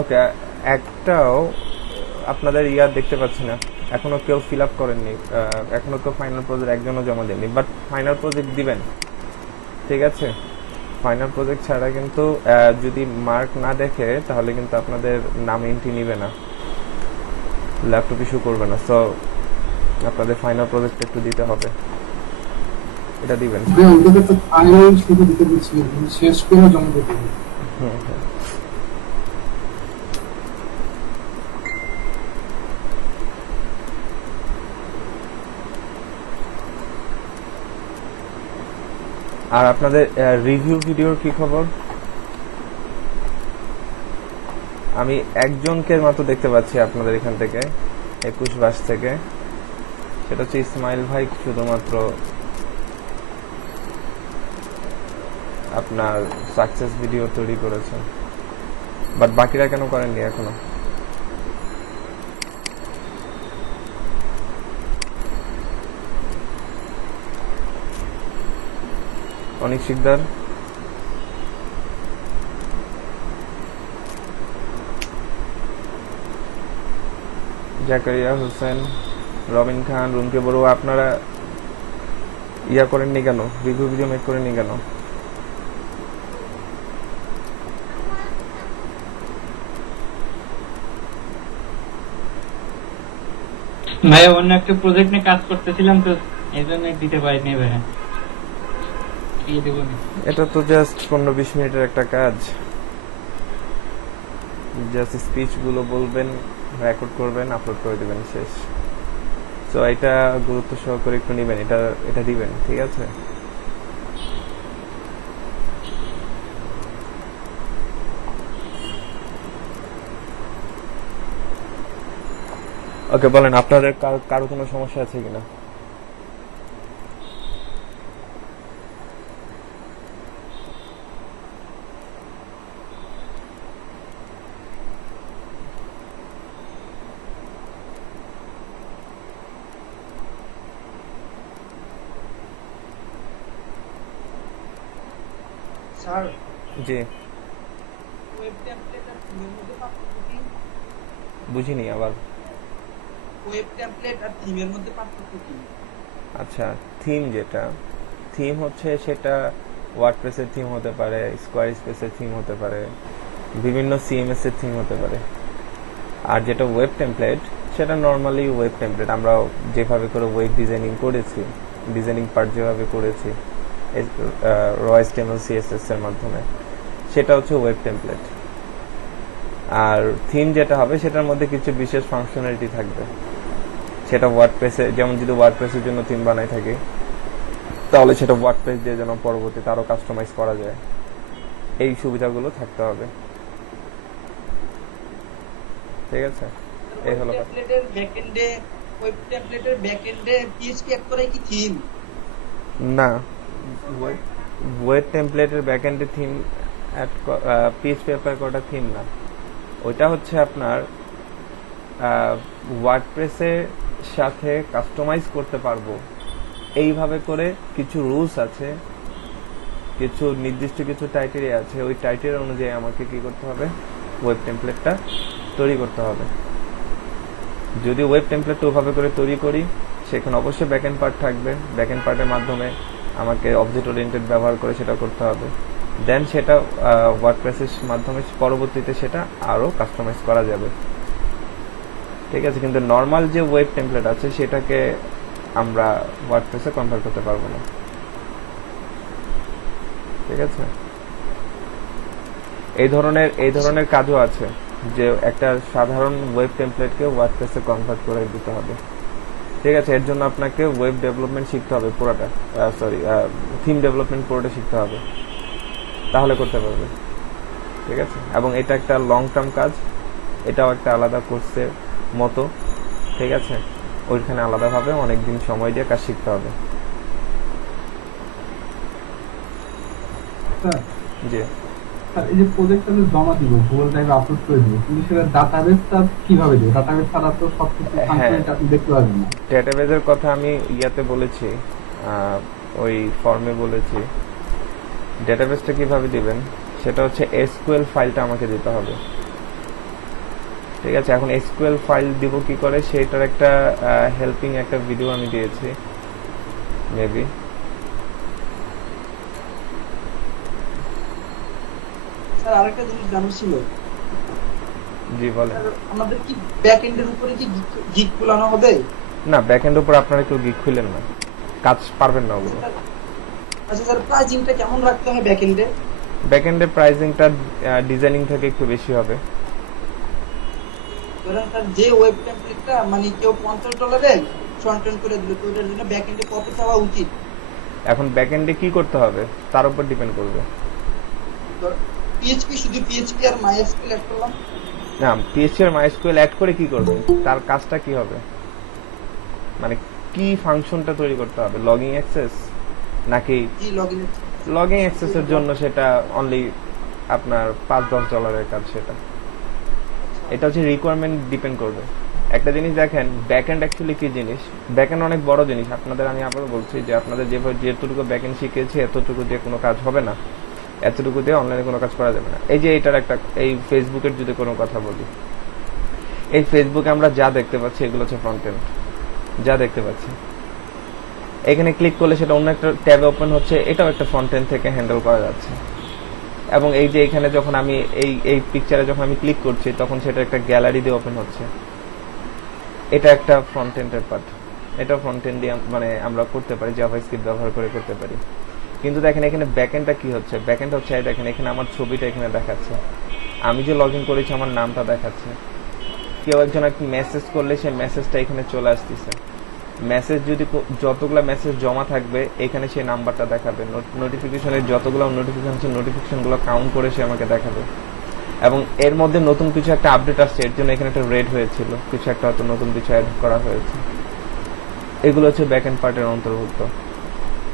ওকে, একটাও আপনাদের ইয়ার দেখতে পাচ্ছি না, এখনো কেউ ফিল আপ করেননি, এখনো কেউ ফাইনাল প্রজেক্ট একজনও জমা দেননি, বাট ফাইনাল প্রজেক্ট দিবেন। ঠিক আছে, ফাইনাল প্রজেক্ট ছাড়া কিন্তু যদি মার্ক না দেখে তাহলে কিন্তু আপনাদের নাম এন্ট্রি নিবে না, ল্যাপটপ ইস্যু করবে না। সো আপনাদের ফাইনাল প্রজেক্ট একটু দিতে হবে, এটা দিবেন। শেষ করে জমা দিতে হবে। আর আপনাদের রিভিউ ভিডিওর কি খবর? আমি একজনকে মাত্র দেখতে পাচ্ছি আপনাদের এখান থেকে 21 থেকে, সেটা হচ্ছে ইসমাইল ভাই, শুধুমাত্র আপনার সাকসেস ভিডিও তৈরি করেছেন, বাট বাকিরা কেন করেননি এখনো? অনিক শিকদার, জাকারিয়া হোসেন, রবিন খান, রুমকে বড়ুয়া, আপনারা ইয়া করেননি কেন, রিভিউ ভিডিও মেক করেননি কেন? ভাই অন্য একটা প্রজেক্ট নিয়ে কাজ করতেছিলাম তো এই জন্য দিতে পারিনি ভাই। এটা তো জাস্ট 15-20 মিনিটের একটা কাজ, জাস্ট স্পিচ গুলো বলবেন, রেকর্ড করবেন, আপলোড করে দিবেন, শেষ। তো এটা গুরুত্ব সহকারে একটু নেবেন, এটা দিবেন, ঠিক আছে? ওকে, বলেন আপনাদের কারো কোনো সমস্যা আছে কিনা? স্যার, জি, ওয়েব টেমপ্লেট আর থিমের মধ্যে পার্থক্য কি? বুঝিনি আবার। ওয়েব টেমপ্লেট আর থিমের মধ্যে পার্থক্য কি? আচ্ছা, থিম থিম হচ্ছে সেটা ওয়ার্ডপ্রেসের থিম হতে পারে, স্কোয়ার স্পেসের থিম হতে পারে, বিভিন্ন সিএমএস এর থিম হতে পারে। আর যেটা ওয়েব টেমপ্লেট, সেটা নর্মালি ওয়েব টেমপ্লেট আমরা যেভাবে করে ওয়েব ডিজাইনিং করেছি, ডিজাইনিং পার্ট যেভাবে করেছি HTML CSS এর মাধ্যমে, সেটা হচ্ছে ওয়েব টেমপ্লেট। আর থিম যেটা হবে সেটার মধ্যে কিছু বিশেষ ফাংশনালিটি থাকবে, সেটা ওয়ার্ডপ্রেসে, যেমন যদি ওয়ার্ডপ্রেসের জন্য থিম বানাই থাকি তাহলে সেটা ওয়ার্ডপ্রেস দিয়ে যেন পরবর্তীতে আরো কাস্টমাইজ করা যায়, এই সুবিধাগুলো থাকতে হবে। ঠিক আছে, এই হলো কথা। ওয়েব টেমপ্লেটের ব্যাকএন্ডে PHP অ্যাড করাই কি থিম? না, ওয়েব টেমপ্লেটের ব্যাকএন্ডে থিম PHP অ্যাপ্লাই করাটা থিম না, ওইটা হচ্ছে আপনার ওয়ার্ডপ্রেসের সাথে কাস্টমাইজ করতে পারবো এইভাবে করে কিছু রুলস আছে, কিছু নির্দিষ্ট কিছু টাইটেরিয়া আছে, ওই টাইটেরিয়া অনুযায়ী আমাকে কি করতে হবে, ওয়েব টেমপ্লেটটা তৈরি করতে হবে। যদি ওয়েব টেমপ্লেটটা ওভাবে করে তৈরি করি, সেখানে অবশ্যই ব্যাকএন্ড পার্ট থাকবে, ব্যাকএন্ড পার্টের মাধ্যমে আমাকে অবজেক্ট ওরিয়েন্টেড ব্যবহার করে সেটা করতে হবে, দেন সেটা ওয়ার্ডপ্রেসের মাধ্যমে পরবর্তীতে সেটা আরো কাস্টমাইজ করা যাবে। ঠিক আছে, কিন্তু নর্মাল যে ওয়েব টেমপ্লেট আছে সেটাকে আমরা ওয়ার্ডপ্রেসে কনভার্ট করতে পারবো না। ঠিক আছে, এই ধরনের কাজও আছে যে একটা সাধারণ ওয়েব টেমপ্লেটকে ওয়ার্ডপ্রেসে কনভার্ট করে দিতে হবে। ঠিক আছে, এর জন্য আপনাকে ওয়েব ডেভেলপমেন্ট শিখতে হবে পুরোটা, থিম ডেভেলপমেন্ট পুরোটা শিখতে হবে, তাহলে করতে পারবে। ঠিক আছে, এবং এটা একটা লং টার্ম কাজ, এটাও একটা আলাদা কোর্সের মতো। ঠিক আছে, ওইখানে আলাদাভাবে অনেকদিন সময় দিয়ে কাজ শিখতে হবে। জি, এই যে প্রজেক্ট আমি জমা দিব, গুগল ড্রাইভে আপলোড করে দিব, কিন্তু সেটা ডাটাবেসটা কিভাবে দিব? ডাটাবেস ছাড়া তো সবকিছু ফাংশনালিটি আপনি দেখতে পারবেন না। ডেটাবেজের কথা আমি ইয়াতে বলেছি, ওই ফর্মে বলেছি। ডেটাবেসটা কিভাবে দিবেন, সেটা হচ্ছে SQL ফাইলটা আমাকে দিতে হবে। ঠিক আছে, এখন এসকিউএল ফাইল দিব কি করে সেটার একটা হেল্পিং একটা ভিডিও আমি দিয়েছি মেবি। স্যার আরেকটা জিনিস জানার ছিল, জি বলেন। স্যার আমাদের কি ব্যাক এন্ডের উপরে কি গিগ খোলানো হবে? না, ব্যাকএন্ড উপর আপনারা কেউ গিগ খুলেন না, কাজ পারবেন না ওগুলো। আচ্ছা স্যার, প্রাইজিংটা কেমন রাখতে হবে ব্যাক এন্ডে? ব্যাকএন্ডের প্রাইসিংটা ডিজাইনিং থেকে একটু বেশি হবে। ধরেন স্যার যে ওয়েব টেমপ্লেটটা মানে কেউ $50 ফ্রন্ট এন্ড করে দিল, তো ওটার জন্য ব্যাক এন্ডে কত চাওয়া উচিত? এখন ব্যাকএন্ডে কি করতে হবে তার উপর ডিপেন্ড করবে। পিএইচপি, শুধু পিএইচপি আর মাইএসকিউএল অ্যাড করলাম। না, পিএইচপি আর মাইএসকিউএল অ্যাড করে কি করবে, তার কাজটা কি হবে, মানে কি ফাংশনটা তৈরি করতে হবে, লগইন অ্যাক্সেস নাকি? জি, লগইন। লগইন অ্যাক্সেসের জন্য সেটা অনলি আপনার $5-10 কাজ। সেটা এটা হচ্ছে রিকোয়ারমেন্ট ডিপেন্ড করবে। একটা জিনিস দেখেন, ব্যাকএন্ড অ্যাকচুয়ালি কি জিনিস, ব্যাকএন্ড অনেক বড় জিনিস। আপনাদের আমি আবার বলছি যে আপনাদের যেটুকু ব্যাকএন্ড শিখেছি এতটুকু দিয়ে কোনো কাজ হবে না, এতটুকু দিয়ে অনলাইনে কোনো কাজ করা যাবে না। এই যে এটার একটা, এই ফেসবুকের যদি কোনো কথা বলি, এই ফেসবুকে আমরা যা দেখতে পাচ্ছি এগুলো হচ্ছে ফ্রন্ট এন্ড। যা দেখতে পাচ্ছি এখানে ক্লিক করলে সেটা অন্য একটা ট্যাবে ওপেন হচ্ছে, এটাও একটা ফ্রন্ট এন্ড থেকে হ্যান্ডেল করা যাচ্ছে। এবং এই যে এখানে যখন আমি এই পিকচারে যখন আমি ক্লিক করছি তখন সেটা একটা গ্যালারি দিয়ে ওপেন হচ্ছে, এটা একটা ফ্রন্ট এন্ডের পার্ট। এটা ফ্রন্ট এন্ড দিয়ে মানে আমরা করতে পারি, জাভাস্ক্রিপ্ট ব্যবহার করে করতে পারি। কিন্তু দেখেন এখানে ব্যাকএন্ডটা কি হচ্ছে, ব্যাকএন্ড হচ্ছে এই দেখেন এখানে আমার ছবিটা এখানে দেখাচ্ছে, আমি যে লগ ইন করেছি আমার নামটা দেখাচ্ছে। কেউ একজন একটা মেসেজ করলে সেই মেসেজটা এখানে চলে আসতেছে। মেসেজ যদি যতগুলো মেসেজ জমা থাকবে এখানে সেই নাম্বারটা দেখাবে। নোটিফিকেশনের যতগুলো নোটিফিকেশনগুলো কাউন্ট করে সে আমাকে দেখাবে। এবং এর মধ্যে নতুন কিছু একটা আপডেট আসছে, এর জন্য এখানে একটা রেড হয়েছিল, কিছু একটা হয়তো নতুন কিছু অ্যাড করা হয়েছে। এগুলো হচ্ছে ব্যাকএন্ড পার্টের অন্তর্ভুক্ত।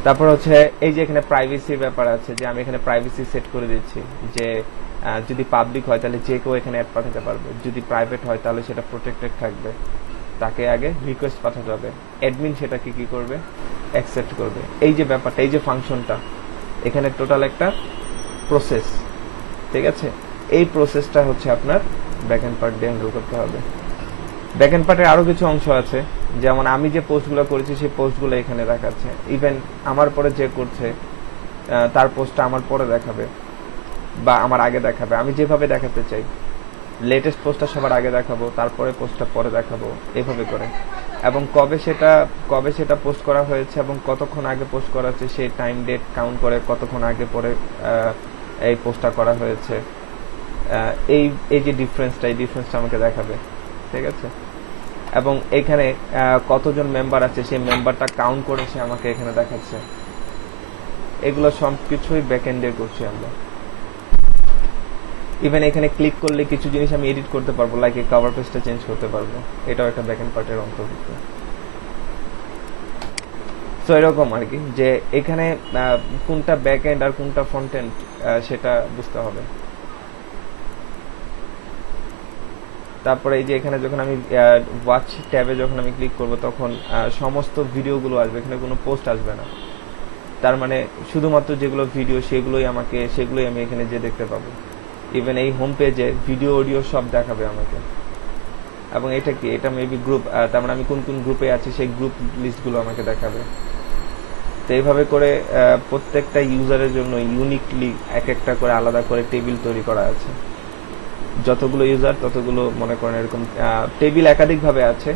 তারপর হচ্ছে এই যে এখানে প্রাইভেসির ব্যাপার আছে, যে আমি এখানে প্রাইভেসি সেট করে দিচ্ছি যে যদি পাবলিক হয় তাহলে যে কেউ এখানে অ্যাড পাঠাতে পারবে, যদি প্রাইভেট হয় তাহলে সেটা প্রোটেক্টেড থাকবে, তাকে আগে রিকোয়েস্ট পাঠাতে হবে, অ্যাডমিন সেটাকে কি করবে, অ্যাকসেপ্ট করবে। এই যে ব্যাপারটা, এই যে ফাংশনটা, এখানে টোটাল একটা প্রসেস, ঠিক আছে। এই প্রসেসটা হচ্ছে আপনার ব্যাকএন্ড পার্ট দিয়ে হ্যান্ডেল করতে হবে। ব্যাকএন্ড পার্টের আরো কিছু অংশ আছে, যেমন আমি যে পোস্টগুলো করেছি সেই পোস্টগুলো এখানে দেখাচ্ছে। ইভেন আমার পরে যে করছে তার পোস্টটা আমার পরে দেখাবে বা আমার আগে দেখাবে, আমি যেভাবে দেখাতে চাই। লেটেস্ট পোস্টটা সবার আগে দেখাবো, তারপরে পোস্টটা পরে দেখাবো, এভাবে করে। এবং কবে সেটা পোস্ট করা হয়েছে এবং কতক্ষণ আগে পোস্ট করা হচ্ছে সেই টাইম ডেট কাউন্ট করে কতক্ষণ আগে পরে এই পোস্টটা করা হয়েছে। এই যে ডিফারেন্সটা, এই ডিফারেন্সটা আমাকে দেখাবে, ঠিক আছে। এবং এখানে কতজন মেম্বার আছে সেই মেম্বারটা কাউন্ট করে সে আমাকে এখানে দেখাচ্ছে। এগুলো সবকিছুই ব্যাকএন্ডে করছি আমরা। ইভেন এখানে ক্লিক করলে কিছু জিনিস আমি এডিট করতে পারবো, লাইক এই কভার পেজটা চেঞ্জ করতে পারবো, এটাও একটা ব্যাকএন্ড পার্টের অন্তর্ভুক্ত। তো এরকম আর কি, যে এখানে কোনটা ব্যাকএন্ড আর কোনটা ফ্রন্ট এন্ড সেটা বুঝতে হবে। তারপরে এই যে এখানে যখন আমি ওয়াচ ট্যাবে যখন আমি ক্লিক করব তখন সমস্ত ভিডিওগুলো আসবে, এখানে কোনো পোস্ট আসবে না। তার মানে শুধুমাত্র যেগুলো ভিডিও সেগুলোই আমি এখানে যে দেখতে পাবো। ইভেন এই হোম পেজে ভিডিও অডিও সব দেখাবে আমাকে। এবং এটা কি, এটা মেবি গ্রুপ, তার মানে আমি কোন কোন গ্রুপে আছি সেই গ্রুপ লিস্টগুলো আমাকে দেখাবে। তো এইভাবে করে প্রত্যেকটা ইউজারের জন্য ইউনিকলি এক একটা করে আলাদা করে টেবিল তৈরি করা আছে। যতগুলো ইউজার ততগুলো মনে করেন এরকম টেবিল একাধিকভাবে আছে,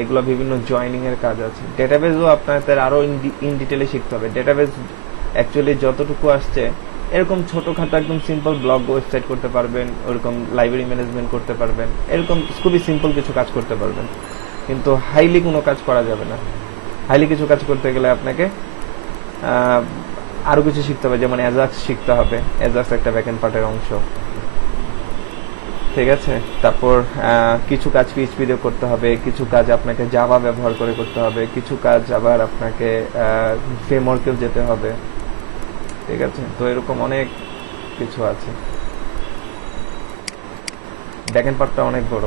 এগুলো বিভিন্ন জয়েনিং এর কাজ আছে। ডেটাবেজও আপনাদের আরো ইন ডিটেলে শিখতে হবে। ডেটাবেজ অ্যাকচুয়ালি যতটুকু আসছে এরকম ছোটখাটো একদম সিম্পল ব্লগ ওয়েবসাইট করতে পারবেন, ওরকম লাইব্রেরি ম্যানেজমেন্ট করতে পারবেন, এরকম খুবই সিম্পল কিছু কাজ করতে পারবেন। কিন্তু হাইলি কোনো কাজ করা যাবে না। হাইলি কিছু কাজ করতে গেলে আপনাকে আরো কিছু শিখতে হবে, যেমন অ্যাজাক্স শিখতে হবে। অ্যাজাক্স একটা ব্যাকএন্ড পার্টের অংশ, ঠিক আছে। তারপর কিছু কাজ পিএইচপি দিয়ে করতে হবে, কিছু কাজ আপনাকে জাভা ব্যবহার করে করতে হবে, কিছু কাজ আবার আপনাকে ফ্রেমওয়ার্কেও যেতে হবে, ঠিক আছে। তো এরকম অনেক কিছু আছে, ব্যাকএন্ড পার্টটা অনেক বড়।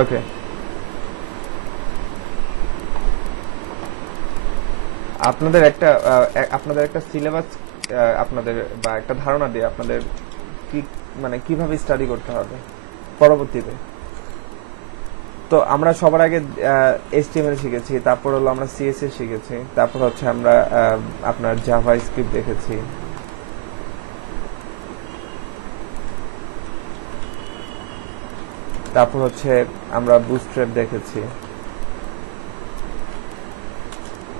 ওকে, আপনাদের একটা সিলেবাস আপনাদের বা একটা ধারণা দিয়ে আপনাদের কি মানে কিভাবে স্টাডি করতে হবে পরবর্তীতে। তো আমরা সবার আগে HTML শিখেছি, তারপর হলো আমরা CSS শিখেছি, তারপর হচ্ছে আমরা আপনার জাভা স্ক্রিপ্ট দেখেছি, তারপর হচ্ছে আমরা বুটস্ট্র্যাপ দেখেছি।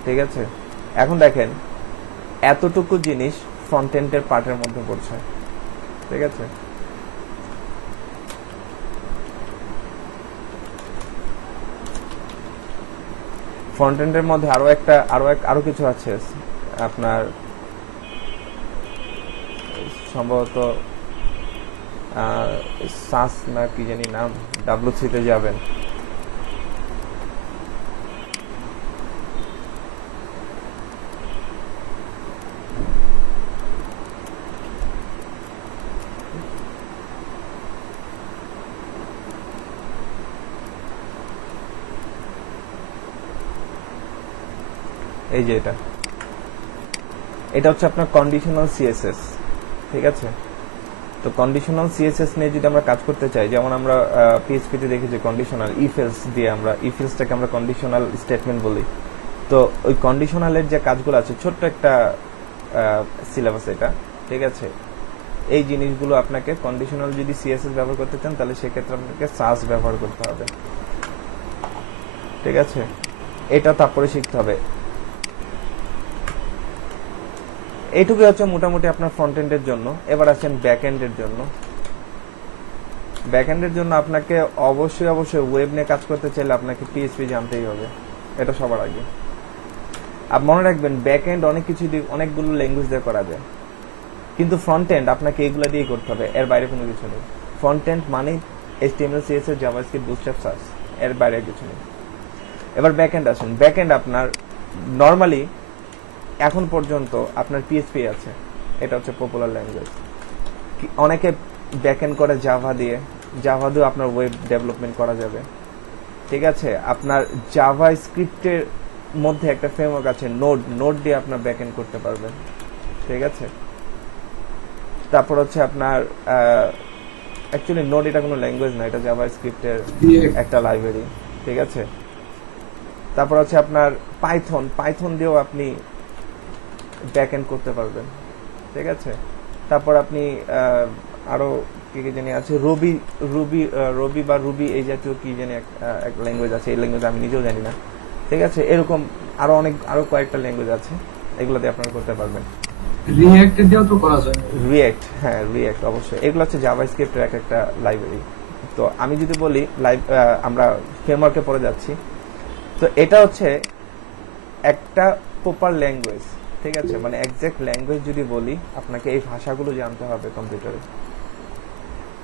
ঠিক আছে, এখন দেখেন এতটুকু জিনিস ফ্রন্ট এন্ডের পার্টের মধ্যে পড়ছে। ঠিক আছে, ফ্রন্ট এন্ডের মধ্যে আরো কিছু আছে আপনার, সম্ভবত সাস না কি জানি নাম, WC তে যাবেন, এই যে এটা হচ্ছে আপনার কন্ডিশনাল CSS। ঠিক আছে, তো কন্ডিশনাল CSS নিয়ে যদি আমরা কাজ করতে চাই, যেমন আমরা PHP তে দেখেছি কন্ডিশনাল ইফ এলস দিয়ে, আমরা ইফ এলসটাকে আমরা কন্ডিশনাল স্টেটমেন্ট বলি। তো ওই কন্ডিশনালের যে কাজগুলো আছে, ছোট্ট একটা সিলেবাস এটা। ঠিক আছে, এই জিনিসগুলো আপনাকে কন্ডিশনাল যদি CSS ব্যবহার করতে চান তাহলে সেক্ষেত্রে আপনাকে SAS ব্যবহার করতে হবে। ঠিক আছে, এটা তারপরে শিখতে হবে। এইটুকুই হচ্ছে মোটামুটি আপনার ফ্রন্ট এন্ডের জন্য। এবার আসেন ব্যাক এন্ডের জন্য। ব্যাক এন্ডের জন্য আপনাকে অবশ্যই ওয়েব নিয়ে কাজ করতে চাইলে আপনাকে PHP জানতেই হবে, এটা সবার আগে। আর মনে রাখবেন ব্যাক এন্ড অনেকগুলো ল্যাঙ্গুয়েজ দিয়ে করা যায়, কিন্তু ফ্রন্ট এন্ড আপনাকে এগুলো দিয়েই করতে হবে, এর বাইরে কোনো কিছু নেই। ফ্রন্ট এন্ড মানে HTML, CSS, JavaScript, bootstrap, SAS, এর বাইরে কিছু নেই। এবার ব্যাক এন্ড আসেন। ব্যাক এন্ড আপনার নর্মালি এখন পর্যন্ত আপনার PHP আছে, এটা হচ্ছে পপুলার ল্যাঙ্গুয়েজ। অনেকে ব্যাকএন্ড করে জাভা দিয়ে আপনার ওয়েব ডেভেলপমেন্ট করা যাবে। ঠিক আছে, আপনার জাভা স্ক্রিপ্টের মধ্যে একটা ফ্রেমওয়ার্ক আছে নোড দিয়ে আপনার ব্যাকএন্ড করতে পারবেন। ঠিক আছে, তারপর হচ্ছে আপনার অ্যাকচুয়ালি নোড এটা কোনো ল্যাঙ্গুয়েজ না, এটা জাভা স্ক্রিপ্টের একটা লাইব্রেরি। ঠিক আছে, তারপর হচ্ছে আপনার পাইথন দিয়েও আপনি ব্যাকএন্ড করতে পারবেন। ঠিক আছে, তারপর আপনি আরো কি জানি আছে, রবি বা রুবি, এই জাতীয় কি জানি এক ল্যাঙ্গুয়েজ আছে, এই ল্যাঙ্গুয়েজ আমি নিজেও জানি না। ঠিক আছে, এরকম আরো কয়েকটা ল্যাঙ্গুয়েজ আছে, এগুলো দিয়ে আপনারা করতে পারবেন। রিঅ্যাক্ট দিয়েও তো করা যায়। রিঅ্যাক্ট অবশ্যই, এগুলো হচ্ছে জাভাস্ক্রিপ্টের একটা লাইব্রেরি। তো আমি যদি বলি আমরা ফ্রেমওয়ার্কে পড়ে যাচ্ছি, তো এটা হচ্ছে একটা প্রপার ল্যাঙ্গুয়েজ। ঠিক আছে, মানে এক্সাক্ট ল্যাঙ্গুয়েজ যদি বলি, আপনাকে এই ভাষাগুলো জানতে হবে কম্পিউটারে।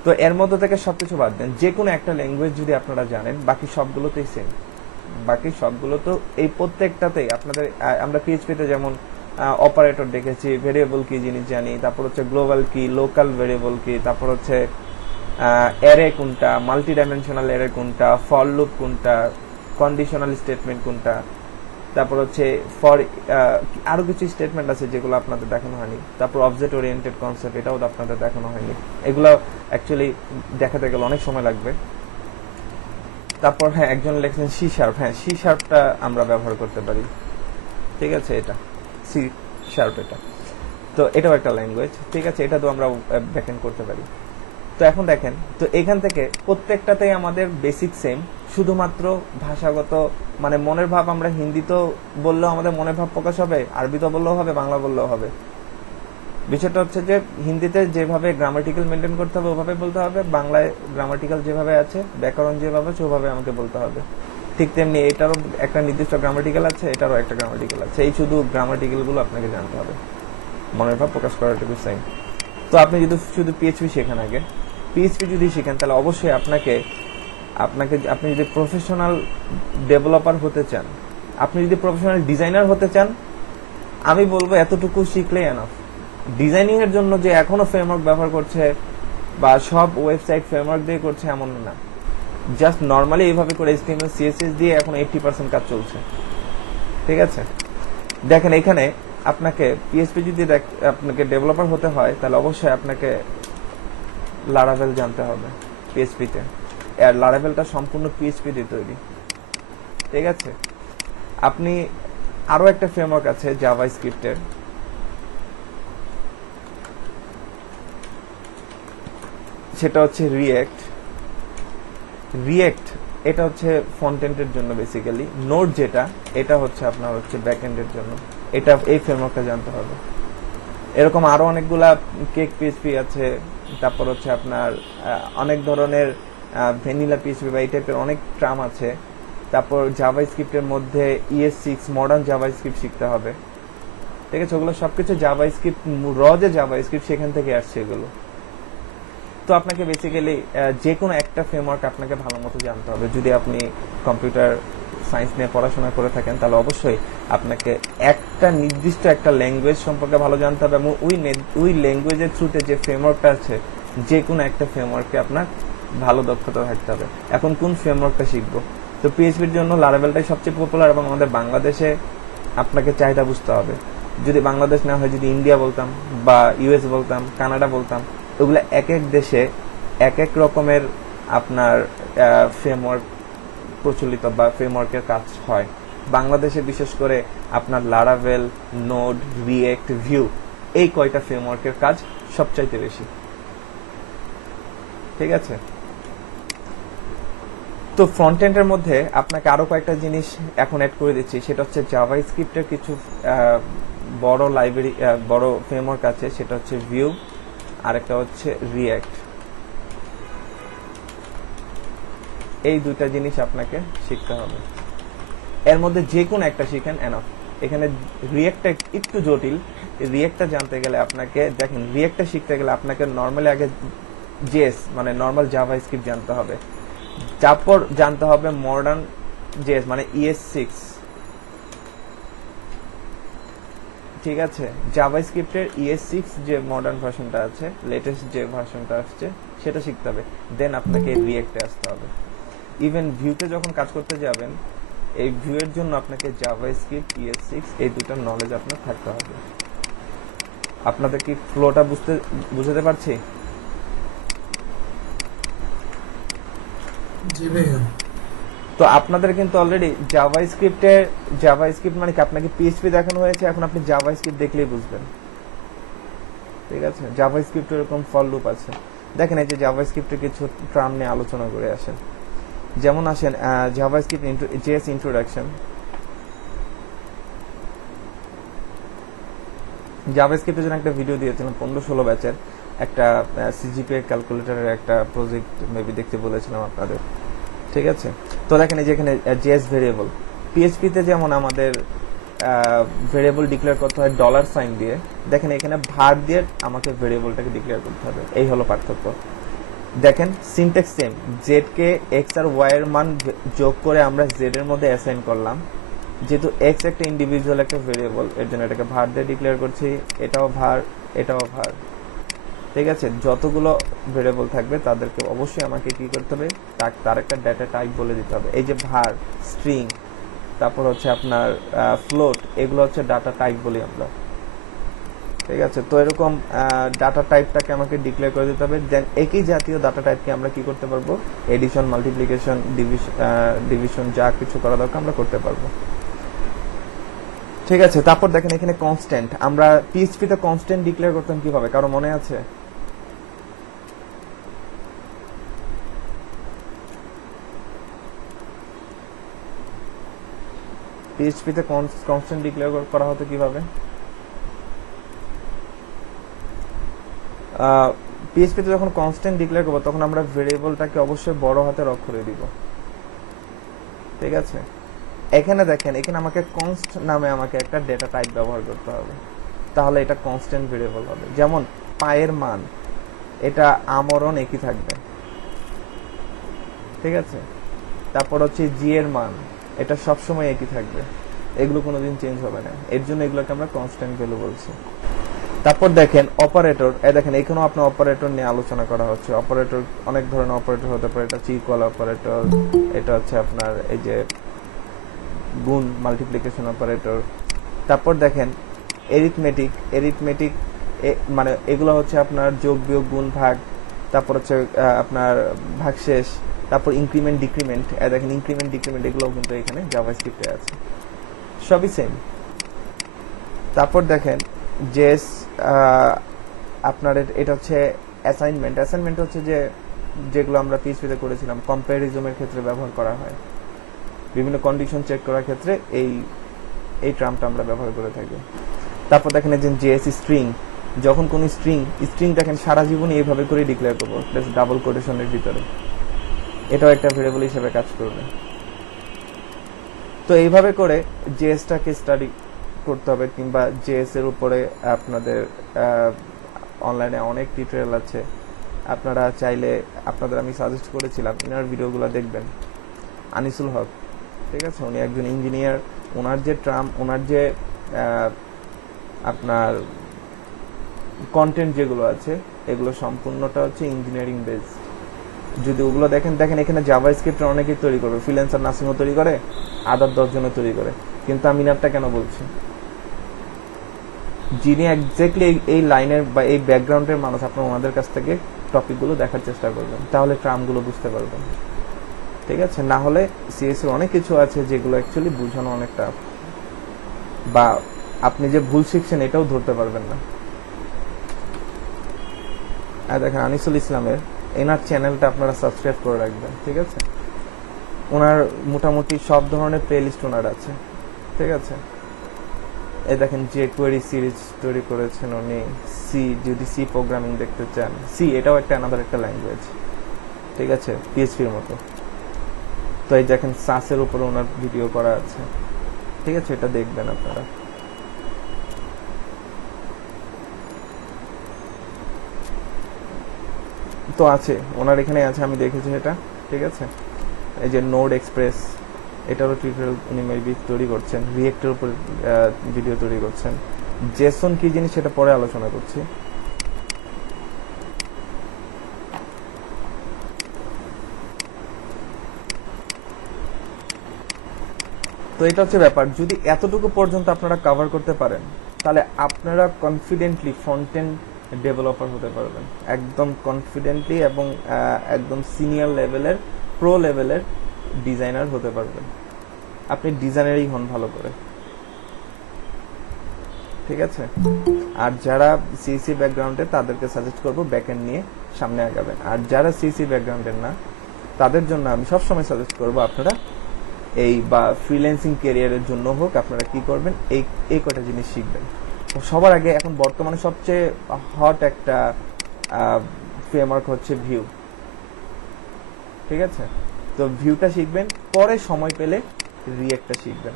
তো এর মধ্যে থেকে সবকিছু বাদ দেন, যে কোনো একটা ল্যাঙ্গুয়েজ যদি আপনারা জানেন, বাকি সবগুলোতেই সেম। বাকি সবগুলো তো এই প্রত্যেকটাতেই আপনাদের, আমরা PHP তে যেমন অপারেটর দেখেছি, ভেরিয়েবল কি জিনিস জানি, তারপর হচ্ছে গ্লোবাল কি, লোকাল ভেরিয়েবল কি, তারপর হচ্ছে অ্যারে কোনটা, মাল্টি ডাইমেনশনাল অ্যারে কোনটা, ফর লুপ কোনটা, কন্ডিশনাল স্টেটমেন্ট কোনটা, তারপর হচ্ছে ফর আরো কিছু স্টেটমেন্ট আছে যেগুলো আপনাদের দেখানো হয়নি। তারপর অবজেক্ট ওরিয়েন্টেড কনসেপ্ট, এটাও আপনাদের দেখানো হয়নি। এগুলো অ্যাকচুয়ালি দেখাতে গেলে অনেক সময় লাগবে। তারপর একজন লেখছেন C#, C#টা আমরা ব্যবহার করতে পারি। ঠিক আছে, এটা C#, এটা তো এটাও একটা ল্যাঙ্গুয়েজ। ঠিক আছে, এটা তো আমরা ব্যাকএন্ড করতে পারি। তো এখন দেখেন, তো এখান থেকে প্রত্যেকটাতেই আমাদের বেসিক সেম, শুধুমাত্র ভাষাগত মানে মনের ভাব, আমরা হিন্দিতেও বললেও আমাদের মনের ভাব প্রকাশ হবে, আরবিতে বললেও হবে, বাংলা বললেও হবে। বিষয়টা হচ্ছে যে হিন্দিতে যেভাবে গ্রামাটিক্যাল মেনটেন করতে হবে ওভাবে বলতে হবে, বাংলায় গ্রামাটিক্যাল যেভাবে আছে, ব্যাকরণ যেভাবে আছে ওভাবে আমাকে বলতে হবে। ঠিক তেমনি এটারও একটা নির্দিষ্ট গ্রামাটিক্যাল আছে, এটারও একটা গ্রামাটিক্যাল আছে। এই শুধু গ্রামাটিক্যাল গুলো আপনাকে জানতে হবে, মনের ভাব প্রকাশ করাটুকু সেম। তো আপনি যদি শুধু PHP শেখেন, আগে PHP যদি শিখেন, তাহলে অবশ্যই আপনি যদি প্রফেশনাল ডেভেলপার হতে চান, আপনি যদি প্রফেশনাল ডিজাইনার হতে চান, আমি বলবো এতটুকু শিখলেই এনাফ। ডিজাইনিং এর জন্য যে এখনো ফ্রেমওয়ার্ক ব্যবহার করছে বা সব ওয়েবসাইট ফ্রেমওয়ার্ক দিয়ে করছে এমন না, জাস্ট নর্মালি এইভাবে করে HTML CSS দিয়ে এখন 80% কাজ চলছে। ঠিক আছে, দেখেন এখানে আপনাকে পিএইচপি যদি আপনাকে ডেভেলপার হতে হয় তাহলে অবশ্যই আপনাকে লারাভেল জানতে হবে পিএইচপিতে। আর লারাভেলটা সম্পূর্ণ পিএইচপি দিয়ে তৈরি, ঠিক আছে। আপনি আরো একটা ফ্রেমওয়ার্ক আছে জাভাস্ক্রিপ্টের, সেটা হচ্ছে রিয়েক্ট। এটা হচ্ছে ফ্রন্ট এন্ডের জন্য বেসিক্যালি। নোড যেটা, এটা হচ্ছে আপনার হচ্ছে ব্যাক এন্ডের জন্য। এটা এই ফ্রেমওয়ার্কটা জানতে হবে। এরকম আরো অনেকগুলা কেক পিএইচপি আছে, তারপর হচ্ছে আপনার অনেক ধরনের ভ্যানিলা পিএইচপি বা এই টাইপের অনেক ট্রাম আছে। তারপর জাভাস্ক্রিপ্টের মধ্যে ES6 মডার্ন জাভাস্ক্রিপ্ট শিখতে হবে, ঠিক আছে। ওগুলো সবকিছু জাভাস্ক্রিপ্ট যে জাভাস্ক্রিপ্ট সেখান থেকে আসছে এগুলো। তো আপনাকে বেসিক্যালি যে কোনো একটা ফ্রেমওয়ার্ক আপনাকে ভালো মতো জানতে হবে। যদি আপনি কম্পিউটার সায়েন্স নিয়ে পড়াশোনা করে থাকেন তাহলে অবশ্যই আপনাকে একটা নির্দিষ্ট একটা ল্যাঙ্গুয়েজ সম্পর্কে ভালো জানতে হবে, এবং ওই ল্যাঙ্গুয়েজের থ্রুতে যে ফ্রেমওয়ার্কটা আছে যে কোনো একটা ফ্রেমওয়ার্কে আপনার ভালো দক্ষতা থাকতে হবে। এখন কোন ফ্রেমওয়ার্কটা শিখবো? তো পিএইচপির জন্য লারাভেলটাই সবচেয়ে পপুলার, এবং আমাদের বাংলাদেশে আপনাকে চাহিদা বুঝতে হবে। যদি বাংলাদেশ না হয়, যদি ইন্ডিয়া বলতাম বা US বলতাম, কানাডা বলতাম, ওগুলো এক এক দেশে এক এক রকমের আপনার ফ্রেমওয়ার্ক প্রচলিত বা ফ্রেমওয়ার্কের কাজ হয়। বাংলাদেশে বিশেষ করে আপনার লারাভেল, নোড, রিয়েক্ট, ভিউ এই কয়টা ফ্রেমওয়ার্কের কাজ সবচাইতে বেশি, ঠিক আছে। তো ফ্রন্ট এন্ডের মধ্যে আপনাকে আরো কয়েকটা জিনিস এখন অ্যাড করে দিচ্ছি, সেটা হচ্ছে জাভাস্ক্রিপ্টের কিছু বড় লাইব্রেরি, বড় ফ্রেমওয়ার্ক আছে, সেটা হচ্ছে ভিউ, আর একটা হচ্ছে রিয়েক্ট। এই দুইটা জিনিস আপনাকে শিখতে হবে। এর মধ্যে যে কোনো একটা শিখেন এনাফ। এখানে রিয়েক্টটা একটু জটিল। রিয়েক্টটা জানতে গেলে আপনাকে, দেখেন রিয়েক্টটা শিখতে গেলে আপনাকে নর্মালি আগে জেএস মানে নর্মাল জাভাস্ক্রিপ্ট জানতে হবে, তারপর জানতে হবে মডার্ন জেএস মানে ES6, ঠিক আছে। জাভাস্ক্রিপ্টের ES6 যে মডার্ন ভার্সনটা আছে, লেটেস্ট যে ভার্সনটা আসছে সেটা শিখতে হবে, দেন আপনাকে রিয়েক্টে আসতে হবে। ইভেন ভিউতে যখন কাজ করতে যাবেন, এই ভিউয়ের জন্য আপনাকে জাভাস্ক্রিপ্ট, ES6 এই দুটার নলেজ আপনার থাকতে হবে। আপনাদের কি ফ্লোটা বুঝতে পারছি? জি ভাইয়া। তো আপনাদের কিন্তু অলরেডি জাভাস্ক্রিপ্ট মানে কি, আপনাকে পিএইচপি দেখানো হয়েছে, এখন আপনি জাভাস্ক্রিপ্ট দেখলেই বুঝবেন, ঠিক আছে। জাভাস্ক্রিপ্টের এরকম ফর লুপ আছে। দেখেন এই যে জাভাস্ক্রিপ্টের কিছু টার্ম নিয়ে আলোচনা করে আসেন। যেমন আসেন জাভাস্ক্রিপ্ট জেএস ইন্ট্রোডাকশন। জাভাস্ক্রিপ্টের জন্য একটা ভিডিও দিয়েছিলাম 15-16 ব্যাচের, একটা সিজিপিএ ক্যালকুলেটরের একটা প্রজেক্ট মেবি দেখতে বলেছিলাম আপনাদের, ঠিক আছে। তো দেখেন এই যে এখানে জেএস ভেরিয়েবল, পিএইচপিতে যেমন আমাদের ভেরিয়েবল ডিক্লেয়ার করতে হয় $সাইন দিয়ে, দেখেন এখানে ভার দিয়ে আমাকে ভেরিয়েবলটাকে ডিক্লেয়ার করতে হবে। এই হলো পার্থক্য। দেখেন সিনট্যাক্স সেম, জেড কে এক্স আর ওয়াই এর মান যোগ করে আমরা জেড এর মধ্যে অ্যাসাইন করলাম। যেহেতু এক্স একটা ইন্ডিভিজুয়াল একটা ভেরিয়েবল, এর জন্য এটাকে ভার দিয়ে ডিক্লেয়ার করছি, এটাও ভার, এটাও ভার, ঠিক আছে। যতগুলো ভেরিয়েবল থাকবে তাদেরকে অবশ্যই আমাকে কি করতে হবে, তার একটা ডেটা টাইপ বলে দিতে হবে। এই যে ভার, স্ট্রিং, তারপর হচ্ছে আপনার ফ্লোট, এগুলো হচ্ছে ডাটা টাইপ বলি আমরা, ঠিক আছে। তো এরকম ডাটা টাইপটাকে আমাকে ডিক্লেয়ার করে দিতে হবে। দেন একই জাতীয় ডাটা টাইপকে আমরা কি করতে পারবো, এডিশন, মাল্টিপ্লিকেশন, ডিভিশন যা কিছু করা দরকার আমরা করতে পারবো, ঠিক আছে। তারপর দেখেন এখানে কনস্ট্যান্ট, আমরা পিএইচপি তে কনস্ট্যান্ট ডিক্লেয়ার করতাম কিভাবে, কারো মনে আছে? পিএইচপি তে কনস্ট্যান্ট ডিক্লেয়ার করা হতো কিভাবে? পিএইচপি তে যখন কনস্ট্যান্ট ডিক্লেয়ার করব তখন আমরা ভেরিয়েবলটাকে অবশ্যই বড় হাতের অক্ষরে দিব, ঠিক আছে। এখানে দেখেন, এখানে আমাকে কনস্ট নামে আমাকে একটা ডেটা টাইপ ব্যবহার করতে হবে, তাহলে এটা কনস্ট্যান্ট ভেরিয়েবল হবে। যেমন পায়ের মান, এটা আমরণ একই থাকবে, ঠিক আছে। তারপর হচ্ছে জি এর মান, এটা সবসময় একই থাকবে, এগুলো কোনোদিন চেঞ্জ হবে না, এর জন্য এগুলোকে আমরা কনস্ট্যান্ট ভ্যালু বলছি। তারপর দেখেন অপারেটর, দেখেন এখানেও আপনার অপারেটর নিয়ে আলোচনা করা হচ্ছে। অপারেটর অনেক ধরনের অপারেটর হতে পারে, এটা ইকুয়াল অপারেটর, এটা হচ্ছে আপনার এই যে গুণ, মাল্টিপ্লিকেশন অপারেটর, তারপর দেখেন এরিথমেটিক মানে এগুলো হচ্ছে আপনার যোগ বিয়োগ গুণ ভাগ, তারপর হচ্ছে আপনার ভাগশেষ, তারপর ইনক্রিমেন্ট ডিক্রিমেন্ট। দেখেন ইনক্রিমেন্ট ডিক্রিমেন্ট এগুলো কিন্তু এখানে জাভাস্ক্রিপ্টে আছে, সবই সেম। তারপর দেখেন জেএস আপনার এটা হচ্ছে অ্যাসাইনমেন্ট হচ্ছে যে যেগুলো আমরা পিএইচপিতে করেছিলাম কম্প্যারিজমের ক্ষেত্রে ব্যবহার করা হয়, বিভিন্ন কন্ডিশন চেক করার ক্ষেত্রে এই টার্মটা আমরা ব্যবহার করে থাকি। তারপর দেখেন এই যে জেএস স্ট্রিং, যখন কোন স্ট্রিং দেখেন সারা জীবনই এইভাবে করে ডিক্লেয়ার করবো প্লাস ডাবল কোটেশনের ভিতরে, এটাও একটা ভেরিয়েবল হিসেবে কাজ করবে। তো এইভাবে করে জেএসটাকে স্টাডি করতে হবে, কিংবা জেএস এর উপরে আপনাদের অনলাইনে অনেক টিউটোরিয়াল আছে, আপনারা চাইলে আপনাদের আমি সাজেস্ট করেছিলাম ইনার ভিডিওগুলো দেখবেন। আনিসুল হক, ঠিক আছে, উনি একজন ইঞ্জিনিয়ার, ওনার যে ওনার যে আপনার কন্টেন্ট যেগুলো আছে এগুলো সম্পূর্ণটা হচ্ছে ইঞ্জিনিয়ারিং বেস। যদি ওগুলো দেখেন এখানে জাভাস্ক্রিপ্ট অনেকেই তৈরি করবে, ফ্রিল্যান্সার নাসিমও তৈরি করে, আদার 10 জনও তৈরি করে, কিন্তু আমি ইনারটা কেন বলছি, যিনি এক্স্যাক্টলি এই লাইনের বা এই ব্যাকগ্রাউন্ডের মানুষ, আপনার ওনাদের কাছ থেকে টপিকগুলো দেখার চেষ্টা করবেন, তাহলে ট্রামগুলো বুঝতে পারবেন, ঠিক আছে। না হলে সিএস এর অনেক কিছু আছে যেগুলো অ্যাকচুয়ালি বোঝানো অনেক টাফ, বা আপনি যে ভুল শিখছেন এটাও ধরতে পারবেন না। আর দেখেন আনিসুল ইসলামের এনার চ্যানেলটা আপনারা সাবস্ক্রাইব করে রাখবেন, ঠিক আছে। ওনার মোটামুটি সব ধরনের প্লেলিস্ট ওনার আছে, ঠিক আছে। এই দেখেন যে কোয়েরি সিরিজ তৈরি করেছেন উনি, যদি সি প্রোগ্রামিং দেখতে চান, সি এটাও আলাদা একটা ল্যাঙ্গুয়েজ, ঠিক আছে, পিএইচপির মতো। তো এই দেখেন সাসের উপরে ওনার ভিডিও করা আছে, ঠিক আছে, এটা দেখবেন আপনারা। তো আছে ওনার এখানে আছে, আমি দেখেছি এটা, ঠিক আছে। এই যে নোড এক্সপ্রেস, এটারও টিউটোরিয়াল উনি মেবি তৈরি করছেন, রিয়েক্টের উপর ভিডিও তৈরি করছেন। জেসন কি জিনিস সেটা পরে আলোচনা করছি। তো এটা হচ্ছে ব্যাপার, যদি এতটুকু পর্যন্ত আপনারা কভার করতে পারেন তাহলে আপনারা কনফিডেন্টলি ফ্রন্ট এন্ড ডেভেলপার হতে পারবেন, একদম কনফিডেন্টলি, এবং একদম সিনিয়র লেভেলের প্রো লেভেলের ডিজাইনার হতে পারবেন। আপনি ডিজাইনারই হন ভালো করে, ঠিক আছে। আর যারা সিসি ব্যাকগ্রাউন্ডে তাদেরকে সাজেস্ট করবো ব্যাকএন্ড নিয়ে সামনে আগাবেন, আর যারা সিসি ব্যাকগ্রাউন্ডের না তাদের জন্য আমি সবসময় সাজেস্ট করবো আপনারা এই বা ফ্রিল্যান্সিং ক্যারিয়ারের জন্য হোক আপনারা কি করবেন, এই কটা জিনিস শিখবেন। সবার আগে এখন বর্তমানে সবচেয়ে হট একটা ফ্রেমওয়ার্ক হচ্ছে ভিউ, ঠিক আছে। তো ভিউটা শিখবেন, পরে সময় পেলে রিয়েক্টটা শিখবেন।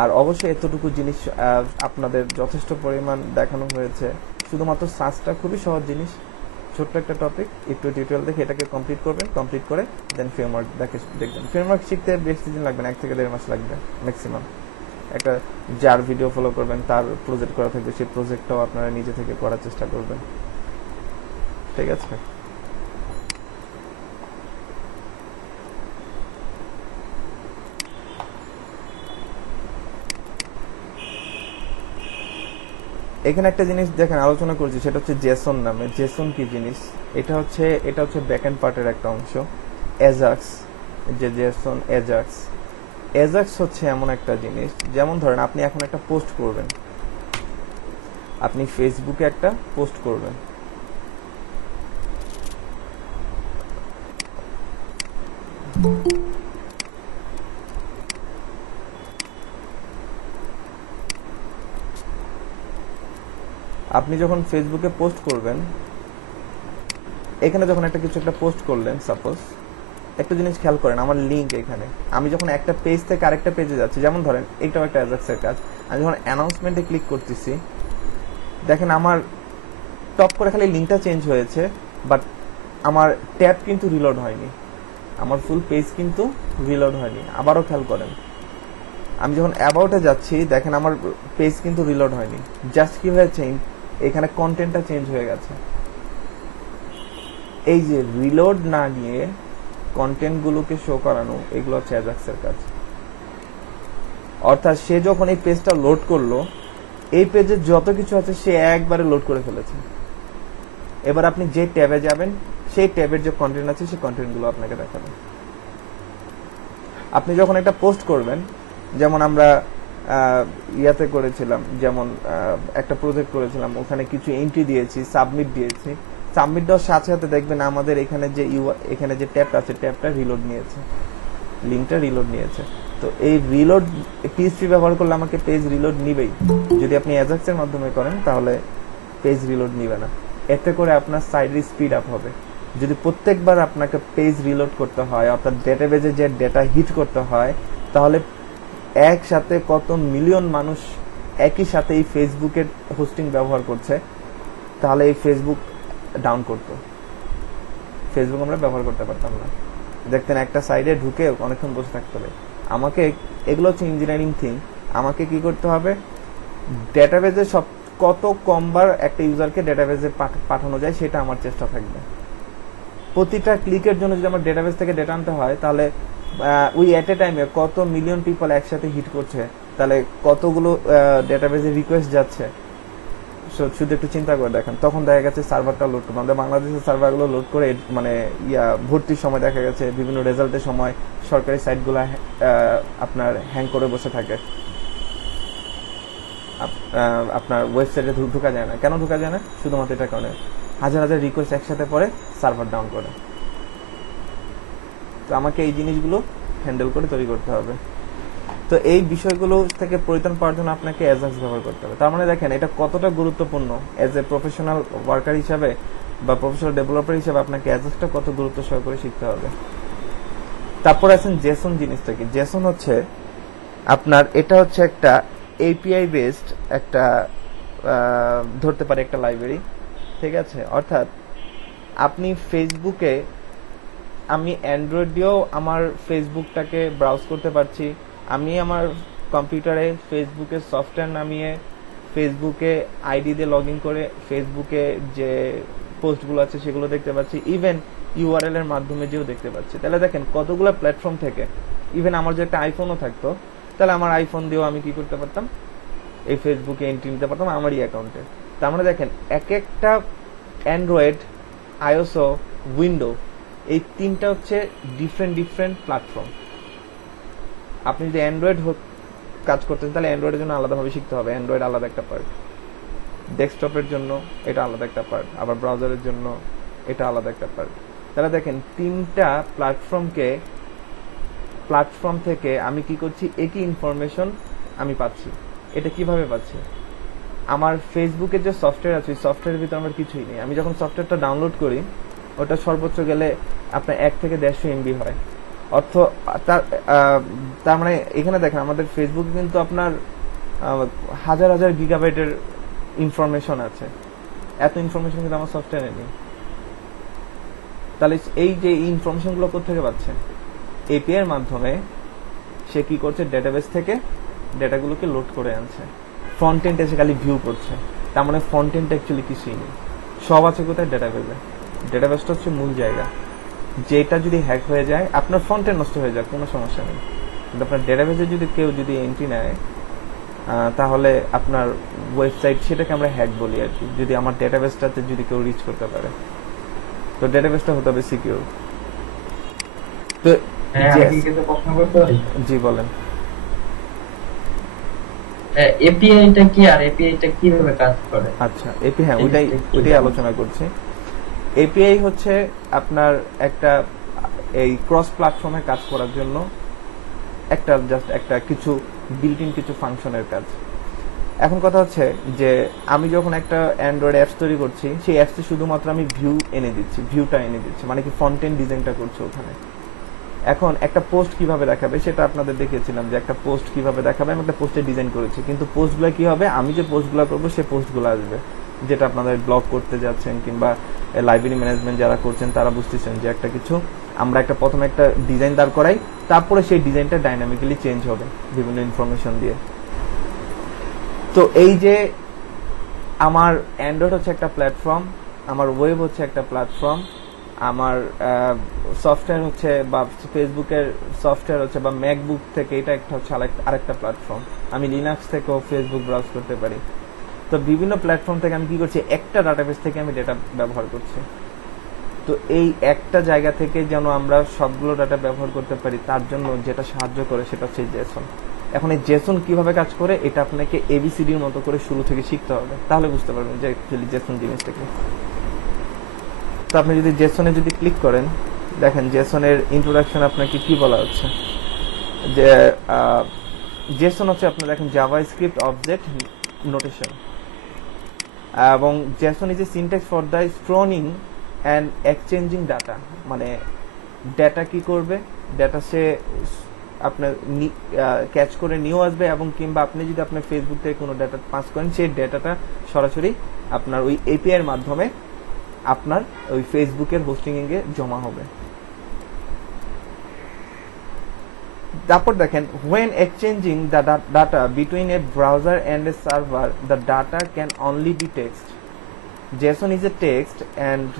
আর অবশ্যই এতটুকু জিনিস আপনাদের যথেষ্ট পরিমাণ দেখানো হয়েছে। শুধুমাত্র সার্চটা খুবই সহজ জিনিস, ছোট্ট একটা টপিক, একটু টিউটোরিয়াল দেখে এটাকে কমপ্লিট করবেন, কমপ্লিট করে দেন ফ্রেমওয়ার্ক দেখবেন। ফ্রেমওয়ার্ক শিখতে বেশি দিন লাগবে না, 1 থেকে 1.5 মাস লাগবে ম্যাক্সিমাম। একটা যার ভিডিও ফলো করবেন তার প্রজেক্ট করা থাকবে, সেই প্রজেক্টটাও আপনারা নিজে থেকে করার চেষ্টা করবেন, ঠিক আছে। এখানে একটা জিনিস দেখেন আলোচনা করছি, সেটা হচ্ছে জেসন নামে। জেসন কি জিনিস, এটা হচ্ছে ব্যাকএন্ড পার্টের একটা অংশ। এজাক্স, যে জেসন এজাক্স হচ্ছে এমন একটা জিনিস, যেমন ধরেন আপনি এখন একটা পোস্ট করবেন, আপনি ফেসবুকে একটা পোস্ট করবেন, আপনি যখন ফেসবুকে পোস্ট করবেন, এখানে যখন একটা পোস্ট করলেন, সাপোজ একটা জিনিস খেয়াল করেন, আমার লিঙ্ক এখানে, আমি যখন একটা পেজ থেকে আরেকটা পেজে যাচ্ছি, যেমন ধরেন এটাও একটা অ্যাজাক্সের কাজ, আমি যখন অ্যানাউন্সমেন্টে ক্লিক করতেছি, দেখেন আমার টপ করে খালি লিঙ্কটা চেঞ্জ হয়েছে, বাট আমার ট্যাব কিন্তু রিলোড হয়নি, আমার ফুল পেজ কিন্তু রিলোড হয়নি। আবারও খেয়াল করেন, আমি যখন অ্যাবাউটে যাচ্ছি, দেখেন আমার পেজ কিন্তু রিলোড হয়নি, জাস্ট কি হয়েছে, এখানে কন্টেন্টটা চেঞ্জ হয়ে গেছে। এই যে রিলোড না নিয়ে কন্টেন্ট গুলোকে শো করানো, এগুলো হচ্ছে অ্যাজাক্সের কাজ, অর্থাৎ সে যখন এই পেজটা লোড করলো, এই পেজে যত কিছু আছে সে একবারে লোড করে ফেলেছে। এবার আপনি যে ট্যাবে যাবেন, সেই ট্যাবের যে কন্টেন্ট আছে সেই কন্টেন্টগুলো আপনাকে দেখাবে। আপনি যখন একটা পোস্ট করবেন, যেমন আমরা ইয়াতে করেছিলাম, যেমন একটা প্রজেক্ট করেছিলাম, ওখানে কিছু এন্ট্রি দিয়েছি, সাবমিট দিয়েছি। সাবমিট দেওয়ার সাথে সাথে দেখবেন আমাদের এখানে যে ট্যাবটা আছে, ট্যাবটা রিলোড নিয়েছে, লিঙ্কটা রিলোড নিয়েছে। তো এই রিলোড PHP ব্যবহার করলে আমাকে পেজ রিলোড নিবেই। যদি আপনি অ্যাজাক্সের মাধ্যমে করেন তাহলে পেজ রিলোড নিবে না। এতে করে আপনার সাইডের স্পিড আপ হবে। যদি প্রত্যেকবার আপনাকে পেজ রিলোড করতে হয়, অর্থাৎ ডেটাবেজে যে ডেটা হিট করতে হয়, তাহলে একসাথে কত মিলিয়ন মানুষ একই সাথে এই ফেসবুকের হোস্টিং ব্যবহার করছে, তাহলে এই ফেসবুক ডাউন করতো। ফেসবুক আমরা ব্যবহার করতে পারতাম না। দেখতেন একটা সাইডে ঢুকে অনেকক্ষণ বসে থাকতে হবে। আমাকে, এগুলো হচ্ছে ইঞ্জিনিয়ারিং থিং, আমাকে কি করতে হবে, ডেটাবেজে সব কত কমবার একটা ইউজারকে ডেটাবেজে পাঠানো যায় সেটা আমার চেষ্টা থাকবে। প্রতিটা ক্লিকের জন্য যদি আমার ডেটাবেজ থেকে ডেটা আনতে হয়, তাহলে ওই এট এ টাইমে কত মিলিয়ন পিপল একসাথে হিট করছে, তাহলে কতগুলো ডেটাবেজে রিকোয়েস্ট যাচ্ছে, শুধু একটু চিন্তা করে দেখেন। তখন দেখা গেছে সার্ভারটা লোড করবো, আমাদের বাংলাদেশের সার্ভারগুলো লোড করে মানে ভর্তির সময় দেখা গেছে বিভিন্ন রেজাল্টের সময় সরকারি সাইটগুলো আপনার হ্যাং করে বসে থাকে, আপনার ওয়েবসাইটে ঢোকা যায় না। কেন ঢোকা যায় না? শুধুমাত্র এটা কারণে হাজার হাজার রিকোয়েস্ট একসাথে পরে সার্ভার ডাউন করে। তো আমাকে এই জিনিসগুলো হ্যান্ডেল করে তৈরি করতে হবে। তো এই বিষয়গুলো থেকে পরিত্রাণ পাওয়ার জন্য আপনাকে অ্যাজাক্স ব্যবহার করতে হবে। তার মানে দেখেন এটা কতটা গুরুত্বপূর্ণ। এজ এ প্রফেশনাল ওয়ার্কার হিসাবে বা প্রফেশনাল ডেভেলপার হিসাবে আপনাকে অ্যাজাক্সটা কত গুরুত্ব সহকারে শিখতে হবে। তারপর আছেন জেসন জিনিসটা কি। জেসন হচ্ছে আপনার, এটা হচ্ছে একটা এপিআই বেসড একটা ধরতে পারে একটা লাইব্রেরি, ঠিক আছে। অর্থাৎ আপনি ফেসবুকে, আমি অ্যান্ড্রয়েড দিয়েও আমার ফেসবুকটাকে ব্রাউজ করতে পারছি, আমি আমার কম্পিউটারে ফেসবুকের সফটওয়্যার নামিয়ে ফেসবুকে আইডি দিয়ে লগ ইন করে ফেসবুকে যে পোস্টগুলো আছে সেগুলো দেখতে পাচ্ছি, ইভেন ইউআরএল এর মাধ্যমে যেও দেখতে পাচ্ছি। তাহলে দেখেন কতগুলো প্ল্যাটফর্ম থেকে, ইভেন আমার যে একটা আইফোনও থাকতো, তাহলে আমার আইফোন দিয়েও আমি কি করতে পারতাম, এই ফেসবুকে এন্ট্রি নিতে পারতাম আমারই অ্যাকাউন্টে। তার মানে দেখেন এক একটা অ্যান্ড্রয়েড, আইওএসও, উইন্ডো, এই তিনটা হচ্ছে ডিফারেন্ট প্ল্যাটফর্ম। আপনি যদি অ্যান্ড্রয়েড কাজ করতেন তাহলে অ্যান্ড্রয়েডের জন্য আলাদাভাবে শিখতে হবে, অ্যান্ড্রয়েড আলাদা একটা পার্ট, ডেস্কটপের জন্য এটা আলাদা একটা পার্ট, আবার ব্রাউজারের জন্য এটা আলাদা একটা পার্ট। তাহলে দেখেন তিনটা প্ল্যাটফর্ম থেকে আমি কি করছি, একই ইনফরমেশন আমি পাচ্ছি। এটা কিভাবে পাচ্ছি? আমার ফেসবুকের যে সফটওয়্যার আছে, সফটওয়্যারের ভিতরে আমার কিছুই নেই। আমি যখন সফটওয়্যারটা ডাউনলোড করি, ওটা সর্বোচ্চ গেলে আপনার 1 থেকে 150 MB হয়। অর্থ তার মানে এখানে দেখেন আমাদের ফেসবুকে কিন্তু আপনার হাজার হাজার গিগাবাইটের ইনফরমেশন আছে। এত ইনফরমেশন কিন্তু আমার সফটওয়্যারে নেই। তাহলে এই যে ইনফরমেশন গুলো কোথেকে পাচ্ছে? এপিআই এর মাধ্যমে সে কি করছে, ডেটাবেস থেকে ডেটাগুলোকে লোড করে আনছে, ফ্রন্ট এন্ড এসে খালি ভিউ করছে। তার মানে ফ্রন্ট এন্ড অ্যাকচুয়ালি কিছুই নেই, সব আছে কোথায়? ডেটাবেসে। ডেটাবেসটা হচ্ছে মূল জায়গা। যেটা যদি হ্যাক হয়ে যায়, আপনার ফ্রন্ট এন্ড নষ্ট হয়ে যায়, কোনো সমস্যা নেই, কিন্তু আপনার ডেটাবেসে যদি কেউ যদি এন্ট্রি নেয়, তাহলে আপনার ওয়েবসাইট, সেটাকে আমরা হ্যাক বলি আর কি। যদি আমার ডেটাবেসটাতে যদি কেউ রিচ করতে পারে, তো ডেটাবেসটা হতে হবে সিকিউর। তো প্রশ্ন করতে পারি? জি বলেন। এপিআইটা কি আর এপিআইটা কিভাবে কাজ করে? আচ্ছা, এপিআই, হ্যাঁ ওইটাই আলোচনা করছি। এপিআই হচ্ছে আপনার একটা এই ক্রস প্ল্যাটফর্মে কাজ করার জন্য একটা কিছু বিল্ট ইন কিছু ফাংশনের কাজ। এখন কথা হচ্ছে যে আমি যখন একটা অ্যান্ড্রয়েড অ্যাপস তৈরি করছি, সেই অ্যাপসে শুধুমাত্র আমি ভিউটা এনে দিচ্ছি, মানে কি ফ্রন্ট এন্ড ডিজাইনটা করছে ওখানে। এখন একটা পোস্ট কিভাবে দেখাবে সেটা আপনাদের দেখিয়েছিলাম, যে একটা পোস্ট কিভাবে দেখাবে, আমি একটা পোস্টের ডিজাইন করেছি, কিন্তু পোস্টগুলো কি হবে, আমি যে পোস্টগুলো করবো সেই পোস্টগুলো আসবে, যেটা আপনাদের ব্লগ করতে যাচ্ছেন কিংবা লাইব্রেরি ম্যানেজমেন্ট যারা করছেন তারা বুঝতেছেন যে একটা কিছু আমরা প্রথমে একটা ডিজাইন দাঁড় করাই, তারপরে সেই ডিজাইনটা ডাইনামিক্যালি চেঞ্জ হবে বিভিন্ন ইনফরমেশন দিয়ে। তো এই যে আমার অ্যান্ড্রয়েড হচ্ছে একটা প্ল্যাটফর্ম, আমার ওয়েব হচ্ছে একটা প্ল্যাটফর্ম, আমার সফটওয়্যার হচ্ছে বা ফেসবুকের সফটওয়্যার হচ্ছে বা ম্যাকবুক থেকে, এটা একটা হচ্ছে আরেকটা প্ল্যাটফর্ম। আমি লিনাক্স থেকেও ফেসবুক ব্রাউজ করতে পারি। তো বিভিন্ন প্ল্যাটফর্ম থেকে আমি কি করছি, একটা ডাটাবেস থেকে আমি ডেটা ব্যবহার করছি। তো এই একটা জায়গা থেকে যেন আমরা সবগুলো ডাটা ব্যবহার করতে পারি, তার জন্য যেটা সাহায্য করে সেটা হচ্ছে জেসন। এখন এই জেসন কিভাবে কাজ করে এটা আপনাকে এবিসিডির মতো করে শুরু থেকে শিখতে হবে, তাহলে বুঝতে পারবেন যে অ্যাকচুয়ালি জেসন জিনিসটা কি। তো আপনি যদি জেসনে যদি ক্লিক করেন, দেখেন জেসনের ইন্ট্রোডাকশন আপনাকে কি বলা হচ্ছে, যে জেসন হচ্ছে আপনার দেখেন জাভাস্ক্রিপ্ট অবজেক্ট নোটেশন, এবং Jason is a syntax for the storing and exchanging data. মানে ডেটা কি করবে, ডেটা সে আপনার ক্যাচ করে নিয়েও আসবে, এবং কিংবা আপনি যদি আপনার ফেসবুক থেকে কোনো ডেটা পাস করেন, সেই ডেটাটা সরাসরি আপনার ওই এপিআই এর মাধ্যমে আপনার ওই ফেসবুকের হোস্টিং এ জমা হবে। তারপর দেখেন when exchanging the data between a browser and a server, the data can only be text. JSON is a text and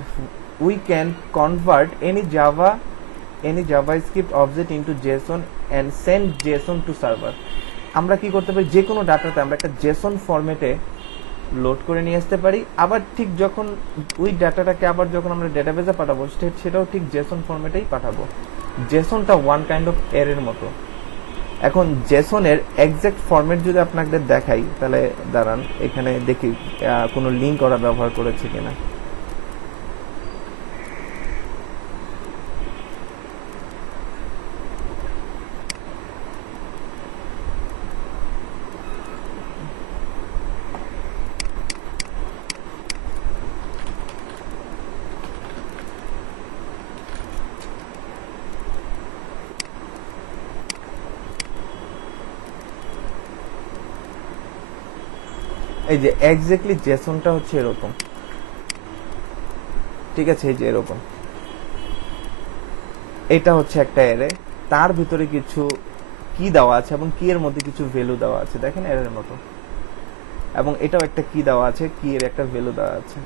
we can convert any JavaScript object into JSON and send JSON to server. আমরা কি করতে পারি, যে কোনো ডাটাতে আমরা একটা JSON ফরম্যাটে লোড করে নিয়ে আসতে পারি, আবার ঠিক যখন ওই ডাটাটাকে আবার যখন আমরা ডেটাবেসে পাঠাবো সেটাও ঠিক জেসন ফরম্যাটেই পাঠাবো। জেসনটা ওয়ান কাইন্ড অফ এর মতো। এখন জেসনের এক্সাক্ট ফরম্যাট যদি আপনাদের দেখাই, তাহলে দাঁড়ান এখানে দেখি কোনো লিঙ্ক ওরা ব্যবহার করেছে কিনা। এই যে এক্স্যাক্টলি জেসনটা হচ্ছে এরকম, ঠিক আছে, এই যে এরকম। এটা হচ্ছে একটা অ্যারে, তার ভিতরে কিছু কি দেওয়া আছে এবং কি এর মধ্যে কিছু ভ্যালু দেওয়া আছে, দেখেন অ্যারের মতো, এবং এটাও একটা কি দেওয়া আছে, কি এর একটা ভ্যালু দেওয়া আছে।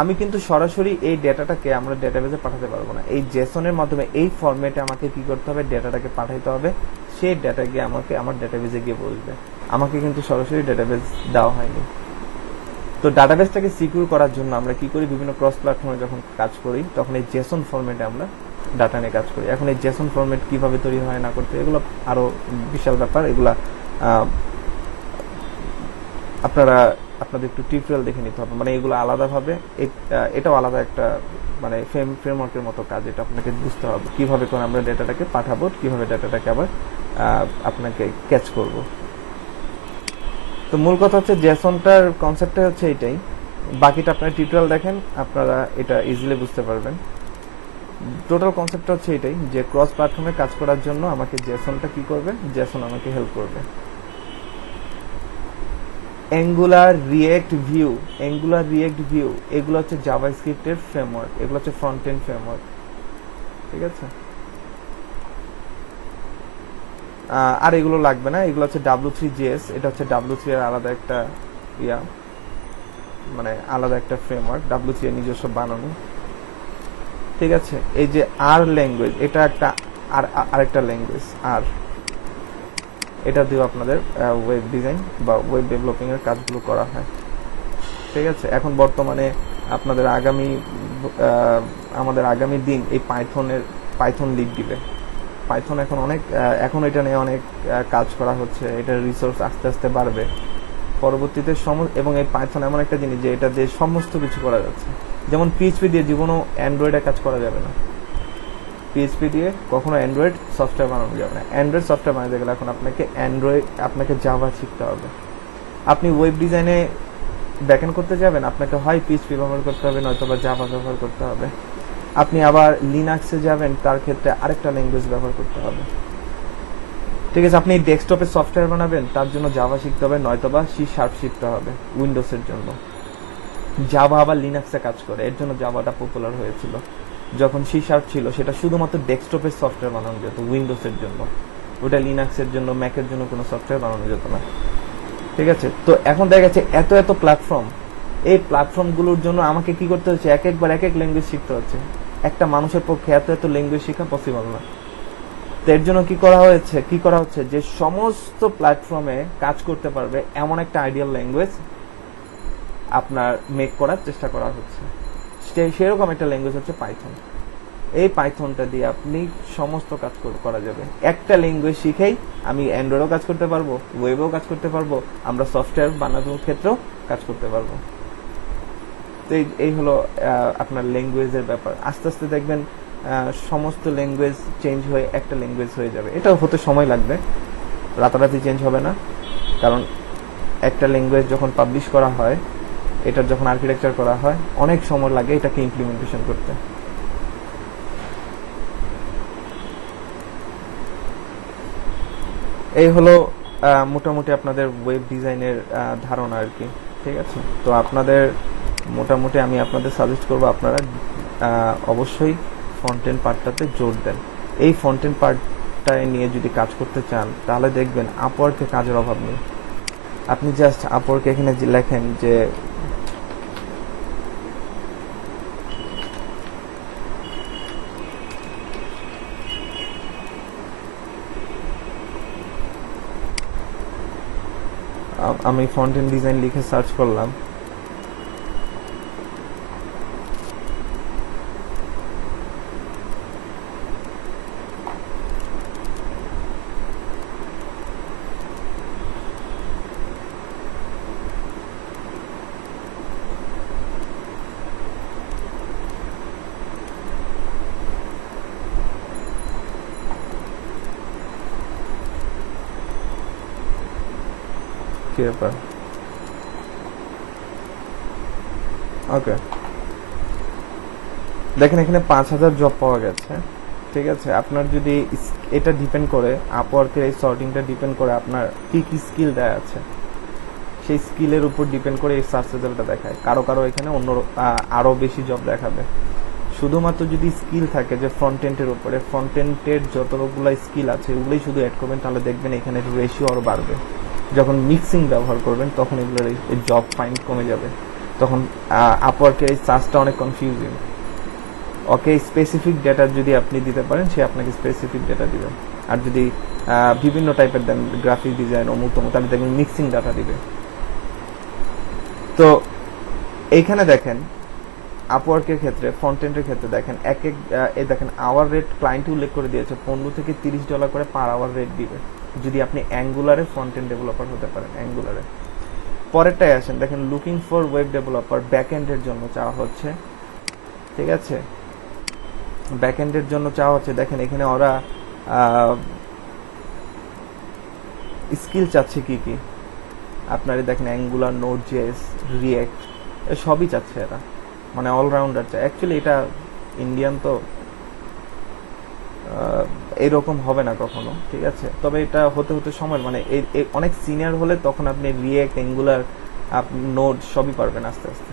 আমি কিন্তু সরাসরি এই ডেটাটাকে আমরা ডেটাবেসে পাঠাতে পারবো না, এই জেসনের মাধ্যমে এই ফরম্যাটে আমাকে কি করতে হবে, ডেটাটাকে পাঠাইতে হবে, সেই ডেটা গিয়ে আমাকে আমার ডেটাবেসে গিয়ে বসবে। আমাকে কিন্তু সরাসরি ডেটাবেস দেওয়া হয়নি। তো ডাটাবেসটাকে সিকিউর করার জন্য আমরা কি করি, বিভিন্ন ক্রস প্ল্যাটফর্মে যখন কাজ করি তখন এই জেসন ফরম্যাটে আমরা ডাটা নিয়ে কাজ করি। এখন এই জেসন ফরম্যাট কিভাবে তৈরি হয় না করতে, এগুলো আরো বিশাল ব্যাপার, এগুলা আপনাদের একটু টিউটোরিয়াল দেখে নিতে হবে। মানে এগুলো আলাদাভাবে, এটাও আলাদা একটা মানে ফ্রেমওয়ার্কের মতো কাজ, এটা আপনাকে বুঝতে হবে কিভাবে করে আমরা ডেটাটাকে পাঠাবো, কিভাবে ডেটাটাকে আবার আপনাকে ক্যাচ করব। তো মূল কথা হচ্ছে জেসনটার কনসেপ্টটা হচ্ছে এটাই, বাকিটা আপনারা টিউটোরিয়াল দেখেন, আপনারা এটা ইজিলি বুঝতে পারবেন। টোটাল কনসেপ্টটা হচ্ছে এটাই, যে ক্রস প্ল্যাটফর্মে কাজ করার জন্য আমাকে জেসনটা কি করবে, জেসন আমাকে হেল্প করবে। অ্যাঙ্গুলার রিয়েক্ট ভিউ এগুলো হচ্ছে জাভাস্ক্রিপ্টের ফ্রেমওয়ার্ক, এগুলো হচ্ছে ফ্রন্ট এন্ড ফ্রেমওয়ার্ক, ঠিক আছে। আর এগুলো লাগবে না, এগুলো হচ্ছে W3JS, এটা হচ্ছে W3 এর আলাদা একটা মানে আলাদা একটা ফ্রেমওয়ার্ক, W3 এর নিজস্ব বানানো, ঠিক আছে। এই যে আর ল্যাঙ্গুয়েজ, এটা একটা আরেকটা ল্যাঙ্গুয়েজ আর, এটা দিয়ে আপনাদের ওয়েব ডিজাইন বা ওয়েব ডেভেলপিং এর কাজগুলো করা হয়, ঠিক আছে। এখন বর্তমানে আপনাদের আমাদের আগামী দিন এই পাইথন লিড দিবে। পাইথন এখন এটা নিয়ে অনেক কাজ করা হচ্ছে, এটার রিসোর্স আস্তে আস্তে বাড়বে পরবর্তীতে এবং এই পাইথন এমন একটা জিনিস যে এটা দিয়ে সমস্ত কিছু করা যাচ্ছে। যেমন পিএইচপি দিয়ে জীবনও অ্যান্ড্রয়েডে কাজ করা যাবে না, পিএইচপি দিয়ে কখনো অ্যান্ড্রয়েড সফটওয়্যার বানানো যাবে না। অ্যান্ড্রয়েড সফটওয়্যার বানাতে গেলে এখন আপনাকে জাভা শিখতে হবে। আপনি ওয়েব ডিজাইনে ব্যাকএন্ড করতে যাবেন, আপনাকে হয় পিএইচপি ব্যবহার করতে হবে, নয়তো বা জাভা ব্যবহার করতে হবে। আপনি আবার লিনাক্সে যাবেন, তার ক্ষেত্রে আরেকটা ল্যাঙ্গুয়েজ ব্যবহার করতে হবে, ঠিক আছে। আপনি ডেস্কটপে সফটওয়্যার বানাবেন, তার জন্য জাভা শিখতে হবে, নয়তো বা C# শিখতে হবে উইন্ডোজের জন্য। জাভা আবার লিনাক্সে কাজ করে, এর জন্য জাভাটা পপুলার হয়েছিল। যখন C# ছিল সেটা শুধুমাত্র ডেস্কটপের সফটওয়্যার বানানো যেত উইন্ডোজের জন্য, ওটা লিনাক্সের জন্য ম্যাকের জন্য কোনো সফটওয়্যার বানানো যেত না, ঠিক আছে। তো এখন দেখা গেছে এত প্ল্যাটফর্ম, এই প্ল্যাটফর্মগুলোর জন্য আমাকে কি করতে হচ্ছে, এক এক ল্যাঙ্গুয়েজ শিখতে হচ্ছে। একটা মানুষের পক্ষে এত এত ল্যাঙ্গুয়েজ শেখা পসিবল না। তো এর জন্য কি করা হচ্ছে যে সমস্ত প্ল্যাটফর্মে কাজ করতে পারবে এমন একটা আইডিয়াল ল্যাঙ্গুয়েজ আপনার মেক করার চেষ্টা করা হচ্ছে। সেরকম একটা ল্যাঙ্গুয়েজ হচ্ছে পাইথন। এই পাইথনটা দিয়ে আপনি সমস্ত কাজ করা যাবে। একটা ল্যাঙ্গুয়েজ শিখেই আমি অ্যান্ড্রয়েডও কাজ করতে পারবো, ওয়েবেও কাজ করতে পারবো, আমরা সফটওয়্যার বানানোর ক্ষেত্রেও কাজ করতে পারবো। তো এই হলো আপনার ল্যাঙ্গুয়েজের ব্যাপার। আস্তে আস্তে দেখবেন সমস্ত ল্যাঙ্গুয়েজ চেঞ্জ হয়ে একটা ল্যাঙ্গুয়েজ হয়ে যাবে। এটা হতে সময় লাগবে, রাতারাতি চেঞ্জ হবে না, কারণ একটা ল্যাঙ্গুয়েজ যখন পাবলিশ করা হয়, এটার যখন আর্কিটেকচার করা হয়, অনেক সময় লাগে এটাকে ইমপ্লিমেন্টেশন করতে। এই হলো মোটামুটি আপনাদের ওয়েব ডিজাইনের ধারণা আর কি। ঠিক আছে, তো আপনাদের মোটামুটি আমি আপনাদের সাজেস্ট করবো আপনারা অবশ্যই ফ্রন্ট এন্ড পার্টটাতে জোর দেন। এই ফ্রন্ট এন্ড পার্টটা নিয়ে যদি কাজ করতে চান তাহলে দেখবেন আপওয়ার্কে কাজের অভাব নেই। আপনি জাস্ট আপওয়ার্কে এখানে লেখেন যে আমি ফ্রন্ট এন্ড ডিজাইন লিখে সার্চ করলাম, কি ব্যাপার? ওকে, দেখেন এখানে 5000 জব পাওয়া গেছে। ঠিক আছে, আপনার যদি এটা ডিপেন্ড করে, আপওয়ার্কের এই সর্টিংটা ডিপেন্ড করে আপনার কি কি স্কিল দেয়া আছে, সেই স্কিলের উপর ডিপেন্ড করে এই সার্চ রেজাল্টটা দেখায়। কারো কারো এখানে অন্য আরো বেশি জব দেখাবে। শুধুমাত্র যদি স্কিল থাকে যে ফ্রন্ট এন্ডের উপরে, ফ্রন্ট এন্ডের যতগুলো স্কিল আছে ওগুলোই শুধু অ্যাড করবেন, তাহলে দেখবেন এখানে রেশিও আরো বাড়বে। যখন মিক্সিং ব্যবহার করবেন তখন এগুলোর জব ফাইন্ড কমে যাবে, তখন আপওয়ার্কের এই সার্চটা অনেক কনফিউজিং। ওকে, স্পেসিফিক ডেটা যদি আপনি দিতে পারেন, সে আপনাকে স্পেসিফিক ডেটা দিবে। আর যদি বিভিন্ন টাইপের দেন, গ্রাফিক ডিজাইন অমুক তমুক, তাহলে দেখবেন মিক্সিং ডাটা দিবে। তো এইখানে দেখেন আপওয়ার্কের ক্ষেত্রে, ফ্রন্ট এন্ডের ক্ষেত্রে দেখেন দেখেন আওয়ার রেট ক্লায়েন্ট উল্লেখ করে দিয়েছে $15 থেকে $30 করে পার আওয়ার রেট দিবে যদি আপনি অ্যাঙ্গুলারে ফ্রন্ট এন্ড ডেভেলপার হতে পারেন। অ্যাঙ্গুলারে পরেরটাই আসেন, দেখেন looking for web developer, back এন্ডের জন্য চাওয়া হচ্ছে। ঠিক আছে, ব্যাক এন্ডের জন্য চাওয়া হচ্ছে। দেখেন এখানে ওরা স্কিল চাচ্ছে কি কি, আপনারা দেখেন অ্যাঙ্গুলার, নোড.জেএস, রিঅ্যাক্ট, সবই চাচ্ছে এরা, মানে অলরাউন্ডার চায়। অ্যাকচুয়ালি এটা ইন্ডিয়ান তো এইরকম হবে না কখনো। ঠিক আছে, তবে এটা হতে হতে সময়, মানে অনেক সিনিয়র হলে তখন আপনি রিঅ্যাক্ট, অ্যাঙ্গুলার, নোড সবই পারবেন আস্তে আস্তে।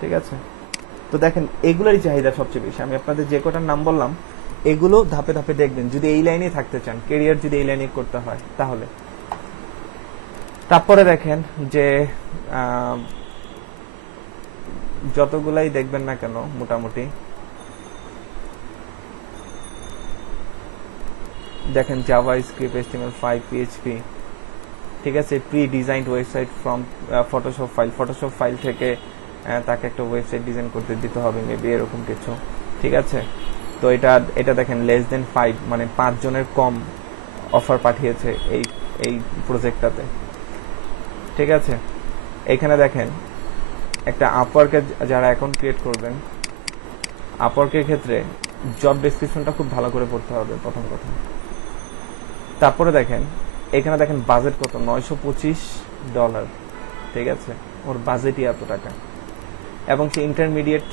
ঠিক আছে, তো দেখেন এগুলোরই চাহিদা সবচেয়ে বেশি। আমি আপনাদের যে কটার নাম বললাম এগুলো ধাপে ধাপে দেখবেন, যদি এই লাইনে থাকতে চান, কেরিয়ার যদি এই লাইনে করতে হয় তাহলে। তারপরে দেখেন যে যতগুলাই দেখবেন না কেন মোটামুটি দেখেন জাভা স্ক্রিপ্ট, HTML5, PHP। ঠিক আছে, pre designed website from Photoshop file থেকে তাকে একটা ওয়েবসাইট ডিজাইন করতে দিতে হবে মেবি, এরকম কিছু। ঠিক আছে, তো এটা দেখেন লেস দেন 5, মানে 5 জনের কম অফার পাঠিয়েছে এই প্রজেক্টটাতে। ঠিক আছে, এখানে দেখেন একটা আপওয়ার্কে যারা অ্যাকাউন্ট ক্রিয়েট করবেন, আপওয়ার্কের ক্ষেত্রে জব ডেসক্রিপশনটা খুব ভালো করে পড়তে হবে প্রথম কথা। তারপরে দেখেন এখানে দেখেন বাজেট কত, $925। ঠিক আছে, ওর বাজেটই এত টাকা, এবং সে ইন্টারমিডিয়েট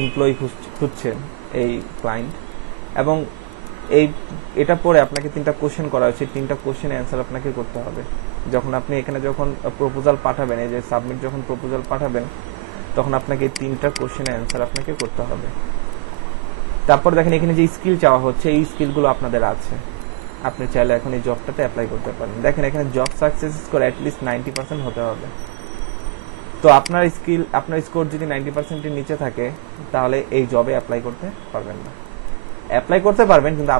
এমপ্লয়ি খুঁজছে এই ক্লায়েন্ট। এবং এটা পরে আপনাকে 3টা কোশ্চেন করা হয়েছে, 3টা কোশ্চেন অ্যান্সার আপনাকে করতে হবে। যখন আপনি এখানে যখন প্রপোজাল পাঠাবেন, এই যে সাবমিট যখন প্রপোজাল পাঠাবেন, তখন আপনাকে 3টা কোশ্চেন অ্যান্সার আপনাকে করতে হবে। তারপর দেখেন এখানে যে স্কিল চাওয়া হচ্ছে, এই স্কিলগুলো আপনাদের আছে, আপনি চাইলে এখন এই জবটাতে অ্যাপ্লাই করতে পারেন। দেখেন এখানে জব সাকসেস স্কোর অ্যাটলিস্ট 90% হতে হবে। তো তো আপনার স্কোর যদি 90% এর নিচে থাকে তাহলে এই জবে অ্যাপ্লাই করতে পারবেন না। অ্যাপ্লাই করতে পারবেন কিন্তু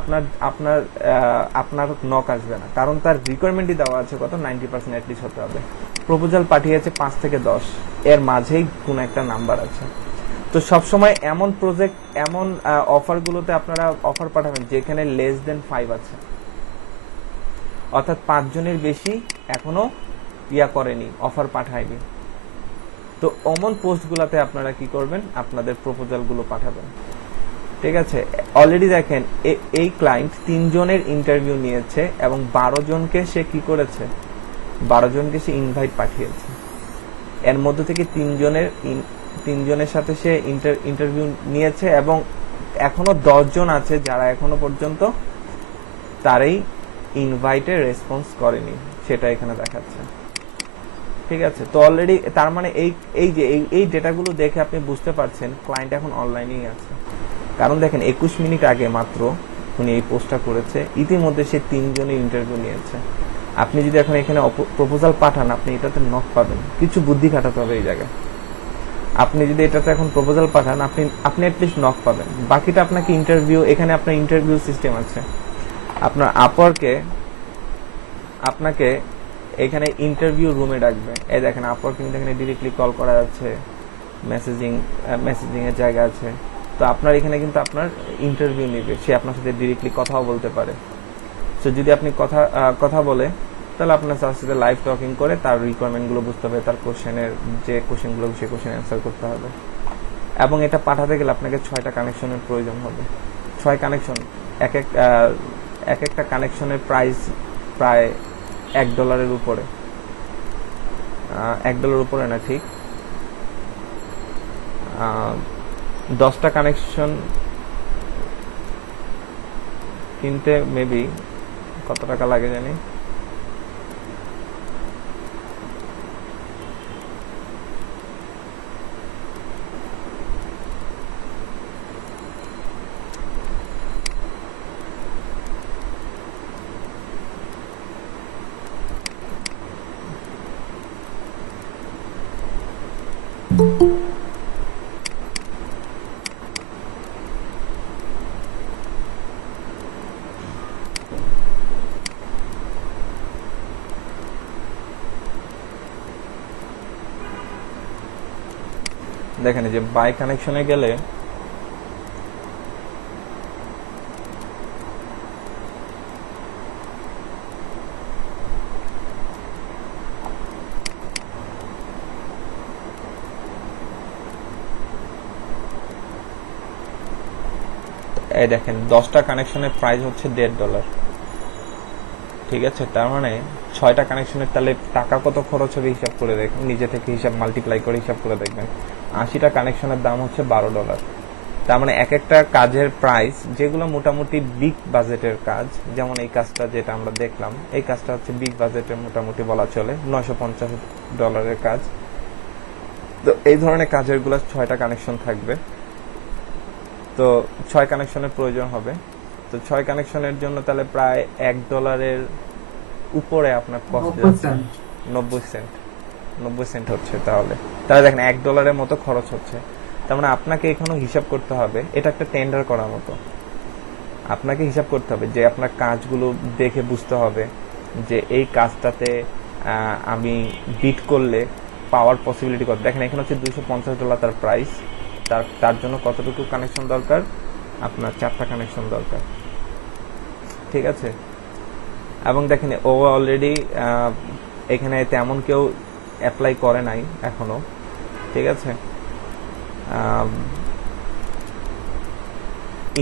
আপনার নক আসবে না, কারণ তার রিকোয়ারমেন্টই দেওয়া আছে কত 90% অ্যাটলিস্ট হতে হবে। প্রপোজাল পাঠিয়েছে 5 থেকে 10, এর মাঝেই কোন একটা নাম্বার আছে। তো সবসময় এমন প্রজেক্ট, এমন অফারগুলোতে আপনারা অফার পাঠাবেন যেখানে লেস দেন 5 আছে, অর্থাৎ 5 জনের বেশি এখনো করেনি, অফার পাঠায়নি। তো অমন পোস্টগুলোতে আপনারা কি করবেন, আপনাদের প্রপোজালগুলো পাঠাবেন। ঠিক আছে, অলরেডি দেখেন এই ক্লায়েন্ট 3 জনের ইন্টারভিউ নিয়েছে এবং 12 জনকে সে কি করেছে, 12 জনকে সে ইনভাইট পাঠিয়েছে। এর মধ্যে থেকে 3 জনের সাথে সে ইন্টারভিউ নিয়েছে এবং এখনো 10 জন আছে যারা এখনো পর্যন্ত তার এই ইনভাইটে রেসপন্স করেনি, সেটা এখানে দেখাচ্ছে। ঠিক আছে, তো অলরেডি তার মানে এই ডেটাগুলো দেখে আপনি বুঝতে পারছেন ক্লায়েন্ট এখন অনলাইনেই আছে। কারণ দেখেন 21 মিনিট আগে মাত্র উনি এই পোস্টটা করেছে, ইতিমধ্যে সে 3 জনের ইন্টারভিউ নিয়েছে। আপনি যদি এখন এখানে প্রপোজাল পাঠান, আপনি এটাতে নক পাবেন, কিছু বুদ্ধি খাটাতে হবে এই জায়গায়। আপনি যদি এটাতে এখন প্রপোজাল পাঠান, আপনি অ্যাটলিস্ট নক পাবেন। বাকিটা আপনাকে ইন্টারভিউ, এখানে আপনার ইন্টারভিউ সিস্টেম আছে। আপনার আপওয়ার্কে আপনাকে এখানে ইন্টারভিউ রুমে ডাকবে। এই দেখেন আপওয়ার্ক কিন্তু এখানে ডিরেক্টলি কল করা যাচ্ছে, মেসেজিং এর জায়গা আছে। তো আপনার এখানে কিন্তু আপনার ইন্টারভিউ নেবে, সে আপনার সাথে ডিরেক্টলি কথাও বলতে পারে। সো যদি আপনি কথা বলে, তাহলে আপনার সাথে লাইভ টকিং করে তার রিকোয়ারমেন্টগুলো বুঝতে হবে, তার কোশ্চেনের যে কোশ্চেনগুলো সে কোশ্চেন অ্যান্সার করতে হবে। এবং এটা পাঠাতে গেলে আপনাকে 6টা কানেকশনের প্রয়োজন হবে। 6 কানেকশন, এক একটা কানেকশনের প্রাইস প্রায় $1 উপরে, $1 উপরে না, ঠিক 10টা কানেকশন কিনতে মেবি কত টাকা লাগে জানি, দেখেন যে বাই কানেকশনে গেলে এই দেখেন 10টা কানেকশনের প্রাইস হচ্ছে $1.5। ঠিক আছে, তার মানে 6টা কানেকশনের তাহলে টাকা কত খরচ হবে হিসাব করে দেখুন, নিজে থেকে হিসাব মাল্টিপ্লাই করে হিসাব করে দেখবেন। 80টা কানেকশনের দাম হচ্ছে $12। তার মানে এক একটা কাজের প্রাইস, যেগুলো মোটামুটি বিগ বাজেটের কাজ, যেমন এই কাজটা যেটা আমরা দেখলাম, এই কাজটা হচ্ছে বিগ বাজেটের মোটামুটি বলা চলে, $950 কাজ। তো এই ধরনের কাজের গুলো 6টা কানেকশন থাকবে, তো 6 কানেকশনের প্রয়োজন হবে। তো 6 কানেকশনের জন্য তাহলে প্রায় $1 উপরে আপনার কস্ট, 90 সেন্ট হচ্ছে। তাহলে দেখেন $1 মতো খরচ হচ্ছে। তার মানে আপনাকে এখানে হিসাব করতে হবে, এটা একটা টেন্ডার করার মতো। আপনাকে হিসাব করতে হবে যে আপনার কাজগুলো দেখে বুঝতে হবে যে এই কাজটাতে আমি বিট করলে পাওয়ার পসিবিলিটি কত। দেখেন এখানে হচ্ছে $250 তার প্রাইস, তার জন্য কতটুকু কানেকশন দরকার, আপনার 4টা কানেকশন দরকার। ঠিক আছে, এবং দেখেন ও অলরেডি এখানে তেমন কেউ অ্যাপ্লাই করে নাই এখনো। ঠিক আছে,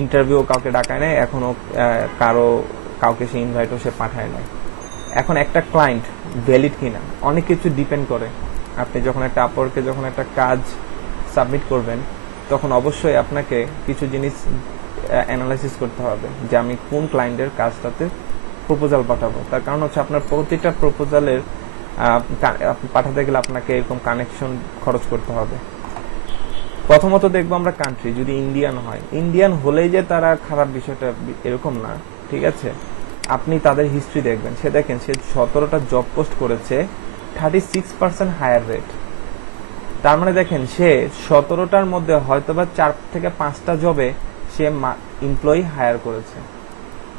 ইন্টারভিউ কাউকে ডাকায় নাই এখনো, কাউকে সে ইনভাইটও সে পাঠায় নাই। এখন একটা ক্লায়েন্ট ভ্যালিড কিনা অনেক কিছু ডিপেন্ড করে। আপনি যখন একটা আপওয়ার্কে যখন একটা কাজ সাবমিট করবেন, তখন অবশ্যই আপনাকে কিছু জিনিস অ্যানালাইসিস করতে হবে যে আমি কোন ক্লায়েন্টের কাজটাতে প্রপোজাল পাঠাবো। তার কারণ হচ্ছে আপনার প্রতিটা প্রপোজালের পাঠাতে গেলে আপনাকে এরকম কানেকশন খরচ করতে হবে। প্রথমত দেখবো আমরা কান্ট্রি, যদি ইন্ডিয়ান হয়, ইন্ডিয়ান হলেই যে তারা খারাপ, বিষয়টা এরকম না। ঠিক আছে, আপনি তাদের হিস্ট্রি দেখবেন, সে 17টা জব পোস্ট করেছে, 36% হায়ার রেট। তার মানে দেখেন সে 17টার মধ্যে হয়তোবা 4 থেকে 5টা জবে সে এমপ্লয়ি হায়ার করেছে।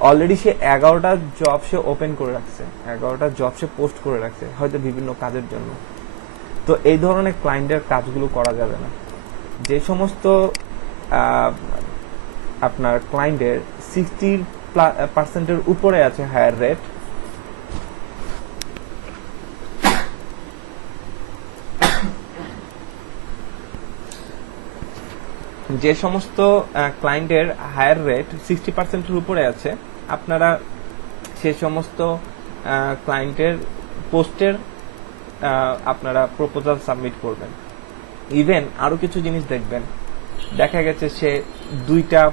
অলরেডি সে 11টা জব সে ওপেন করে রাখছে, 11টা জব সে পোস্ট করে রাখছে, হয়তো বিভিন্ন কাজের জন্য। তো এই ধরনের ক্লায়েন্টের কাজগুলো করা যাবে না। যে সমস্ত আপনার ক্লায়েন্টের 60% উপরে আছে হায়ার রেট, যে সমস্ত ক্লায়েন্টের হায়ার রেট 60%-এর উপরে আছে, আপনারা সে সমস্ত ক্লায়েন্টের পোস্টের আপনারা প্রপোজাল সাবমিট করবেন। ইভেন আরো কিছু জিনিস দেখবেন, দেখা গেছে সে 2টা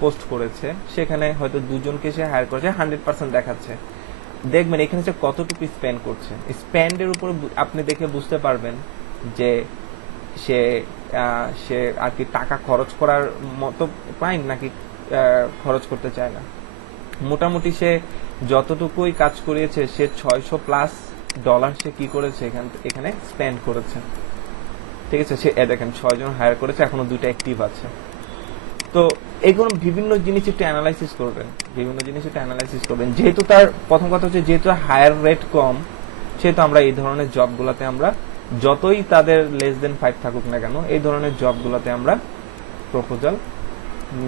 পোস্ট করেছে, সেখানে হয়তো 2জনকে সে হায়ার করেছে, 100% দেখাচ্ছে। দেখবেন এখানে সে কতটুকু স্পেন্ড করছে, স্পেন্ডের উপর আপনি দেখে বুঝতে পারবেন যে সে আর কি টাকা খরচ করার মতো ক্লায়েন্ট নাকি খরচ করতে চায় না। মোটামুটি সে যতটুকুই কাজ করিয়েছে, সে $600+ সে কি করেছে এখানে স্পেন্ড করেছে। ঠিক আছে, সে দেখেন 6 জন হায়ার করেছে, এখনো 2টা অ্যাক্টিভ আছে। তো এগুলো বিভিন্ন জিনিস একটু অ্যানালাইসিস করবেন, যেহেতু তার প্রথম কথা হচ্ছে যেহেতু হায়ার রেট কম, সেহেতু আমরা এই ধরনের জবগুলোতে আমরা যতই তাদের লেস দেন 5 থাকুক না কেন, এই ধরনের জবগুলোতে আমরা প্রপোজাল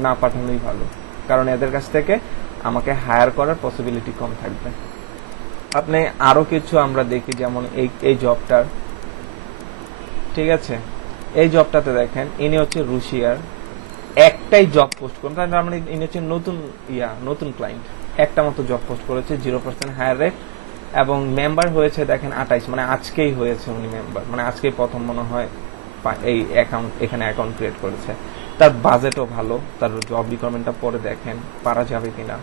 না পাঠানোই ভালো, কারণ এদের কাছ থেকে আমাকে হায়ার করার পসিবিলিটি কম থাকবে। আপনি আরো কিছু আমরা দেখি, যেমন এই জবটার, ঠিক আছে, এই জবটাতে দেখেন ইনি হচ্ছে রুশিয়ার, একটাই জব পোস্ট করেন, তার মানে ইনি হচ্ছে নতুন ক্লায়েন্ট, একটা মতো জব পোস্ট করেছে, 0% হায়ার রেট, এবং মেম্বার হয়েছে দেখেন 28, মানে আজকেই হয়েছে উনি মেম্বার, মানে আজকেই প্রথম মনে হয় এই এখানে অ্যাকাউন্ট ক্রিয়েট করেছে। তার বাজেটও ভালো, তার জব রিকোয়ারমেন্টটা পরে দেখেন পারা যাবে কিনা,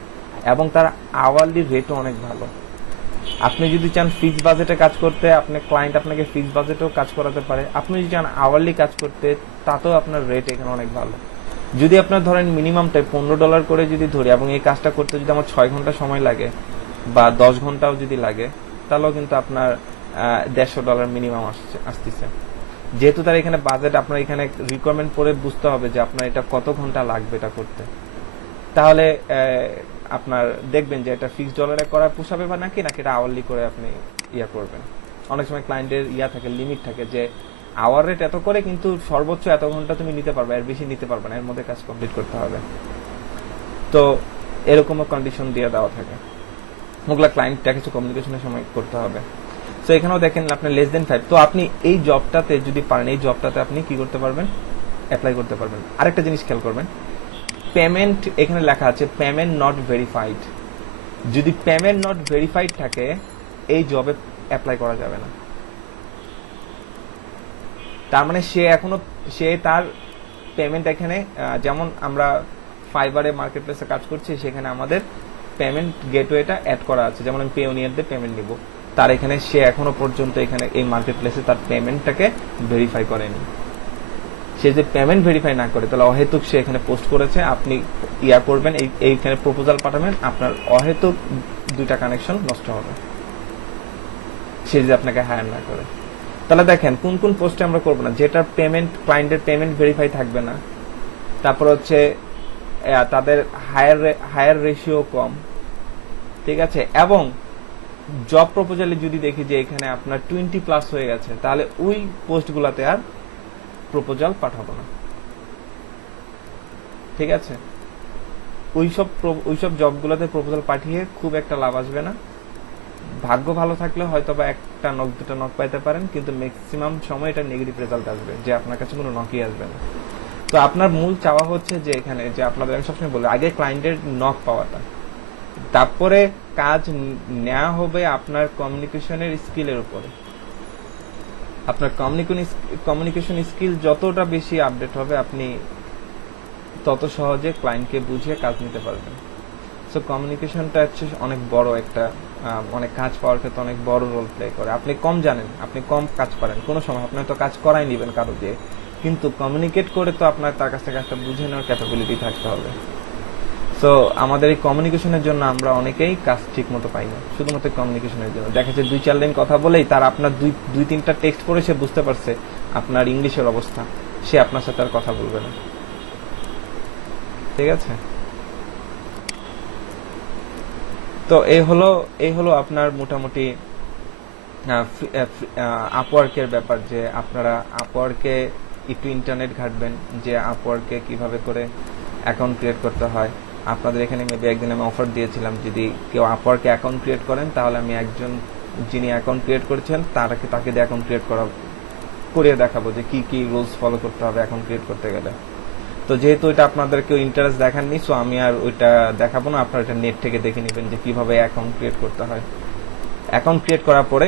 এবং তার আওয়ারলি রেটও অনেক ভালো। আপনি যদি চান ফিক্সড বাজেটে কাজ করতে, আপনার ক্লায়েন্ট আপনাকে ফিক্সড বাজেটেও কাজ করাতে পারে। আপনি যদি চান আওয়ারলি কাজ করতে, তাতেও আপনার রেট এখানে অনেক ভালো। যদি আপনার ধরেন মিনিমামটাই $15 করে যদি ধরি, এবং এই কাজটা করতে যদি আমার 6 ঘন্টা সময় লাগে বা 10 ঘন্টাও যদি লাগে, তাহলেও কিন্তু আপনার $150 মিনিমাম আসতেছে। যেহেতু তার এখানে বাজেট, আপনার এখানে রিকোয়ারমেন্ট পরে বুঝতে হবে যে আপনার এটা কত ঘন্টা লাগবে এটা করতে, তাহলে আপনার দেখবেন যে এটা ফিক্সড ডলারে করা পোষাবে বা নাকি এটা আওয়ারলি করে আপনি করবেন। অনেক সময় ক্লায়েন্টের থাকে, লিমিট থাকে যে আওয়ার রেট এত করে, কিন্তু সর্বোচ্চ এত ঘন্টা তুমি নিতে পারবে, এর বেশি নিতে পারবে না, এর মধ্যে কাজ কমপ্লিট করতে হবে। তো এরকমও কন্ডিশন দিয়ে দেওয়া থাকে, ওগুলা ক্লায়েন্টটা কিছু কমিউনিকেশনের সময় করতে হবে। তো এখানেও দেখেন আপনার লেস দেন 5, তো আপনি এই জবটাতে যদি পারেন, এই জবটাতে আপনি কি করতে পারবেন, অ্যাপ্লাই করতে পারবেন। আরেকটা জিনিস খেয়াল করবেন, পেমেন্ট এখানে লেখা আছে পেমেন্ট নট ভেরিফাইড। যদি পেমেন্ট নট ভেরিফাইড থাকে, এই জবে অ্যাপ্লাই করা যাবে না। তার মানে সে তার পেমেন্ট এখানে, যেমন আমরা ফাইবারে মার্কেট প্লেসে কাজ করছি, সেখানে আমাদের পেমেন্ট গেটওয়েটা অ্যাড করা আছে, যেমন আমি পেওনিয়ার দিয়ে পেমেন্ট নিব, তার এখানে সে এখনো পর্যন্ত এখানে এই মার্কেট প্লেসে তার পেমেন্টটাকে ভেরিফাই করেনি। সে যে পেমেন্ট ভেরিফাই না করে, তাহলে অহেতুক সে এখানে পোস্ট করেছে, আপনি করবেন এইখানে প্রপোজাল পাঠাবেন, আপনার অহেতুক 2টা কানেকশন নষ্ট হবে সে যদি আপনাকে হায়ার না করে। তাহলে দেখেন কোন কোন পোস্টে আমরা করবো না, যেটার পেমেন্ট, ক্লায়েন্টের পেমেন্ট ভেরিফাই থাকবে না, তারপর হচ্ছে তাদের হায়ার রেশিও কম, ঠিক আছে, এবং জব প্রপোজালে যদি দেখি যে এখানে আপনার 20+ হয়ে গেছে, তাহলে ওই পোস্টগুলোতে আর প্রপোজাল পাঠাবো না। ঠিক আছে, ওইসব জবগুলোতে প্রপোজাল পাঠিয়ে খুব একটা লাভ আসবে না। ভাগ্য ভালো থাকলে হয়তো বা 1-2টা নক পাইতে পারেন, কিন্তু ম্যাক্সিমাম সময় এটা নেগেটিভ রেজাল্ট আসবে, যে আপনার কাছে কোনো নকই আসবে না। তো আপনার মূল চাওয়া হচ্ছে যে এখানে, যে আপনাদের আমি সবসময় বলি, আগে ক্লায়েন্টের নক পাওয়াটা, তারপরে কাজ নেওয়া হবে আপনার কমিউনিকেশনের স্কিলের উপরে। আপনার কমিউনিকেশন স্কিল যতটা বেশি আপডেট হবে, আপনি তত সহজে ক্লায়েন্টকে বুঝিয়ে কাজ নিতে পারবেন। সো কমিউনিকেশনটা হচ্ছে অনেক বড় একটা, অনেক কাজ পাওয়ার ক্ষেত্রে অনেক বড় রোল প্লে করে। আপনি কম জানেন, আপনি কম কাজ পারেন, কোনো সময় আপনি তো কাজ করাই নিবেন কারো দিয়ে, কিন্তু কমিউনিকেট করে তো আপনার তার কাছ থেকে কাজটা বুঝে নেওয়ার ক্যাপাবিলিটি থাকতে হবে। সো আমাদের এই কমিউনিকেশনের জন্য আমরা অনেকেই কাজ ঠিক মতো পাই না, শুধুমাত্র কমিউনিকেশনের জন্য। দেখা যাচ্ছে 2-4 লাইন কথা বলেই তার আপনার 2-3টা টেক্সট পড়ে সে বুঝতে পারছে আপনার ইংলিশের অবস্থা, সে আপনার সাথে আর কথা বলবে না। ঠিক আছে, তো এই হলো আপনার মোটামুটি আপওয়ার্কের ব্যাপার, যে আপনারা আপওয়ার্কে একটু ইন্টারনেট ঘাটবেন, যে আপওয়ার্কে কিভাবে করে অ্যাকাউন্ট ক্রিয়েট করতে হয়। আপনাদের এখানে মেবি একদিন আমি অফার দিয়েছিলাম, যদি কেউ আপওয়ার্কে অ্যাকাউন্ট ক্রিয়েট করেন তাহলে আমি একজন যিনি অ্যাকাউন্ট ক্রিয়েট করেছেন তাকে দিয়ে অ্যাকাউন্ট ক্রিয়েট করিয়ে দেখাবো যে কি কি রুলস ফলো করতে হবে অ্যাকাউন্ট ক্রিয়েট করতে গেলে। তো যেহেতু এটা আপনাদের কেউ ইন্টারেস্ট দেখাননি, সো আমি আর ওইটা দেখাবো না, আপনারা এটা নেট থেকে দেখে নেবেন যে কিভাবে অ্যাকাউন্ট ক্রিয়েট করতে হয়। অ্যাকাউন্ট ক্রিয়েট করার পরে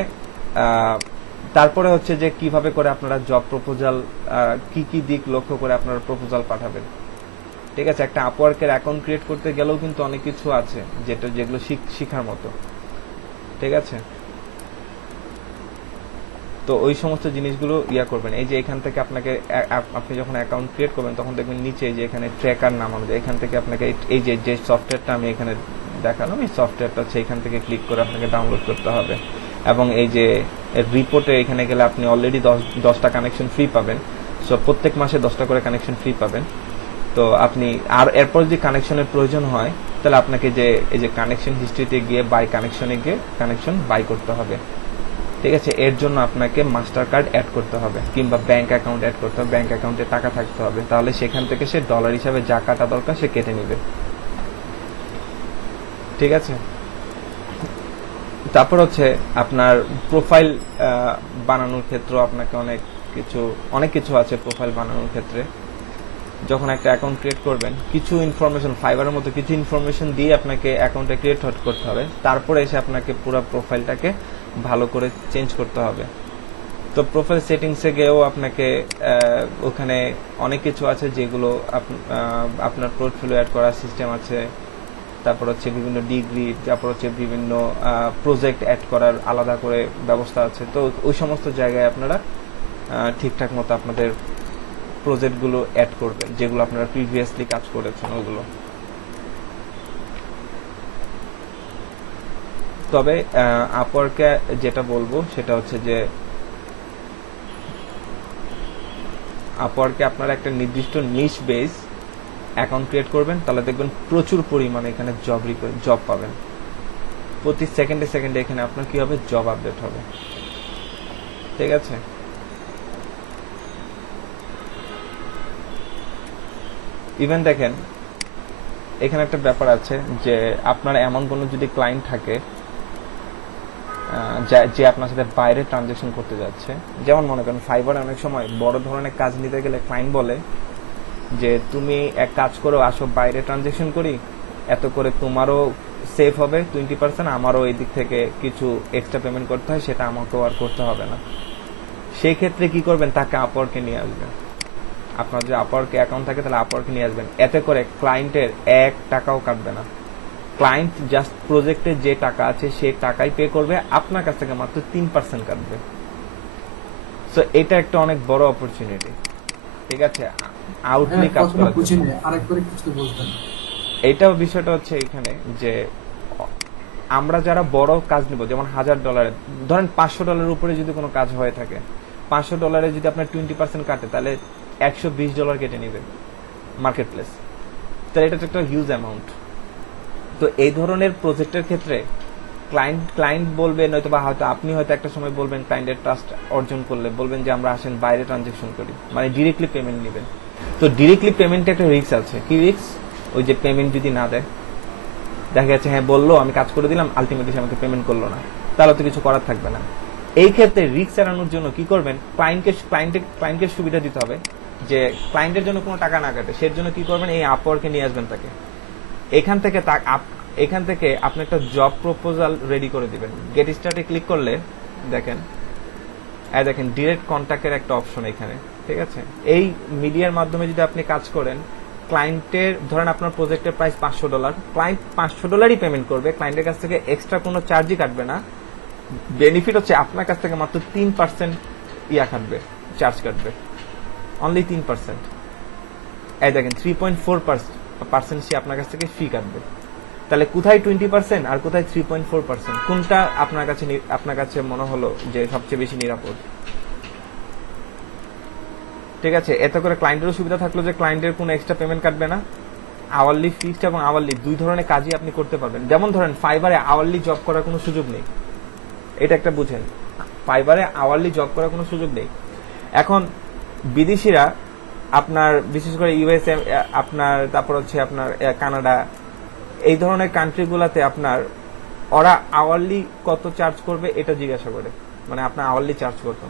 তারপরে হচ্ছে যে কিভাবে করে আপনারা জব প্রপোজাল, কি কি দিক লক্ষ্য করে আপনারা প্রপোজাল পাঠাবেন। ঠিক আছে, একটা আপওয়ার্কের অ্যাকাউন্ট ক্রিয়েট করতে গেলেও কিন্তু অনেক কিছু আছে যেগুলো শিখার মতো। ঠিক আছে, তো ওই সমস্ত জিনিসগুলো করবেন। এই যে এখান থেকে আপনি যখন অ্যাকাউন্ট ক্রিয়েট করবেন তখন দেখবেন নিচে যে এখানে ট্র্যাকার নাম আমাদের, এখান থেকে আপনাকে এই যে সফটওয়্যারটা আমি এখানে দেখালাম, এই সফটওয়্যারটা হচ্ছে এখান থেকে ক্লিক করে আপনাকে ডাউনলোড করতে হবে। এবং এই যে রিপোর্টে এখানে গেলে আপনি অলরেডি 10টা কানেকশন ফ্রি পাবেন। সো প্রত্যেক মাসে 10টা করে কানেকশন ফ্রি পাবেন। তো আপনি আর এরপর যদি কানেকশনের প্রয়োজন হয় তাহলে আপনাকে এই যে কানেকশন হিস্ট্রিতে গিয়ে বাই কানেকশনে গিয়ে কানেকশন বাই করতে হবে। ঠিক আছে, এর জন্য আপনাকে মাস্টার কার্ড অ্যাড করতে হবে কিংবা ব্যাংক অ্যাকাউন্ট অ্যাড করতে হবে, ব্যাংক অ্যাকাউন্টে টাকা থাকতে হবে, তাহলে সেখান থেকে সে ডলার হিসাবে যা কাটা দরকার সে কেটে নেবে। ঠিক আছে, তারপর হচ্ছে আপনার প্রোফাইল বানানোর ক্ষেত্রে আপনাকে অনেক কিছু আছে। প্রোফাইল বানানোর ক্ষেত্রে যখন একটা অ্যাকাউন্ট ক্রিয়েট করবেন, কিছু ইনফরমেশন, ফাইবারের মতো কিছু ইনফরমেশন দিয়ে আপনাকে অ্যাকাউন্টটা ক্রিয়েট করতে হবে। তারপরে এসে আপনাকে পুরো প্রোফাইলটাকে ভালো করে চেঞ্জ করতে হবে। তো প্রোফাইল সেটিংসে গিয়েও আপনাকে ওখানে অনেক কিছু আছে যেগুলো আপনার পোর্টফোলিও অ্যাড করার সিস্টেম আছে, তারপর হচ্ছে বিভিন্ন ডিগ্রি, তারপর হচ্ছে বিভিন্ন প্রজেক্ট অ্যাড করার আলাদা করে ব্যবস্থা আছে। তো ওই সমস্ত জায়গায় আপনারা ঠিকঠাক মতো আপনাদের প্রজেক্টগুলো অ্যাড করবেন যেগুলো আপনারা প্রিভিয়াসলি কাজ করেছেন ওগুলো। তবে আপওয়ার্কে যেটা বলবো সেটা হচ্ছে যে আপওয়ার্কে আপনারা একটা নির্দিষ্ট নিশ বেস অ্যাকাউন্ট ক্রিয়েট করবেন, তাহলে দেখবেন প্রচুর পরিমাণে এখানে জব পাবেন। প্রতি সেকেন্ডে এখানে আপনার কি হবে, জব আপডেট হবে। ঠিক আছে, ইভেন দেখেন এখানে একটা ব্যাপার আছে যে আপনার এমন কোনো যদি ক্লায়েন্ট থাকে যে আপনার সাথে বাইরে ট্রানজাকশন করতে যাচ্ছে, যেমন মনে করেন ফাইবারে অনেক সময় বড় ধরনের কাজ নিতে গেলে ক্লায়েন্ট বলে যে তুমি এক কাজ করো, আসো বাইরে ট্রানজাকশন করি, এত করে তোমারও সেভ হবে 20%, আমারও এই দিক থেকে কিছু এক্সট্রা পেমেন্ট করতে হয়, সেটা আমাকেও আর করতে হবে না। সেই ক্ষেত্রে কি করবেন, তাকে আপওয়ার্কে নিয়ে আসবেন। আপনার যে আপওয়ার্কে অ্যাকাউন্ট থাকে তাহলে আপওয়ার্কে নিয়ে আসবেন, এতে করে ক্লায়েন্টের 1 টাকাও কাটবে না। ক্লায়েন্ট জাস্ট প্রজেক্টে যে টাকা আছে সেই টাকাই পে করবে, আপনার কাছ থেকে মাত্র 3% কাটবে। সো এটা একটা অনেক বড় অপরচুনিটি। ঠিক আছে, আউটলি কাজ করার জন্য। আরেকবারে কিছু বলতেন। এইটাও বিষয়টা হচ্ছে এখানে যে আমরা যারা বড় কাজ নিব, যেমন $1000, ধরেন $500 উপরে যদি কোনো কাজ হয়ে থাকে, $500 যদি আপনার 20% কাটে তাহলে $120 কেটে নেবেন মার্কেট প্লেস। তাহলে এটা তো একটা হিউজ অ্যামাউন্ট। তো এই ধরনের প্রজেক্টের ক্ষেত্রে ক্লায়েন্ট বলবে, নয়তো বা হয়তো আপনি হয়তো একটা সময় বলবেন, ক্লায়েন্টের ট্রাস্ট অর্জন করলে বলবেন যে আমরা আসেন বাইরে ট্রানজাকশন করি, মানে ডিরেক্টলি পেমেন্ট নেবেন। তো ডিরেক্টলি পেমেন্টে একটা রিস্ক আছে। কি রিস্ক? ওই যে পেমেন্ট যদি না দেয়, দেখা যাচ্ছে হ্যাঁ বললো আমি কাজ করে দিলাম, আলটিমেটলি আমাকে পেমেন্ট করলো না, তাহলে তো কিছু করার থাকবে না। এই ক্ষেত্রে রিস্ক এড়ানোর জন্য কি করবেন, ক্লায়েন্টকে সুবিধা দিতে হবে যে ক্লায়েন্টের জন্য কোনো টাকা না কাটে। সের জন্য কি করবেন, এই আপওয়ার্কে নিয়ে আসবেন তাকে। এখান থেকে আপনি একটা জব প্রপোজাল রেডি করে দিবেন। গেট স্টার্টে ক্লিক করলে দেখেন ডিরেক্ট কন্ট্যাক্টের একটা অপশন এখানে। ঠিক আছে, এই মিডিয়ার মাধ্যমে যদি আপনি কাজ করেন, ক্লায়েন্টের ধরেন আপনার প্রজেক্টের প্রাইস $500, ক্লায়েন্ট $500 পেমেন্ট করবে, ক্লায়েন্টের কাছ থেকে এক্সট্রা কোনো চার্জই কাটবে না। বেনিফিট হচ্ছে আপনার কাছ থেকে মাত্র 3% কাটবে, চার্জ কাটবে, অনলি 3%। এই দেখেন 3.4% পার্সেন্ট সে আপনার কাছ থেকে ফি কাটবে। তাহলে কোথায় 20% আর কোথায় 3.4%, কোনটা আপনার কাছে মনে হলো যে সবচেয়ে বেশি নিরাপদ? ঠিক আছে, এত করে ক্লায়েন্টেরও সুবিধা থাকলো যে ক্লায়েন্টের কোনো এক্সট্রা পেমেন্ট কাটবে না। আওয়ারলি ফিক্সড এবং আওয়ারলি দুই ধরনের কাজই আপনি করতে পারবেন। যেমন ধরেন ফাইবারে আওয়ারলি জব করার কোনো সুযোগ নেই, এটা একটা বুঝেন, ফাইবারে আওয়ারলি জব করার কোনো সুযোগ নেই। এখন বিদেশিরা আপনার বিশেষ করে ইউএসএ, আপনার তারপর হচ্ছে আপনার কানাডা, এই ধরনের কান্ট্রিগুলোতে আপনার ওরা আওয়ারলি কত চার্জ করবে এটা জিজ্ঞাসা করে, মানে আপনার আওয়ারলি চার্জ কত।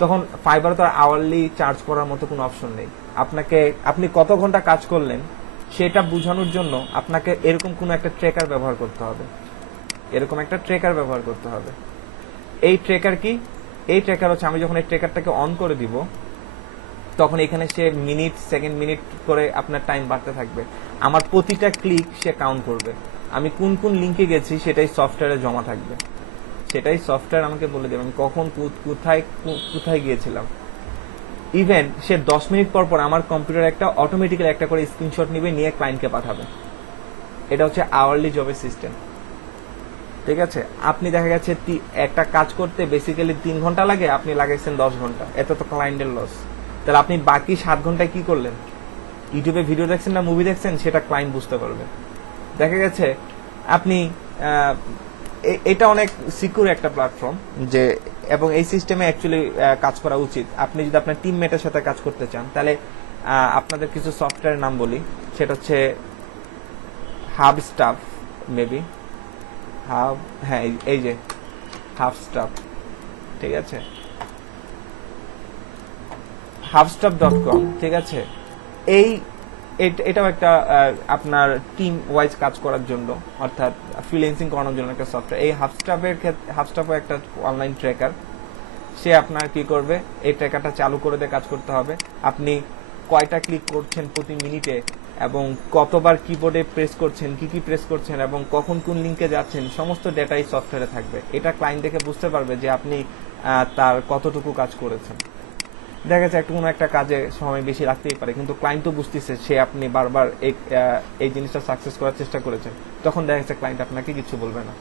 তখন ফাইবার তো আওয়ারলি চার্জ করার মতো কোনো অপশন নেই। আপনি কত ঘন্টা কাজ করলেন সেটা বোঝানোর জন্য আপনাকে এরকম কোনো একটা ট্রেকার ব্যবহার করতে হবে, এরকম একটা ট্রেকার ব্যবহার করতে হবে। এই ট্রেকার কি? এই ট্রেকার হচ্ছে আমি যখন এই ট্রেকারটাকে অন করে দিব তখন এখানে সে মিনিট সেকেন্ড মিনিট করে আপনার টাইম বাড়তে থাকবে। আমার প্রতিটা ক্লিক সে কাউন্ট করবে, আমি কোন কোন লিঙ্কে গেছি সেটাই সফটওয়্যারে জমা থাকবে, সেটাই সফটওয়্যার আমাকে বলে দেবে আমি কখন কোথায় গিয়েছিলাম। ইভেন সে 10 মিনিট পর পর আমার কম্পিউটার একটা অটোমেটিক্যালি একটা করে স্ক্রিনশট নিবে, নিয়ে ক্লায়েন্টকে পাঠাবে। এটা হচ্ছে আওয়ারলি জবের সিস্টেম। ঠিক আছে, আপনি দেখা গেছে একটা কাজ করতে বেসিক্যালি 3 ঘন্টা লাগে, আপনি লাগাইছেন 10 ঘন্টা, এত তো ক্লায়েন্টের লস। তাহলে আপনি বাকি 7 ঘন্টায় কি করলেন? ইউটিউবে ভিডিও দেখছেন না মুভি দেখছেন সেটা ক্লায়েন্ট বুঝতে পারবে। দেখা গেছে আপনি এটা অনেক সিকিউর একটা প্ল্যাটফর্ম যে, এবং এই সিস্টেমে অ্যাকচুয়ালি কাজ করা উচিত। আপনি যদি আপনার টিমমেটের সাথে কাজ করতে চান তাহলে আপনাদের কিছু সফটওয়্যারের নাম বলি, সেটা হচ্ছে হাবস্টাফ, মেবি হ্যাঁ এই যে হাবস্টাফ, ঠিক আছে, hubstaff.com, ঠিক আছে। এটাও একটা আপনার টিম ওয়াইজ কাজ করার জন্য, অর্থাৎ ফ্রিল্যান্সিং করানোর জন্য একটা সফটওয়্যার। এই হাবস্টাফও একটা অনলাইন ট্র্যাকার। সে আপনার কি করবে, এই ট্র্যাকারটা চালু করে দিয়ে কাজ করতে হবে। আপনি কয়টা ক্লিক করছেন প্রতি মিনিটে, এবং কতবার কিবোর্ডে প্রেস করছেন, কি প্রেস করছেন, এবং কখন কোন লিঙ্কে যাচ্ছেন, সমস্ত ডেটাই সফটওয়্যারে থাকবে। এটা ক্লায়েন্ট দেখে বুঝতে পারবে যে আপনি তার কতটুকু কাজ করেছেন। দেখা যাচ্ছে কোনো একটা কাজে সময় বেশি রাখতেই পারে, কিন্তু ক্লায়েন্ট তো বুঝতেছে সে আপনি বারবার এই জিনিসটা সাকসেস করার চেষ্টা করেছেন, তখন দেখা যাচ্ছে ক্লায়েন্ট আপনাকে কিছু বলবে না।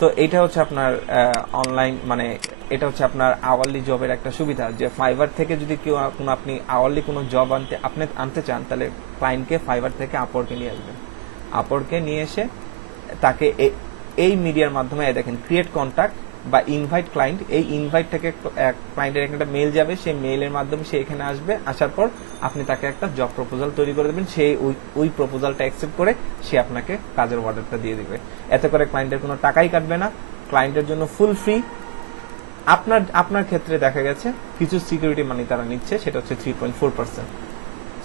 তো এটা হচ্ছে আপনার অনলাইন, মানে এটা হচ্ছে আপনার আওয়ারলি জবের একটা সুবিধা, যে ফাইবার থেকে যদি কেউ আপনি আওয়ারলি কোনো জব আনতে চান তাহলে ক্লায়েন্টকে ফাইবার থেকে আপওয়ার্কে নিয়ে আসবেন। আপওয়ার্কে নিয়ে এসে তাকে এই মিডিয়ার মাধ্যমে দেখেন ক্রিয়েট কন্ট্যাক্ট বা ইনভাইট ক্লায়েন্ট, এই ইনভাইটটাকে ক্লায়েন্টের একটা মেইল যাবে, সেই মেইলের মাধ্যমে সে এখানে আসবে। আসার পর আপনি তাকে একটা জব প্রপোজাল তৈরি করে দেবেন, সে ওই প্রপোজালটা অ্যাকসেপ্ট করে সে আপনাকে কাজের অর্ডারটা দিয়ে দিবে। এতে করে ক্লায়েন্টের কোনো টাকাই কাটবে না, ক্লায়েন্টের জন্য ফুল ফ্রি। আপনার ক্ষেত্রে দেখা গেছে কিছু সিকিউরিটি মানি তারা নিচ্ছে, সেটা হচ্ছে 3.4%।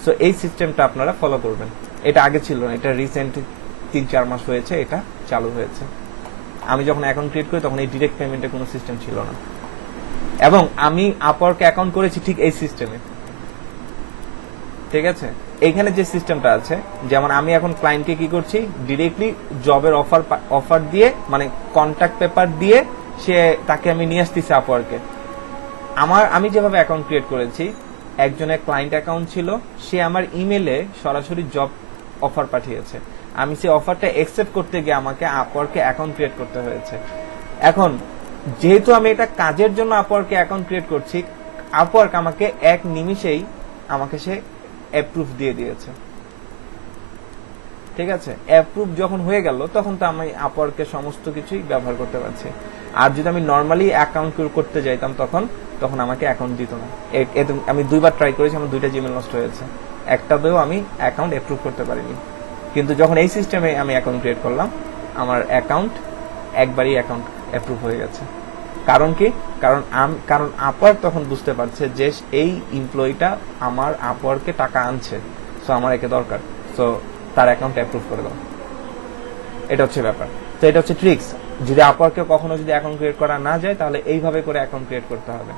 সো এই সিস্টেমটা আপনারা ফলো করবেন। এটা আগে ছিল না, এটা রিসেন্ট 3-4 মাস হয়েছে এটা চালু হয়েছে। আমি যখন অ্যাকাউন্ট ক্রিয়েট করি তখন এই ডিরেক্ট পেমেন্টের কোনো সিস্টেম ছিল না, এবং আমি আপওয়ার্কে অ্যাকাউন্ট করেছি ঠিক এই সিস্টেমে। ঠিক আছে, এইখানে যে সিস্টেমটা আছে, যেমন আমি এখন ক্লায়েন্টকে কি করছি, ডিরেক্টলি জবের অফার দিয়ে, মানে কন্ট্যাক্ট পেপার দিয়ে সে তাকে আমি নিয়ে আসতেছি আপওয়ার্কে। আমি যেভাবে অ্যাকাউন্ট ক্রিয়েট করেছি, একজনের ক্লায়েন্ট অ্যাকাউন্ট ছিল, সে আমার ইমেলে সরাসরি জব অফার পাঠিয়েছে। আমি সেই অফারটা অ্যাকসেপ্ট করতে গিয়ে আমাকে আপওয়ার্কে অ্যাকাউন্ট ক্রিয়েট করতে হয়েছে। এখন যেহেতু আমি এটা কাজের জন্য আপওয়ার্কে অ্যাকাউন্ট ক্রিয়েট করছি, আপওয়ার্ক আমাকে এক নিমিষেই আমাকে সে অ্যাপ্রুভ দিয়ে দিয়েছে। ঠিক আছে, অ্যাপ্রুভ যখন হয়ে গেল তখন তো আমি আপওয়ার্কের সমস্ত কিছুই ব্যবহার করতে পারছি। আর যদি আমি নর্মালি অ্যাকাউন্ট করতে যাইতাম তখন আমাকে অ্যাকাউন্ট দিত না। আমি 2বার ট্রাই করেছি, আমার 2টা জিমেল নষ্ট হয়েছে, একটাতেও আমি অ্যাকাউন্ট অ্যাপ্রুভ করতে পারিনি। কিন্তু যখন এই সিস্টেমে আমি অ্যাকাউন্ট ক্রিয়েট করলাম, আমার একবারই অ্যাকাউন্ট অ্যাপ্রুভ হয়ে গেছে। কারণ কি? কারণ আপওয়ার্ক তখন বুঝতে পারছে যে এই এমপ্লয়িটা আমার আপওয়ার্কে টাকা আনছে, সো আমার একে দরকার, সো তার অ্যাকাউন্ট অ্যাপ্রুভ করে দাও। এটা হচ্ছে ব্যাপার। তো এটা হচ্ছে ট্রিক্স। যদি আপওয়ার্কে কখনো যদি অ্যাকাউন্ট ক্রিয়েট করা না যায় তাহলে এইভাবে করে অ্যাকাউন্ট ক্রিয়েট করতে হবে।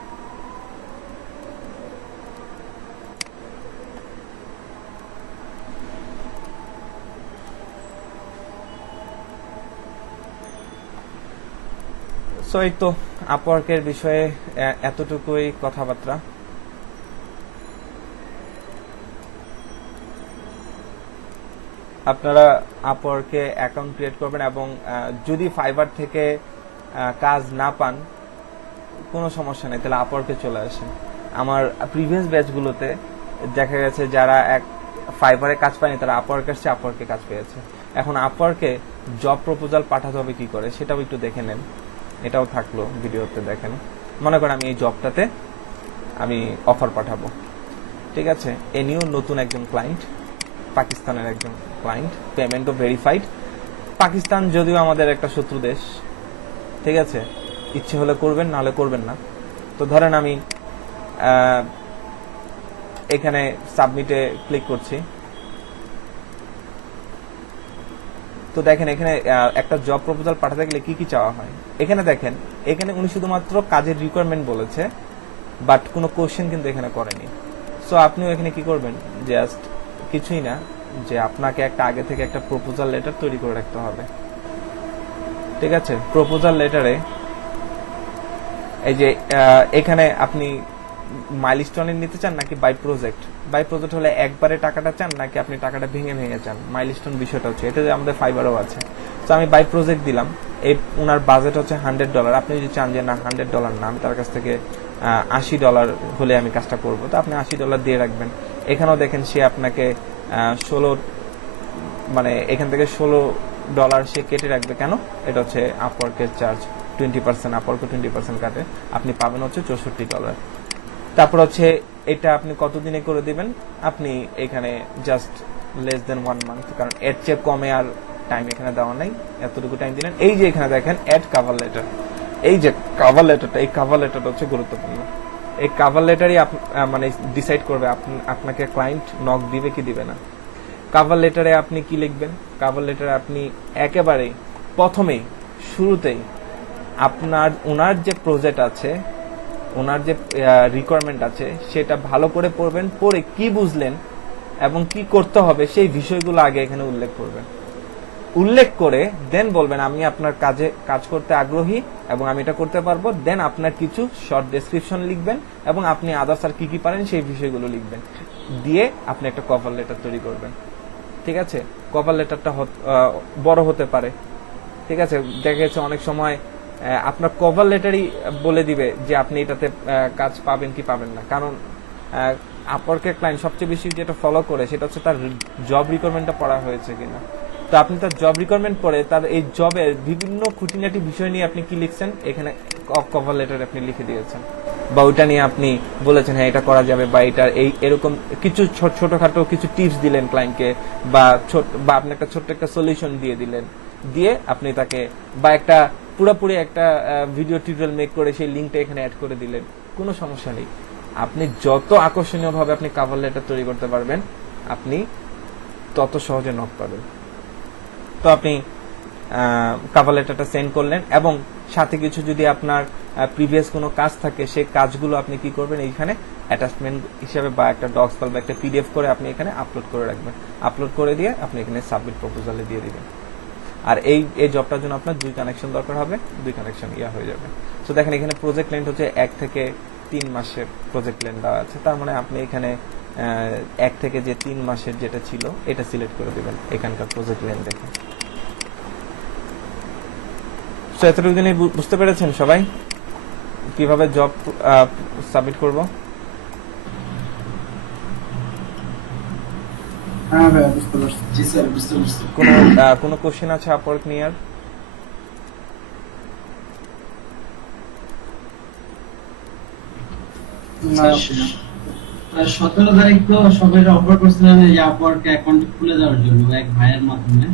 সো এই তো আপওয়ার্কের বিষয়ে এতটুকুই কথাবার্তা। আপনারা আপওয়ার্কে অ্যাকাউন্ট ক্রিয়েট করবেন এবং যদি ফাইবার থেকে কাজ না পান কোনো সমস্যা নেই, তাহলে আপওয়ার্কে চলে আসেন। আমার প্রিভিয়াস ব্যাচগুলোতে দেখা গেছে যারা ফাইবারে কাজ পায়নি তারা আপওয়ার্কে আসছে, আপওয়ার্কে কাজ পেয়েছে। এখন আপওয়ার্কে জব প্রপোজাল পাঠাতে হবে কি করে সেটাও একটু দেখে নেন, এটাও থাকলো ভিডিওতে দেখেন। মনে করেন আমি এই জবটাতে আমি অফার পাঠাবো, ঠিক আছে। এ নিয়েও নতুন একজন ক্লায়েন্ট, পাকিস্তানের একজন ক্লায়েন্ট, পেমেন্টও ভেরিফাইড। পাকিস্তান যদিও আমাদের একটা শত্রু দেশ, ঠিক আছে, ইচ্ছে হলে করবেন, নাহলে করবেন না। তো ধরেন আমি এখানে সাবমিটে ক্লিক করছি, তো দেখেন এখানে একটা জব প্রপোজাল পাঠাতে গেলে কি কি চাওয়া হয়। এখানে দেখেন, এখানে উনি শুধুমাত্র কাজের রিকোয়ারমেন্ট বলেছে, বাট কোনো কোশ্চেন কিন্তু এখানে করেনি। সো আপনিও এখানে কি করবেন, জাস্ট কিছুই না, যে আপনাকে একটা আগে থেকে একটা প্রপোজাল লেটার তৈরি করে রাখতে হবে, ঠিক আছে। প্রপোজাল লেটারে এই যে এখানে আপনি মাইলস্টোনে নিতে চান নাকি বাই প্রজেক্ট। বাই প্রজেক্ট হলে একবারে টাকাটা চান নাকি আপনি টাকাটা ভেঙে ভেঙে চান, মাইলস্টোন বিষয়টা হচ্ছে এটা। যে আমাদের ফাইবারও আছে, তো আমি বাই প্রজেক্ট দিলাম। এই ওনার বাজেট হচ্ছে $100। আপনি যদি চান যে না $100 না, আমি তার কাছ থেকে $80 হলে আমি কাজটা করব, তো আপনি $80 দিয়ে রাখবেন। এখানেও দেখেন সে আপনাকে 16 মানে এখান থেকে $16 সে কেটে রাখবে। কেন? এটা হচ্ছে আপওয়ার্কের চার্জ, 20%, আপওয়ার্কে 20% কাটে, আপনি পাবেন হচ্ছে $64। তারপর হচ্ছে এটা আপনি কতদিনে করে দিবেন, আপনি এখানে জাস্ট লেস দেন 1 মান্থ, কারণ এর চেয়ে কমে আর টাইম এখানে দেওয়া নাই, এতটুকু টাইম দিলেন। এই যে এখানে দেখেন অ্যাড কাভার লেটার, এই যে কাভার লেটারটা, এই কাভার লেটারটা হচ্ছে গুরুত্বপূর্ণ। এই কাভার লেটারই মানে ডিসাইড করবে আপনাকে ক্লায়েন্ট নক দিবে কি দিবে না। কাভার লেটারে আপনি কি লিখবেন, কাভার লেটারে আপনি একেবারে প্রথমেই শুরুতেই ওনার যে প্রজেক্ট আছে, ওনার যে রিকোয়ারমেন্ট আছে সেটা ভালো করে পড়বেন, পড়ে কি বুঝলেন এবং কি করতে হবে সেই বিষয়গুলো আগে এখানে উল্লেখ করবেন। উল্লেখ করে দেন বলবেন আমি আপনার কাজ করতে আগ্রহী এবং আমি এটা করতে পারবো। দেন আপনার কিছু শর্ট ডেসক্রিপশন লিখবেন এবং আপনি আদার্স আর কি কি পারেন সেই বিষয়গুলো লিখবেন, দিয়ে আপনি একটা কভার লেটার তৈরি করবেন, ঠিক আছে। কভার লেটারটা বড় হতে পারে, ঠিক আছে। দেখা গেছে অনেক সময় আপনার কভার লেটারই বলে দিবে যে আপনি এটাতে কাজ পাবেন কি পাবেন না, কারণ আপওয়ার্কের ক্লায়েন্ট সবচেয়ে বেশি যেটা ফলো করে সেটা হচ্ছে তার জব রিকোয়ারমেন্টটা পড়া হয়েছে কিনা। তো আপনি তার জব রিকোয়ারমেন্ট পড়ে তার এই জবের বিভিন্ন খুঁটিনাটি বিষয় নিয়ে আপনি কি লিখছেন এখানে কভার লেটারে আপনি লিখে দিয়েছেন, বা ওইটা নিয়ে আপনি বলেছেন হ্যাঁ এটা করা যাবে, বা এটা এরকম কিছু ছোটখাটো কিছু টিপস দিলেন ক্লায়েন্টকে, বা আপনি একটা ছোট্ট একটা সলিউশন দিয়ে দিলেন, দিয়ে আপনি তাকে বা একটা পুরোপুরি একটা ভিডিও টিউটোরিয়াল মেক করে সেই লিঙ্কটা এখানে অ্যাড করে দিলেন, কোনো সমস্যা নেই। আপনি যত আকর্ষণীয় ভাবে আপনি কভার লেটার তৈরি করতে পারবেন, আপনি তত সহজে নক পাবেন। তো আপনি কভার লেটারটা সেন্ড করলেন এবং সাথে কিছু যদি আপনার প্রিভিয়াস কোনো কাজ থাকে সেই কাজগুলো আপনি কি করবেন, এইখানে অ্যাটাচমেন্ট হিসেবে বা একটা ডক্স ফাইল বা একটা পিডিএফ করে আপনি এখানে আপলোড করে রাখবেন। আপলোড করে দিয়ে আপনি এখানে সাবমিট প্রপোজালে দিয়ে দিবেন। আর এই জবটার জন্য আপনার 2 কানেকশন দরকার হবে, 2 কানেকশন হয়ে যাবে। তো দেখেন এখানে প্রজেক্ট লেন্থ হচ্ছে 1 থেকে 3 মাসের প্রজেক্ট লেন্থ দেওয়া আছে, তার মানে আপনি এখানে 1 থেকে যে 3 মাসের যেটা ছিল এটা সিলেক্ট করে দিবেন এখানকার প্রজেক্ট লেন্থ দেখে। তো এতটুকু দিনে বুঝতে পেরেছেন সবাই কিভাবে জব সাবমিট করব? হ্যাঁ ভাই বুঝতে পারছি। জি স্যার, বুঝতে পারছি। কোনো কোশ্চেন আছে আপওয়ার্ক নিয়ে? আর না, 17 তারিখ তো সবাই অফার করছিলেন যে আপওয়ার্ক অ্যাকাউন্ট খুলে দেওয়ার জন্য এক ভাইয়ের মাধ্যমে,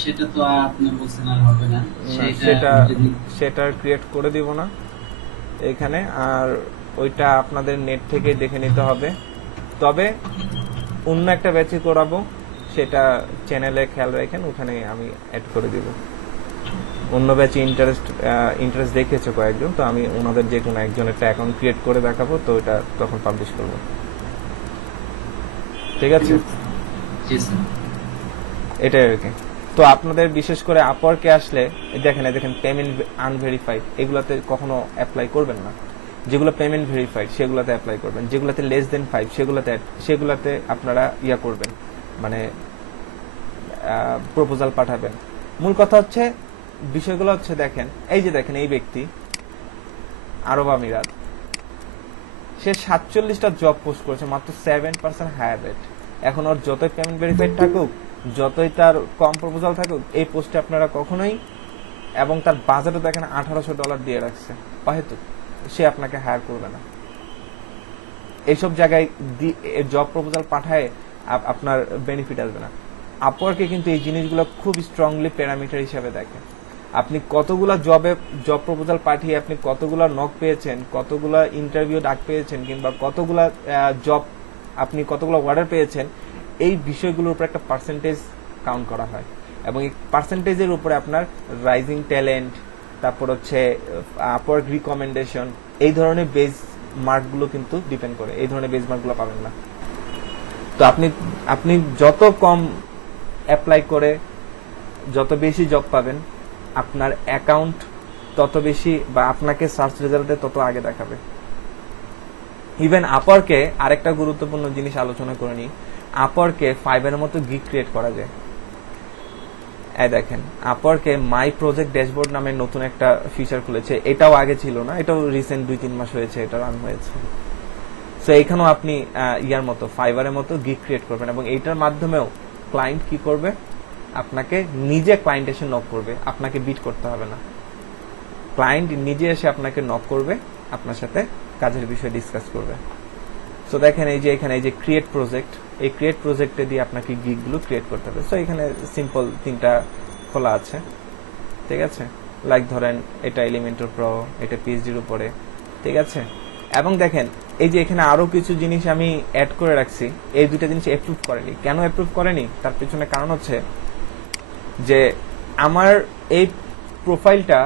সেটা তো আপনি বলছেন আর হবে না, সেটা ক্রিয়েট করে দিব না এখানে, আর ওইটা আপনাদের নেট থেকে দেখে নিতে হবে। তবে অন্য একটা ব্যাচে করাবো, সেটা চ্যানেলে খেয়াল রাখেন, ওখানে আমি অ্যাড করে দিব। অন্য ব্যাচে ইন্টারেস্ট দেখিয়েছে কয়েকজন, তো আমি ওনাদের যে কোনো একজন একটা অ্যাকাউন্ট ক্রিয়েট করে দেখাবো, তো ওটা তখন পাবলিশ করব। ঠিক আছে, এটাই আর কি। তো আপনাদের বিশেষ করে আপওয়ার্কে আসলে দেখেন পেমেন্ট আনভেরিফাইড, এগুলাতে কখনো অ্যাপ্লাই করবেন না। যেগুলো পেমেন্ট ভেরিফাইড সেগুলোতে অ্যাপ্লাই করবেন, যেগুলোতে লেস দেন 5 সেগুলোতে আপনারা করবেন, মানে প্রপোজাল পাঠাবেন। মূল কথা হচ্ছে বিষয়গুলো হচ্ছে দেখেন এই ব্যক্তি আরব আমিরাত, সে 47টা জব পোস্ট করেছে, মাত্র 7% হায়ার রেট। এখন ওর যতই পেমেন্ট ভেরিফাইড থাকুক, যতই তার কম প্রপোজাল থাকুক, এই পোস্টে আপনারা কখনোই, এবং তার বাজেটও দেখেন $1800 দিয়ে রাখছে, অহেতুক সে আপনাকে হায়ার করবে না। এইসব জায়গায় জব প্রপোজাল পাঠায় আপনার বেনিফিট আসবে না। আপওয়ার্কে কিন্তু এই জিনিসগুলো খুব স্ট্রংলি প্যারামিটার হিসেবে দেখে। আপনি কতগুলা জব প্রপোজাল পাঠিয়ে আপনি কতগুলা নক পেয়েছেন, কতগুলা ইন্টারভিউ ডাক পেয়েছেন, কিংবা কতগুলা জব আপনি কতগুলো অর্ডার পেয়েছেন, এই বিষয়গুলোর উপর একটা পার্সেন্টেজ কাউন্ট করা হয়, এবং এই পার্সেন্টেজের উপরে আপনার রাইজিং ট্যালেন্ট, তারপর হচ্ছে আপওয়ার্ক রিকমেন্ডেশন, এই ধরনের বেস মার্কগুলো কিন্তু ডিপেন্ড করে। এই ধরনের বেস মার্কগুলো পাবেন না। তো আপনি যত কম অ্যাপ্লাই করে যত বেশি জব পাবেন, আপনার অ্যাকাউন্ট তত বেশি, বা আপনাকে সার্চ রেজাল্টে তত আগে দেখাবে। ইভেন আপওয়ার্কে আরেকটা গুরুত্বপূর্ণ জিনিস আলোচনা করে নিই। আপওয়ার্কে ফাইবারের মতো গিগ ক্রিয়েট করা যায়। দেখেন আপওয়ার্কে মাই প্রজেক্ট ড্যাশবোর্ড নামে নতুন একটা ফিচার খুলেছে। এটাও আগে ছিল না, এটাও রিসেন্ট 2-3 মাস হয়েছে এটা রান হয়েছে। সো এইখানেও আপনি ইয়ার মতো ফাইবারের মতো গিগ ক্রিয়েট করবেন, এবং এইটার মাধ্যমেও ক্লায়েন্ট কি করবে, আপনাকে নিজে ক্লায়েন্ট এসে নক করবে, আপনাকে বিট করতে হবে না। ক্লায়েন্ট নিজে এসে আপনাকে নক করবে, আপনার সাথে কাজের বিষয়ে ডিসকাস করবে। সো দেখেন এখানে এই যে ক্রিয়েট প্রজেক্ট, এই ক্রিয়েট প্রজেক্টে দিয়ে আপনাকে গিগগুলো ক্রিয়েট করতে হবে। সো এখানে সিম্পল 3টা খোলা আছে, ঠিক আছে। লাইক ধরেন এটা এলিমেন্টর প্রো, এটা পিএইচডির উপরে, ঠিক আছে। এবং দেখেন এই যে এখানে আরো কিছু জিনিস আমি অ্যাড করে রাখছি, এই 2টা জিনিস অ্যাপ্রুভ করেনি। কেন অ্যাপ্রুভ করেনি তার পিছনে কারণ হচ্ছে যে আমার এই প্রোফাইলটা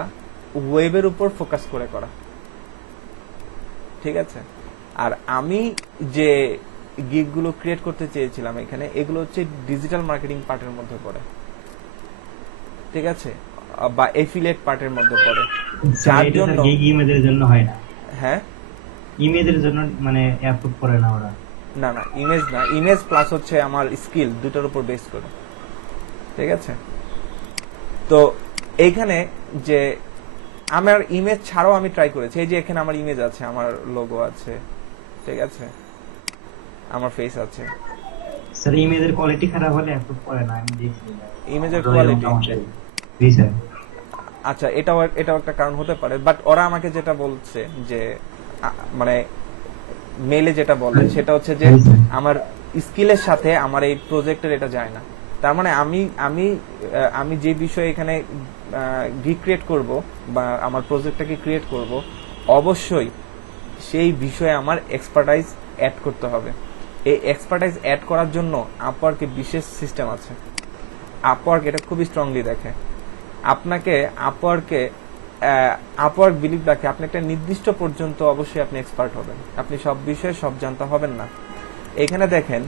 ওয়েবের উপর ফোকাস করে করা, ঠিক আছে। আর আমি যে গিগগুলো ক্রিয়েট করতে চেয়েছিলাম এখানে, এগুলো হচ্ছে ডিজিটাল মার্কেটিং পার্টের মধ্যে পড়ে, ঠিক আছে, বা এফিলিয়েট পার্টের মধ্যে পড়ে, যার জন্য গিগ ইমেজের জন্য হয় না। হ্যাঁ, ইমেজের জন্য মানে অ্যাপ্রুভ করে না ওরা। না ইমেজ না, ইমেজ প্লাস হচ্ছে আমার স্কিল, দুটোর উপর বেস করে, ঠিক আছে। তো এইখানে যে আমার ইমেজ ছাড়াও আমি ট্রাই করেছি। এই যে এখানে আমার ইমেজ আছে, আমার লোগো আছে, ঠিক আছে, আমার ফেস আছে। স্যার ইমেজের কোয়ালিটি খারাপ হলে অ্যাপ্রুভ করে না, আমি দেখছি। ইমেজের কোয়ালিটি, জি স্যার। আচ্ছা, এটাও একটা কারণ হতে পারে, বাট ওরা আমাকে যেটা বলছে যে মানে মেলে যেটা বলে সেটা হচ্ছে যে আমার স্কিলের সাথে আমার এই প্রজেক্টের এটা যায় না। তার মানে আমি যে বিষয়ে এখানে গিগ ক্রিয়েট করব বা আমার প্রজেক্টটাকে ক্রিয়েট করব, অবশ্যই সেই বিষয়ে আমার এক্সপার্টাইজ অ্যাড করতে হবে। এই এক্সপার্টাইজ অ্যাড করার জন্য আপওয়ার্কে বিশেষ সিস্টেম আছে। আপওয়ার্ক এটা খুবই স্ট্রংলি দেখে আপনাকে। আপওয়ার্ক বিলিভ রাখে আপনি একটা নির্দিষ্ট পর্যন্ত অবশ্যই আপনি এক্সপার্ট হবেন, আপনি সব বিষয়ে সব জানতে হবেন না। এখানে দেখেন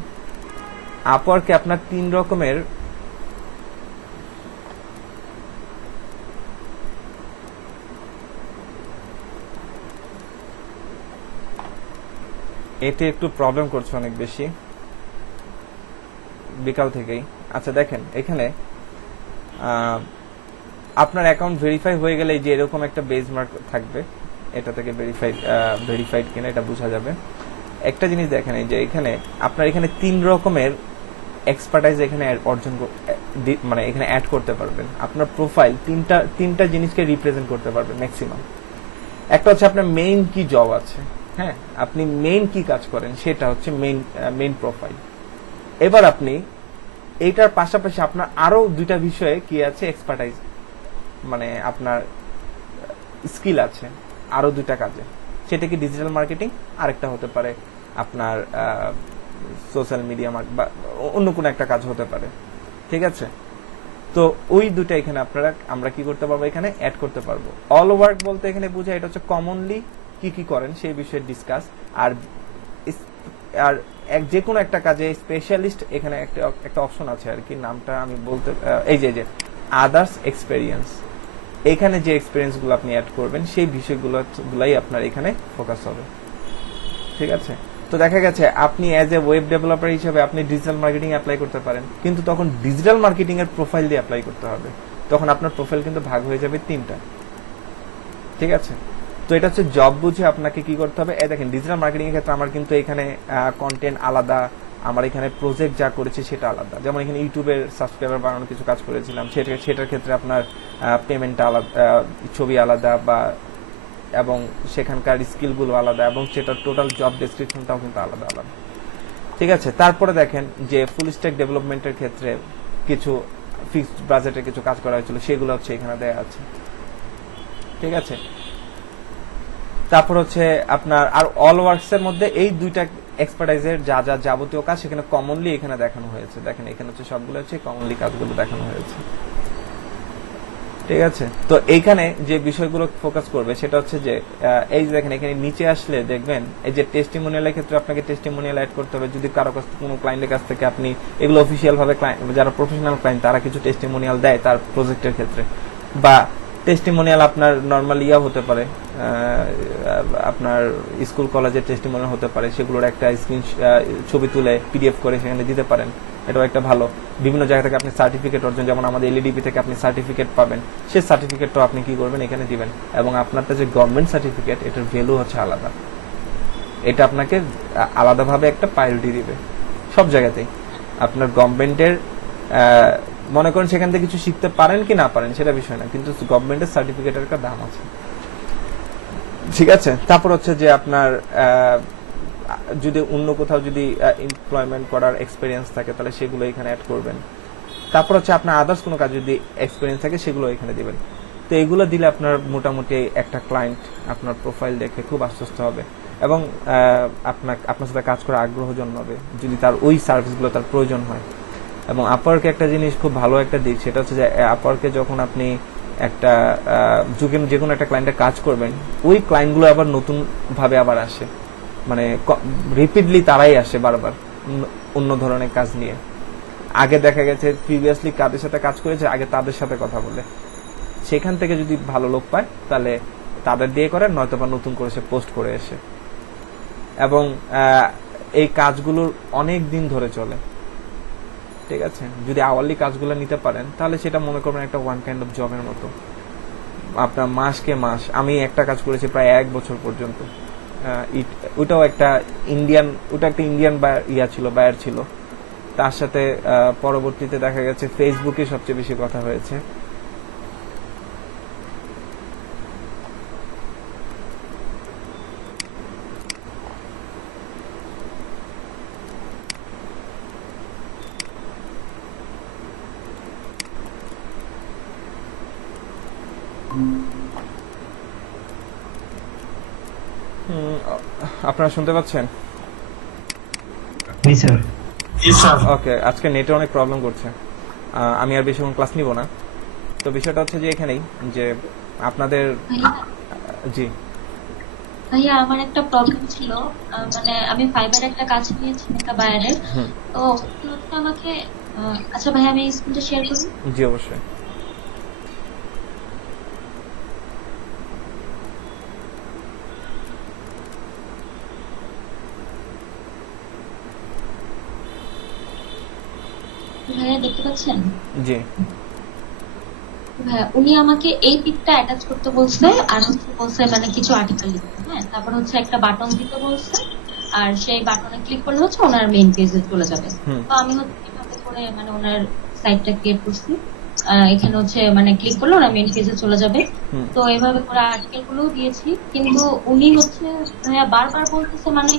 আপওয়ার্কে আপনার 3 রকমের এতে একটু প্রবলেম করছে অনেক বেশি বিকাল থেকেই। আচ্ছা দেখেন এখানে আপনার অ্যাকাউন্ট ভেরিফাই হয়ে গেলে যে এরকম একটা বেজমার্ক থাকবে, এটা থেকে ভেরিফাইড কিনা এটা বোঝা যাবে। একটা জিনিস দেখেন, এই যে এখানে আপনার এখানে 3 রকমের এক্সপার্টাইজ এখানে অর্জন মানে এখানে অ্যাড করতে পারবেন। আপনার প্রোফাইল তিনটা জিনিসকে রিপ্রেজেন্ট করতে পারবেন ম্যাক্সিমাম। একটা হচ্ছে আপনার মেইন কি জব আছে, হ্যাঁ, আপনি মেইন কি কাজ করেন সেটা হচ্ছে মেইন প্রোফাইল। এবার আপনি এইটার পাশাপাশি আপনার আরো 2টা বিষয়ে কি আছে, এক্সপার্টাইজ মানে আপনার স্কিল আছে আরো 2টা কাজে। সেটা কি ডিজিটাল মার্কেটিং, আরেকটা হতে পারে আপনার সোশ্যাল মিডিয়া বা অন্য কোনো একটা কাজ হতে পারে, ঠিক আছে। তো ওই 2টা এখানে আমরা কি করতে পারবো, এখানে অ্যাড করতে পারবো। অল ওয়ার্ক বলতে এখানে বোঝায় এটা হচ্ছে কমনলি কি করেন সেই বিষয়ে ডিসকাস। আর যে কোনো একটা কাজে স্পেশালিস্ট এখানে একটা অপশন আছে আর কি, নামটা আমি বলতে, এই যে আদার্স এক্সপেরিয়েন্স, এখানে যে এক্সপেরিয়েন্স গুলো আপনি অ্যাড করবেন সেই বিষয়গুলাই আপনার এখানে ফোকাস হবে, ঠিক আছে। তো দেখা গেছে আপনি অ্যাজ এ ওয়েব ডেভেলপার হিসেবে আপনি ডিজিটাল মার্কেটিং অ্যাপ্লাই করতে পারেন, কিন্তু তখন ডিজিটাল মার্কেটিং এর প্রোফাইল দিয়ে অ্যাপ্লাই করতে হবে। তখন আপনার প্রোফাইল কিন্তু ভাগ হয়ে যাবে 3টা। ঠিক আছে, তো এটা হচ্ছে জব বুঝে আপনাকে কি করতে হবে। দেখেন ডিজিটাল মার্কেটিং এর ক্ষেত্রে আমার কিন্তু এখানে কন্টেন্ট আলাদা, আমার এখানে প্রজেক্ট যা করেছি সেটা আলাদা। যেমন এখানে ইউটিউবের সাবস্ক্রাইবার বানানোর কিছু কাজ করেছিলাম, সেটার ক্ষেত্রে আপনার পেমেন্টটা আলাদা, ছবি আলাদা, বা এবং সেখানকার স্কিলগুলো আলাদা, এবং সেটার টোটাল জব ডেসক্রিপশনটাও কিন্তু আলাদা আলাদা। ঠিক আছে, তারপরে দেখেন যে ফুল স্ট্যাক ডেভেলপমেন্টের ক্ষেত্রে কিছু ফিক্সড বাজেটে কিছু কাজ করা হয়েছিল, সেগুলো হচ্ছে এখানে দেয়া আছে। ঠিক আছে, তারপর হচ্ছে আপনার আর অল ওয়ার্কস এর মধ্যে এই 2টা এক্সপার্টাইজের যা যা যাবতীয় কাজ সেখানে কমনলি এখানে দেখানো হয়েছে। দেখেন এখানে হচ্ছে সবগুলো হচ্ছে কমনলি কাজগুলো দেখানো হয়েছে। ঠিক আছে, তো এইখানে যে বিষয়গুলো ফোকাস করবে সেটা হচ্ছে যে এই যে দেখেন এখানে নিচে আসলে দেখবেন এই যে টেস্টিমোনিয়ালের ক্ষেত্রে আপনাকে টেস্টিমোনিয়াল অ্যাড করতে হবে। যদি কারো কাছ কোনো ক্লায়েন্টের কাছ থেকে আপনি এগুলো অফিসিয়াল ভাবে যারা প্রফেশনাল ক্লায়েন্ট তারা কিছু টেস্টিমোনিয়াল দেয় তার প্রজেক্টের ক্ষেত্রে, বা টেস্টিমোনিয়াল আপনার নর্মাল ইয়া হতে পারে, আপনার স্কুল কলেজের টেস্টিমোনিয়াল হতে পারে, সেগুলোর একটা স্ক্রিন ছবি তুলে পিডিএফ করে সেখানে দিতে পারেন। এটাও একটা ভালো। বিভিন্ন জায়গা থেকে আপনি সার্টিফিকেট অর্জন, যেমন আমাদের এলইডিপি থেকে আপনি সার্টিফিকেট পাবেন, সেই সার্টিফিকেটটাও আপনি কি করবেন এখানে দিবেন। এবং আপনারটা যে গভর্নমেন্ট সার্টিফিকেট এটার ভ্যালু হচ্ছে আলাদা, এটা আপনাকে আলাদাভাবে একটা প্রায়োরিটি দিবে সব জায়গাতেই। আপনার গভর্নমেন্টের মনে করেন সেখান থেকে কিছু শিখতে পারেন কি না পারেন সেটা বিষয় না, কিন্তু গভর্নমেন্টের সার্টিফিকেটের একটা দাম আছে। ঠিক আছে, তারপর হচ্ছে যে আপনার যদি অন্য কোথাও যদি এমপ্লয়মেন্ট করার এক্সপেরিয়েন্স থাকে তাহলে সেগুলো এখানে অ্যাড করবেন। তারপর হচ্ছে আপনার আদার্স কোনো কাজ যদি এক্সপেরিয়েন্স থাকে সেগুলো এখানে দিবেন। তো এগুলো দিলে আপনার মোটামুটি একটা ক্লায়েন্ট আপনার প্রোফাইল দেখে খুব আশ্বস্ত হবে এবং আপনার সাথে কাজ করার আগ্রহ জন্মাবে যদি তার ওই সার্ভিসগুলো তার প্রয়োজন হয়। এবং আপওয়ার্কে একটা জিনিস খুব ভালো একটা দিক, সেটা হচ্ছে যে আপওয়ার্কে যখন আপনি একটা যে কোনো একটা ক্লায়েন্টের কাজ করবেন, ওই ক্লায়েন্টগুলো আবার নতুন ভাবে আবার আসে, মানে রিপিটলি তারাই আসে বারবার অন্য ধরনের কাজ নিয়ে। আগে দেখা গেছে প্রিভিয়াসলি কাদের সাথে কাজ করেছে আগে তাদের সাথে কথা বলে, সেখান থেকে যদি ভালো লোক পায় তাহলে তাদের দিয়ে করে, নয়তো বা নতুন করে সে পোস্ট করে এসে। এবং এই কাজগুলোর অনেক দিন ধরে চলে। ঠিক আছে, যদি আওয়ারলি কাজগুলো নিতে পারেন তাহলে সেটা মনে করবেন একটা ওয়ান কাইন্ড অফ জবের মতো। আপনার মাসকে মাস, আমি একটা কাজ করেছি প্রায় 1 বছর পর্যন্ত। ওটাও একটা ইন্ডিয়ান বায়ার ছিল। তার সাথে পরবর্তীতে দেখা গেছে ফেসবুকে সবচেয়ে বেশি কথা হয়েছে। আপনারা শুনতে পাচ্ছেন? জি স্যার। ওকে, আজকে নেটে অনেক প্রবলেম করছে, আমি আর বেশিক্ষণ ক্লাস নিব না। তো বিষয়টা হচ্ছে যে এখানেই যে আপনাদের জি ভাইয়া আমার একটা প্রবলেম ছিল, মানে আমি ফাইবার একটা কাজ নিয়েছি একটা বায়ারের, তো হচ্ছে আমাকে আচ্ছা ভাইয়া আমি স্ক্রিনটা শেয়ার করি। জি অবশ্যই। ভাইয়া দেখতে পাচ্ছেন? জি ভাইয়া উনি আমাকে এই পিকটা অ্যাটাচ করতে বলছে, আর হচ্ছে বলছে মানে কিছু আর্টিকেল লিখতে, হ্যাঁ, তারপর হচ্ছে একটা বাটন দিতে বলছে, আর সেই বাটনে ক্লিক করলে হচ্ছে ওনার মেইন পেজে চলে যাবে। তো আমি হচ্ছে এভাবে করে মানে ওনার সাইটটা ক্রিয়েট করছি, এখানে হচ্ছে মানে ক্লিক করলে ওনার মেইন পেজে চলে যাবে। তো এভাবে করে আর্টিকেল গুলোও দিয়েছি, কিন্তু উনি হচ্ছে ভাইয়া বারবার বলতেছে মানে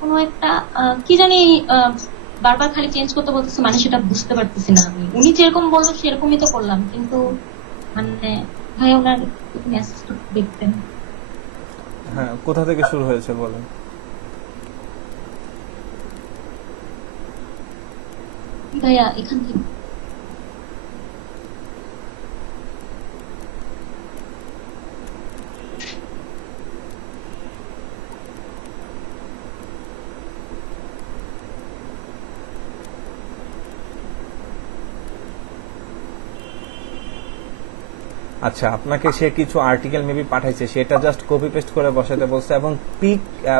কোনো একটা কি জানি বারবার খালি চেঞ্জ করতে বলতেছে, মানে সেটা বুঝতে পারতেছি না আমি। উনি যেরকম বললো সেরকমই তো করলাম, কিন্তু মানে ভাই ওনার মেসেজটা দেখতেন। হ্যাঁ, কোথা থেকে শুরু হয়েছে বলেন? ভাইয়া এখান থেকে। আচ্ছা, আপনাকে সে কিছু আর্টিকেল মেবি পাঠাইছে, সেটা জাস্ট কপি পেস্ট করে বসাতে বলছে,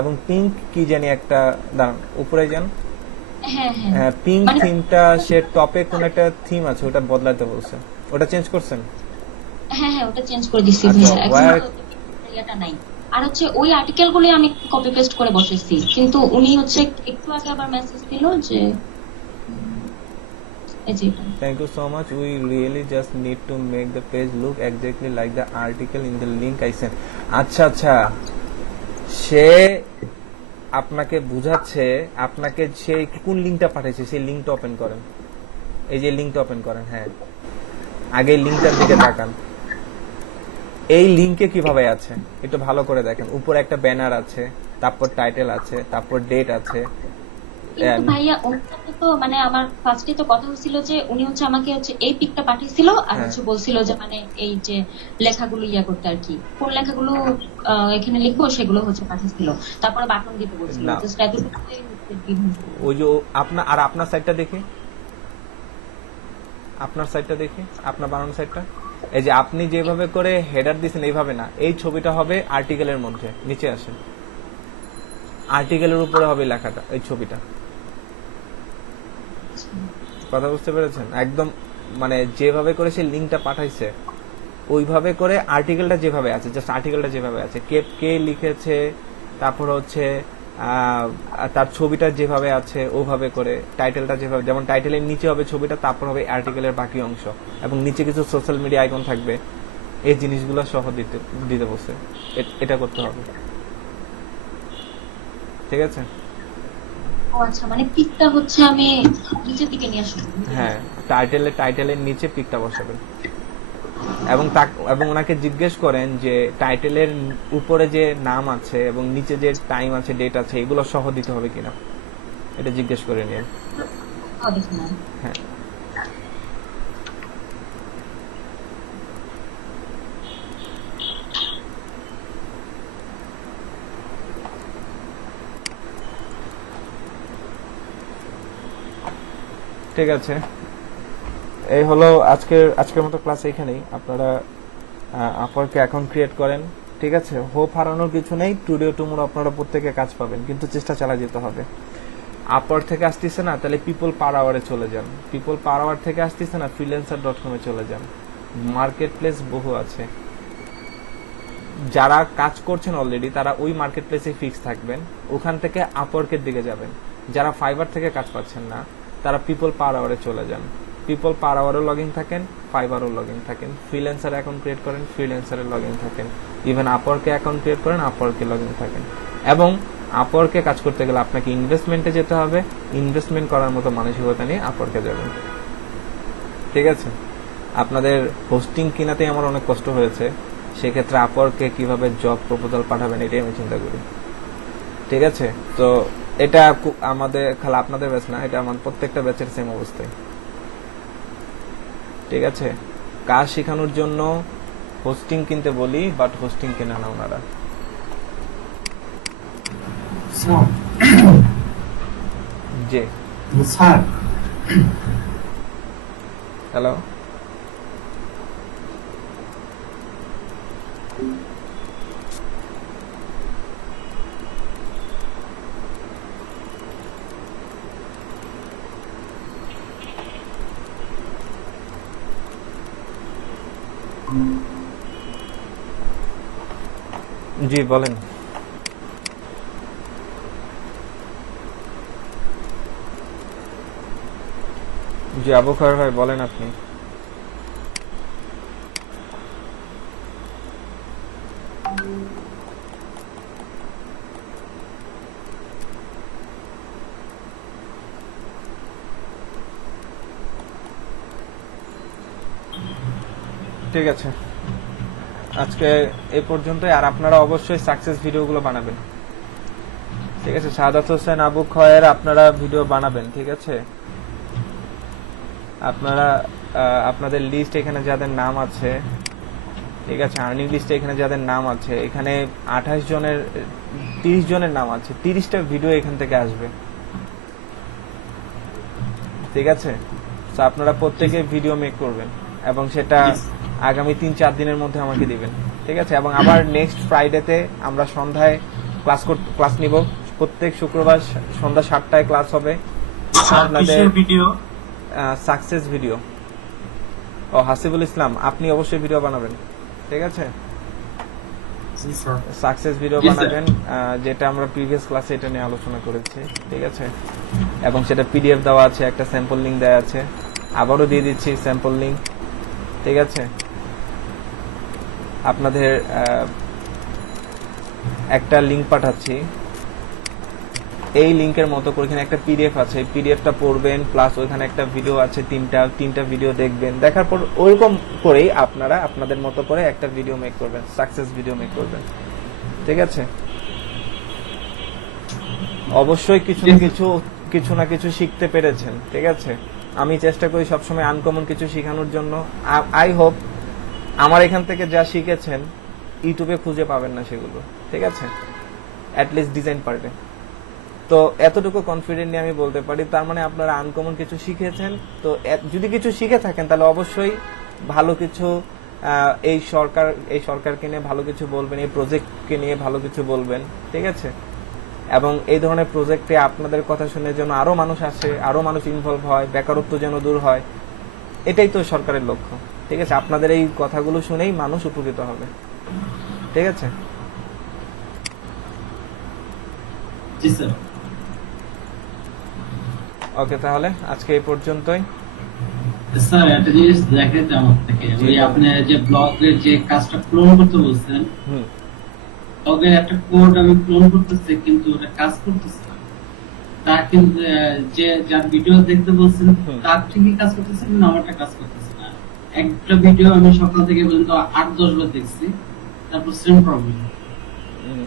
এবং পিঙ্ক কি জানি একটা, দাঁড়ান উপরে যান, হ্যাঁ হ্যাঁ পিঙ্ক মানে- থিমটা, সে টপে কোন একটা থিম আছে ওটা বদলাতে বলছে, ওটা চেঞ্জ করছেন? হ্যাঁ ওটা চেঞ্জ করে দিচ্ছি আচ্ছা, ভাইয়া, এখন where- তো ইয়েটা নাই। আর হচ্ছে ওই আর্টিকেল গুলি আমি কপি পেস্ট করে বসেছি, কিন্তু উনি হচ্ছে একটু আগে আবার মেসেজ দিল যে এই যে এটা। Thank you so much. We really just need to make the page look exactly like the article in the link I sent. আচ্ছা আচ্ছা, সে আপনাকে বুঝাচ্ছে, আপনাকে সে কোন লিংকটা পাঠাইছে সেই লিংকটা ওপেন করেন, এই যে লিংকটা ওপেন করেন, হ্যাঁ আগে লিংকটার দিকে তাকান। এই লিংকে কিভাবে আছে একটু ভালো করে দেখেন, উপরে একটা ব্যানার আছে, তারপর টাইটেল আছে, তারপর ডেট আছে। কিন্তু ভাইয়া ওর সাথে তো মানে আমার ফার্স্টে তো কথা হচ্ছিল যে উনি হচ্ছে আমাকে হচ্ছে এই পিকটা পাঠিয়েছিল, আর হ্যাঁ। হচ্ছে বলছিল যে মানে এই যে লেখাগুলো ইয়া করতে আর কি, কোন লেখাগুলো এখানে লিখবো সেগুলো হচ্ছে পাঠিয়েছিল, তারপরে বাটন দিতে বলছিল, না। জাস্ট এতটুকুই হচ্ছে difference। ওই যে আপনার সাইডটা দেখি, আপনার সাইডটা দেখি, আপনার বানানো সাইডটা, এই যে আপনি যেভাবে করে হেডার দিয়েছেন এইভাবে না, এই ছবিটা হবে আর্টিকেলের মধ্যে, নিচে আসেন, আর্টিকেলের উপরে হবে লেখাটা, এই ছবিটা, কথা বুঝতে পেরেছেন? একদম মানে যেভাবে করে সে লিংকটা পাঠাইছে ওইভাবে করে আর্টিকেলটা যেভাবে আছে, জাস্ট আর্টিকেলটা যেভাবে আছে, কে লিখেছে, তারপর হচ্ছে তার ছবিটা যেভাবে আছে ওভাবে করে, টাইটেলটা যেভাবে, যেমন টাইটেলের নিচে হবে ছবিটা, তারপর হবে আর্টিকেলের বাকি অংশ, এবং নিচে কিছু সোশ্যাল মিডিয়া আইকন থাকবে, এই জিনিসগুলো সহ দিতে বসে, এটা করতে হবে, ঠিক আছে? ও আচ্ছা, মানে পিকটা হচ্ছে আমি নিচের দিকে নিয়ে আসবো। হ্যাঁ, টাইটেলের নিচে পিকটা বসাবেন, এবং ওনাকে জিজ্ঞেস করেন যে টাইটেলের উপরে যে নাম আছে এবং নিচে যে টাইম আছে, ডেট আছে, এগুলো সহ দিতে হবে কিনা, এটা জিজ্ঞেস করে নিন। দেখুন না। হ্যাঁ, ঠিক আছে, এই হলো আজকের মতো ক্লাস এখানেই। আপনারা আপওয়ার্কে অ্যাকাউন্ট ক্রিয়েট করেন, ঠিক আছে? হোপ হারানোর কিছু নেই, টুডে টুমোরো আপনারা প্রত্যেকে কাজ পাবেন, কিন্তু চেষ্টা চালিয়ে যেতে হবে। আপওয়ার্ক থেকে আসতেছে না, তাহলে পিপল পার আওয়ারে চলে যান, পিপল পার আওয়ার থেকে আসতেছে না, freelancer.com এ চলে যান, মার্কেট প্লেস বহু আছে, যারা কাজ করছেন অলরেডি তারা ওই মার্কেট প্লেসে ফিক্স থাকবেন, ওখান থেকে আপওয়ার্কের দিকে যাবেন। যারা ফাইবার থেকে কাজ পাচ্ছেন না তারা পিপল পার আওয়ারে চলে যান, পিপল পার আওয়ারও লগ ইন থাকেন, ফাইবারও লগ ইন থাকেন, ফ্রিল্যান্সার অ্যাকাউন্ট ক্রিয়েট করেন, ফ্রিল্যান্সারে লগ ইন থাকেন, ইভেন আপওয়ার্কে অ্যাকাউন্ট ক্রিয়েট করেন, আপওয়ার্কে লগ ইন থাকেন। এবং আপওয়ার্কে কাজ করতে গেলে আপনাকে ইনভেস্টমেন্টে যেতে হবে, ইনভেস্টমেন্ট করার মতো মানসিকতা নিয়ে আপওয়ার্কে যাবেন, ঠিক আছে? আপনাদের হোস্টিং কিনাতে আমার অনেক কষ্ট হয়েছে, সেক্ষেত্রে আপওয়ার্কে কিভাবে জব প্রপোজাল পাঠাবেন এটাই আমি চিন্তা করি, ঠিক আছে? তো এটা আমাদের খালি আপনাদের ব্যাচ না, এটা আমার প্রত্যেকটা ব্যাচের সেম অবস্থায়, ঠিক আছে? কাজ শেখানোর জন্য হোস্টিং কিনতে বলি, বাট হোস্টিং কেনা না ওনারা। জি স্যার, হ্যালো, জি বলেন। জি আবু খায়ের ভাই বলেন আপনি। ঠিক আছে, আজকে এই পর্যন্তই। আর আপনারা অবশ্যই সাকসেস ভিডিওগুলো বানাবেন, ঠিক আছে? সাদাত হোসেন, আবু খয়ের, আপনারা ভিডিও বানাবেন, ঠিক আছে? আপনারা আপনাদের লিস্ট এখানে যাদের নাম আছে, ঠিক আছে, আর্নিং লিস্টে এখানে যাদের নাম আছে, এখানে 28 জনের 30 জনের নাম আছে, 30টা ভিডিও এখান থেকে আসবে, ঠিক আছে? তো আপনারা প্রত্যেকে ভিডিও মেক করবেন এবং সেটা আগামী 3-4 দিনের মধ্যে আমাকে দিবেন, ঠিক আছে? এবং আবার নেক্সট ফ্রাইডেতে আমরা সন্ধ্যায় ক্লাস নিব। প্রত্যেক শুক্রবার সন্ধ্যা 7টায় ক্লাস হবে। আপনাদের ভিডিও সাকসেস ভিডিও। ও হাসিবুল ইসলাম, আপনি অবশ্যই ভিডিও বানাবেন, ঠিক আছে? জি sir. Success video Yes, sir. বানাবেন, যেটা আমরা প্রিভিয়াস ক্লাসে এটা নিয়ে আলোচনা করেছি, ঠিক আছে? এবং সেটা পিডিএফ দেওয়া আছে, একটা স্যাম্পল লিংক দেওয়া আছে, আবারও দিয়ে দিচ্ছি স্যাম্পল লিংক, ঠিক আছে? আপনাদের একটা লিংক পাঠাচ্ছি, এই লিংকের মতো করে এখানে একটা পিডিএফ আছে, এই পিডিএফটা পড়বেন, প্লাস ওইখানে একটা ভিডিও আছে, তিনটা ভিডিও দেখবেন। দেখার পর ওইরকম করেই আপনারা আপনাদের মতো করে একটা ভিডিও মেক করবেন, সাকসেস ভিডিও মেক করবেন, ঠিক আছে? অবশ্যই কিছু না কিছু শিখতে পেরেছেন, ঠিক আছে? আমি চেষ্টা করি সবসময় আনকমন কিছু শেখানোর জন্য। আই হোপ আমার এখান থেকে যা শিখেছেন ইউটিউবে খুঁজে পাবেন না সেগুলো, ঠিক আছে? অ্যাটলিস্ট ডিজাইন পার্টে। তো এতটুকু কনফিডেন্ট নিয়ে আমি বলতে পারি, তার মানে আপনারা আনকমন কিছু শিখেছেন। তো যদি কিছু শিখে থাকেন তাহলে অবশ্যই ভালো কিছু এই সরকারকে নিয়ে ভালো কিছু বলবেন, এই প্রজেক্টকে নিয়ে ভালো কিছু বলবেন, ঠিক আছে? এবং এই ধরনের প্রজেক্টে আপনাদের কথা শুনে যেন আরো মানুষ আসে, আরো মানুষ ইনভলভ হয়, বেকারত্ব যেন দূর হয়, এটাই তো সরকারের লক্ষ্য, ঠিক আছে? আপনাদের এই কথাগুলো শুনেই মানুষ উপকৃত হবে, ঠিক আছে? জি স্যার। ওকে, তাহলে আজকে এই পর্যন্তই। স্যার একটা জিনিস দেখাতে আমার থেকে, জি, ওই বলুন। আপনি যে ব্লগে যে কাজটা ক্লোন করতে বলছেন, হুম, তবে একটা কোড আমি ক্লোন করতেছি কিন্তু ওটা কাজ করতেছে না। তা কিন্তু যে যার ভিডিও দেখতে বলছেন হুম। তার ঠিকই কাজ করতেছে কিন্তু আমারটা কাজ করতেছে না। একটা ভিডিও আমি সকাল থেকে পর্যন্ত 8-10 বার দেখছি, তারপর সেম প্রবলেম।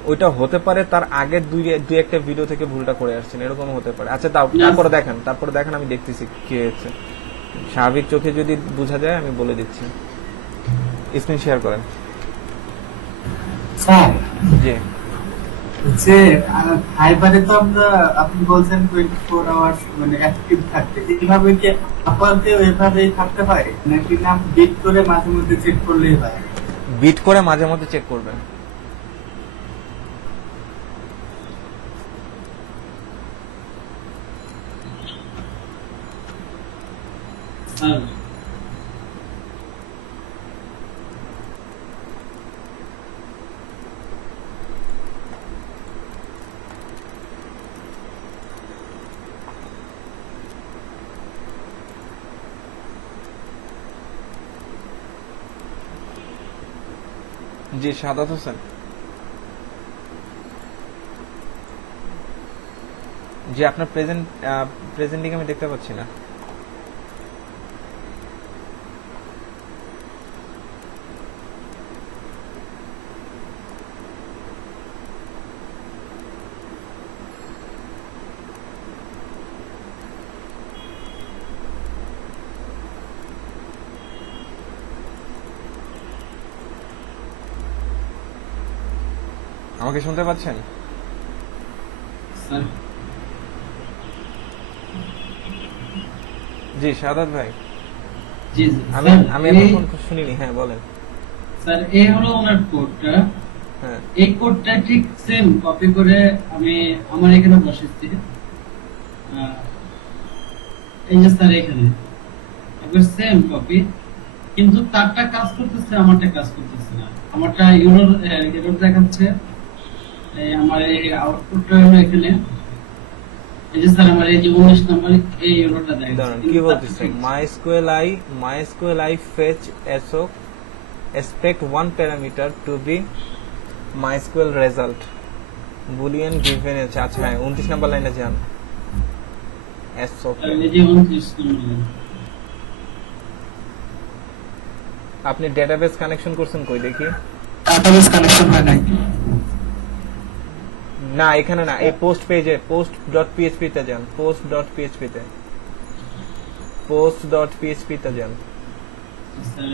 ওইটা হতে পারে তার আগের দুই একটা ভিডিও থেকে ভুলটা করে আসছেন, এরকম হতে পারে। আচ্ছা, তারপরে দেখেন আমি দেখতেছি কি হয়েছে। স্বাভাবিক চোখে যদি বোঝা যায় আমি বলে দিচ্ছি। স্ক্রিন শেয়ার করেন। স্যার, জি, যে ফাইবারে তো আমরা, আপনি বলছেন 24 আওয়ার্স মানে অ্যাক্টিভ থাকতে, এইভাবে কি আপাতত এভাবেই থাকতে পারে নাকি নাম বিট করে মাঝে মধ্যে চেক করলেই হয়? বিট করে মাঝে মধ্যে চেক করবেন। স্যার জি, সাদাত হোসেন। জি, আপনার প্রেজেন্টিং আমি দেখতে পাচ্ছি না। আমাকে শুনতে পাচ্ছেন? স্যার জি, সাদাত ভাই। জি জি, আমি স্যার, আমি এই- এখন শুনিনি। হ্যাঁ, বলেন। স্যার এই হলো ওনার কোডটা। হ্যাঁ, এই কোডটা ঠিক সেম কপি করে আমি আমার এখানে বসেছি। এই যে স্যার এখানে একবার সেম কপি, কিন্তু তারটা কাজ করতেছে, আমারটা কাজ করতেছে না। আমারটা এরর দেখাচ্ছে। আমার এই আউটপুটটা হলো এখানে। এই যে স্যার আমার এই যে 19 নম্বর এই এররটা দেখাচ্ছে। দাঁড়ান, কি কিন্তু তারটা বলতেছে? ঠিক- MySQL fetch SOC expect one parameter to be MySQL result boolean given আছে। আচ্ছা, হ্যাঁ, 29 নাম্বার লাইনে যান। SOC এই যে 29 নম্বর। আপনি ডেটাবেস কানেকশন করছেন কই দেখি? ডাটাবেস কানেকশন হয় নাই। না, এখানে না, এই পোস্ট পেজে post.php তে যান। post.php তে যান। স্যার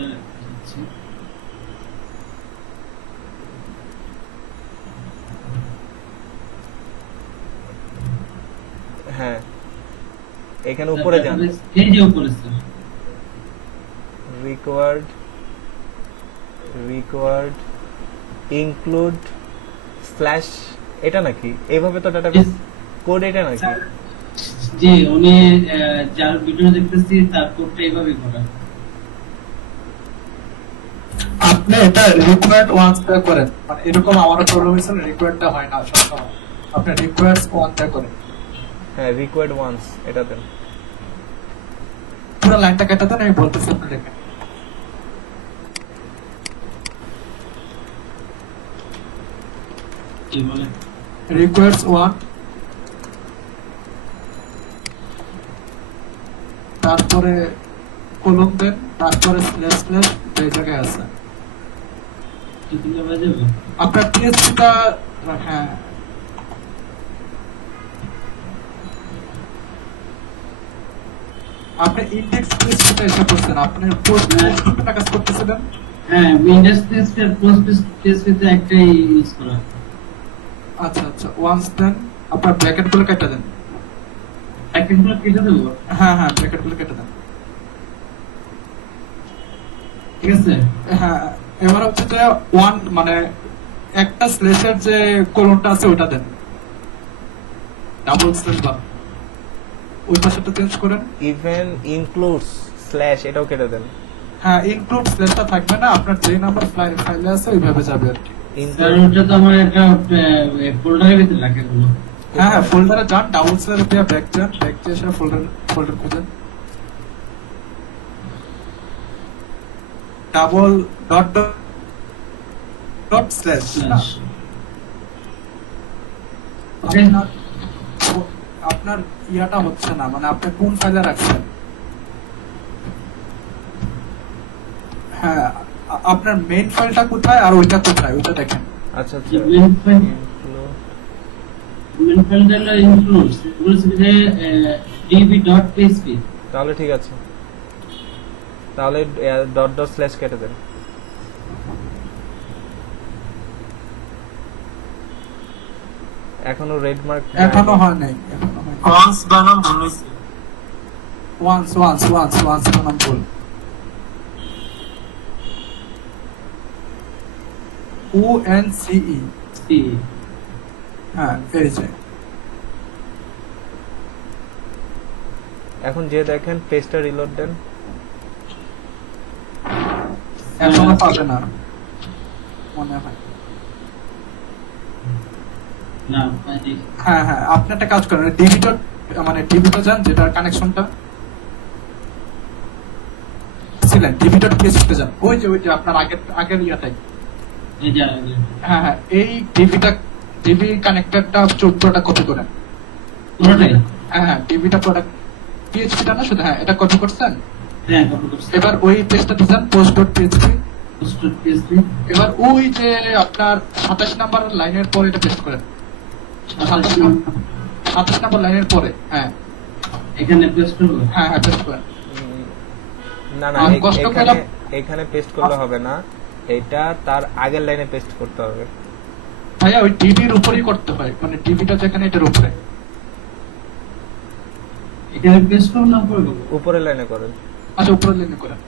আচ্ছা। হ্যাঁ, এখানে উপরে যান। এই যে উপরে sir required required include slash এটা নাকি এইভাবে তো ডাটাবেস কোড এটা নাকি জি উনি যার ভিডিও দেখতেছি তার কোডটা এইভাবে করা। আপনি এটা রিকোয়ার্ড ওয়ান্স টা করেন, মানে এরকম আমারও প্রবলেম হয়েছে, রিকোয়ার্ডটা হয় না সবসময়, আপনি রিকোয়ার্ড ওয়ান্স টা করেন। হ্যাঁ রিকোয়ার্ড ওয়ান্স এটা দেন। পুরো লাইনটা কেটে দেন, আমি বলতেছি আপনি দেখেন। কি বলে রিকোয়ার্ডস ওয়ান, তারপরে কলম দেন, তারপরে স্ল্যাশ স্ল্যাশ এই জায়গায় আছে কি দিলে বাজবে? আপনার পিএইচপিটা। হ্যাঁ আপনি ইন্ডেক্স পিএইচপিটা এসে পড়ছেন, আপনি পোস্ট পিএইচপিটা কাজ করতেছিলেন। হ্যাঁ উইন্ডোজ টেস্ট এর পোস্ট টেস্টে একটাই ইউজ করা। আচ্ছা আচ্ছা, ওয়ান্স দেন, আপনার ব্র্যাকেট গুলো কেটে দেন। প্যাকেটগুলো কেটে দেবো, হ্যাঁ হ্যাঁ ব্র্যাকেট গুলো কেটে দেন। ঠিক আছে। হ্যাঁ এবার হচ্ছে যে ওয়ান মানে একটা স্ল্যাশের যে কোলনটা আছে ওটা দেন, ডাবল স্ল্যাশ বা ওই পাশেটা চেঞ্জ করেন। ইভেন ইনক্লুডস স্ল্যাশ এটাও কেটে দেন। হ্যাঁ ইনক্লুড স্ল্যাশটা থাকবে না, আপনার যে নাম্বার ফাইলে আছে ওইভাবে যাবে আর কি। স্যার ওটা তো আমার একটা ফোল্ডারের ভিতরে রাখে গুলো। হ্যাঁ হ্যাঁ ফোল্ডারে যান, ডাবল স্ল্যাশ দিয়ে ব্যাক যান, ব্যাক দিয়ে এসে ফোল্ডার খুঁজেন, ডাবল ডট ডট স্ল্যাশ। আপনার ইয়াটা হচ্ছে না, মানে আপনি কোন ফাইলে রাখছেন। হ্যাঁ আপনার মেইন ফাইলটা কোথায় আর ওইটা কোথায় ওইটা দেখেন। আচ্ছা আচ্ছা মেইন ফাইলটা হলো ইনক্লুডস, এগুলো হচ্ছে db.php। তাহলে ঠিক আছে, তাহলে ডট ডট স্ল্যাশ কেটে দেন। এখনো রেড মার্ক এখনো হয় নাই, এখনো হয় নাই। ওয়ান্স বানাম ভুল হয়েছে। ওয়ান্স ওয়ান্স ওয়ান্স ওয়ান্স নাম বল, ONCE। হ্যাঁ এই যে এখন যে দেখেন পেজটা রিলোড দেন। এখনো পাবে না মনে হয়। না পাইনি। হ্যাঁ হ্যাঁ আপনি একটা কাজ করেন, ডিবিটা মানে ডিবিটা যান, যেটার কানেকশনটা ছিলেন, ডিবি.php যান, ওই যে আপনার আগের ইয়াটাই। এই যে হ্যাঁ হ্যাঁ এই ডিবি কানেক্টরটা 14টা কপি করেন। পুরোটাই। হ্যাঁ হ্যাঁ ডিবিটা প্রোডাক্ট পিএইচপিটা না শুধু, হ্যাঁ এটা কপি করছেন। হ্যাঁ কপি করছি। এবার ওই পেজটা দিবেন post.php। post.php এবার ওই যে আপনার 27 নাম্বার লাইনের পরে এটা পেস্ট করেন, 27 নাম্বার লাইনের পরে। হ্যাঁ এখানে পেস্ট করব। হ্যাঁ হ্যাঁ পেস্ট করেন। না না আমি কষ্ট এখানে পেলাম। এখানে পেস্ট করলে হবে না, এটা তার আগের লাইনে পেস্ট করতে হবে। ভাইয়া ওই ডিবির উপরেই করতে হয়, মানে ডিবিটা যেখানে এটার উপরে। এখানে পেস্ট করব না করব? উপরের লাইনে করেন। আচ্ছা উপরের লাইনে করেন।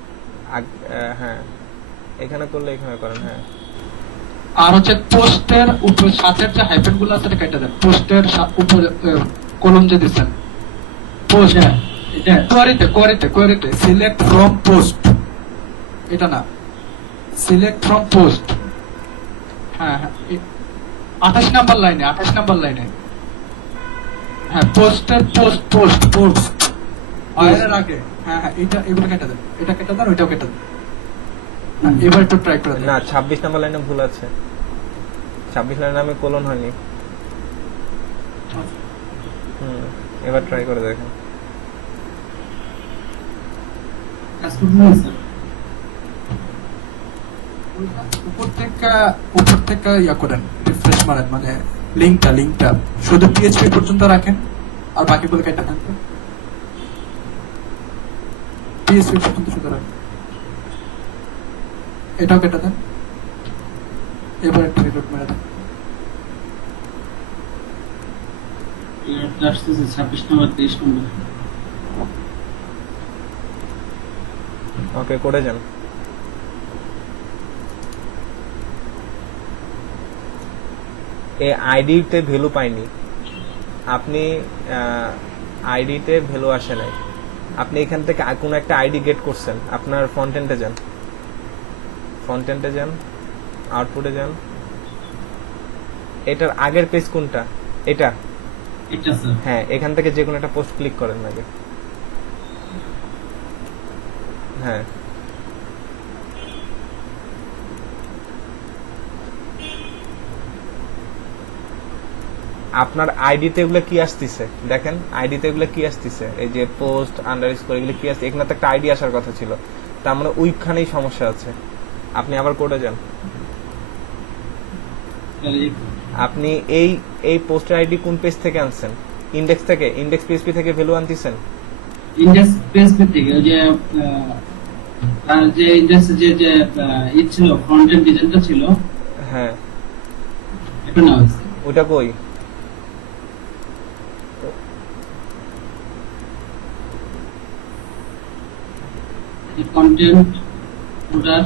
হ্যাঁ এখানে করলে এখানে করেন। হ্যাঁ আর হচ্ছে পোস্টের উপরে সাথের যে হাইফেন গুলো আছে এটা কেটে দেন, পোস্টের উপরে কলম যে দিচ্ছেন পোস্ট। এটা কোয়ারিতে সিলেক্ট ফ্রম পোস্ট, এটা না, সিলেক্ট ফ্রম পোস্ট। হ্যাঁ হ্যাঁ 28 নাম্বার লাইনে। হ্যাঁ পোস্টের পোস্ট এর আগে। হ্যাঁ হ্যাঁ এগুলো কেটে দেন, এটা কেটে দেন, ওইটাও কেটে দেন। এবার একটু ট্রাই করে না 26 নাম্বার লাইনে ভুল আছে, 26 লাইনে আমি কোলন হয়নি। এবার ট্রাই করে দেখেন। কাজ করতে হবে স্যার। উপর থেকে ইয়া করেন, রিফ্রেশ মারেন, মানে লিঙ্কটা শুধু পিএইচপি পর্যন্ত রাখেন আর বাকিগুলো কেটে দেন। পিএইচপি পর্যন্ত শুধু রাখেন, এটাও কেটে দেন। এবার একটা রিলোড মেরে দেন। এটা আসছে 26 নম্বর 23 নম্বর। ওকে করে যান। এই আইডিতে ভ্যালু পাইনি, আপনি আইডিতে ভ্যালু আসে নাই, আপনি এখান থেকে কোনো একটা আইডি গেট করছেন, আপনার ফ্রন্ট এন্ডে যান, আউটপুটে যান, এটার আগের পেজ কোনটা? এটা স্যার। হ্যাঁ, এখান থেকে যে কোনো একটা পোস্ট ক্লিক করেন আগে। হ্যাঁ, আপনার আইডিতে এগুলো কি আসতেছে দেখেন, আইডিতে এগুলো কি আসতেছে, এই যে পোস্ট আন্ডারস্কোর এগুলো কি আসছে, এখানে তো একটা আইডি আসার কথা ছিল, তার মানে ওইখানেই সমস্যা আছে। আপনি আবার কোডে যান, আপনি এই পোস্টের আইডি কোন পেজ থেকে আনছেন? ইন্ডেক্স থেকে, ইন্ডেক্স পিএইচপি থেকে ভ্যালু আনতেছেন? ইন্ডেক্স পিএইচপি থেকে ওই যে তার যে ইন্ডেক্স যে ছিল ফ্রন্ট এন্ড ডিজাইনটা ছিল, হ্যাঁ এটা না হয়েছে। ওটা কই? কন্টেন্ট ফুটার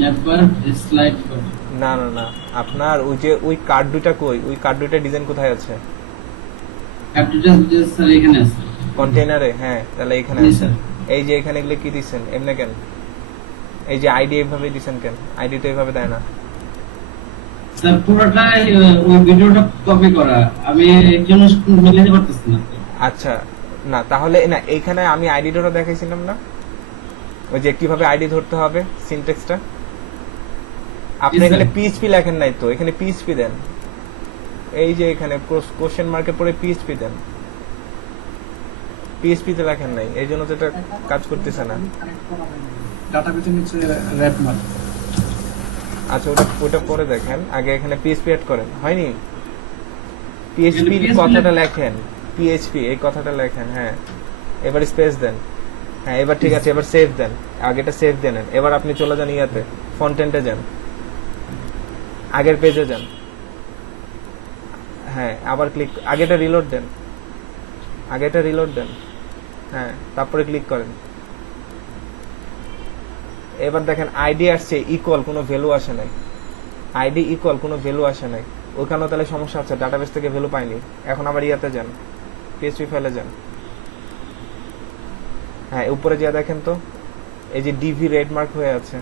নেভার স্লাইড করে। না না না, আপনার ওই যে ওই কার্ড দুইটা কই? ওই কার্ড দুইটা ডিজাইন কোথায় আছে? অ্যাডভার্টাইজ স্যার এখানে আছে কন্টেইনারে। হ্যাঁ, তাহলে এখানে জি, আছে। স্যার। এই যে এখানে এগুলো কি দিছেন এমনি কেন? এই যে আইডি এইভাবে দিছেন কেন? আইডি তো এইভাবে দেয় না। স্যার পুরোটাই ওই ভিডিওটা কপি করা, আমি একজন মিলাতে পারতেছি না। আচ্ছা, না তাহলে না, এইখানে আমি আইডিটা দেখাইছিলাম না, ওই যে কিভাবে আইডি ধরতে হবে, সিনট্যাক্সটা। আপনি জি, এখানে স্যার। পিএইচপি লেখেন নাই তো, এখানে পিএইচপি দেন, এই যে এখানে কোশ্চেন মার্কের পরে পিএইচপি দেন, পিএইচপি তে লেখেন নাই, এই জন্য তো এটা কাজ করতেছে না। ডাটাবেসের নিচে রেড মার্ক। আচ্ছা, ওটা পরে দেখেন, আগে এখানে পিএইচপি অ্যাড করেন। হয়নি? পিএইচপি PHP কথাটা লেখেন, পিএইচপি এই কথাটা লেখেন। হ্যাঁ, এবার স্পেস দেন। হ্যাঁ, এবার ঠিক আছে, এবার সেভ দেন, আগেটা সেভ দেন। এবার আপনি চলে যান ইয়াতে, ফ্রন্ট এন্ডে যান, আগের পেজে যান। হ্যাঁ, আবার ক্লিক, আগেটা রিলোড দেন, হ্যাঁ, তারপরে ক্লিক করেন। এবার দেখেন আইডি আসছে ইকুয়াল, কোনো ভ্যালু আসে নাই, আইডি ইকুয়াল কোনো ভ্যালু আসে নাই, ওখানেও তাহলে সমস্যা আছে, ডাটাবেস থেকে ভ্যালু পাইনি। এখন আবার ইয়াতে যান, পিএইচপি ফাইলে যান। হ্যাঁ, উপরে যা দেখেন তো, এই যে ডিভি রেড মার্ক হয়ে আছে,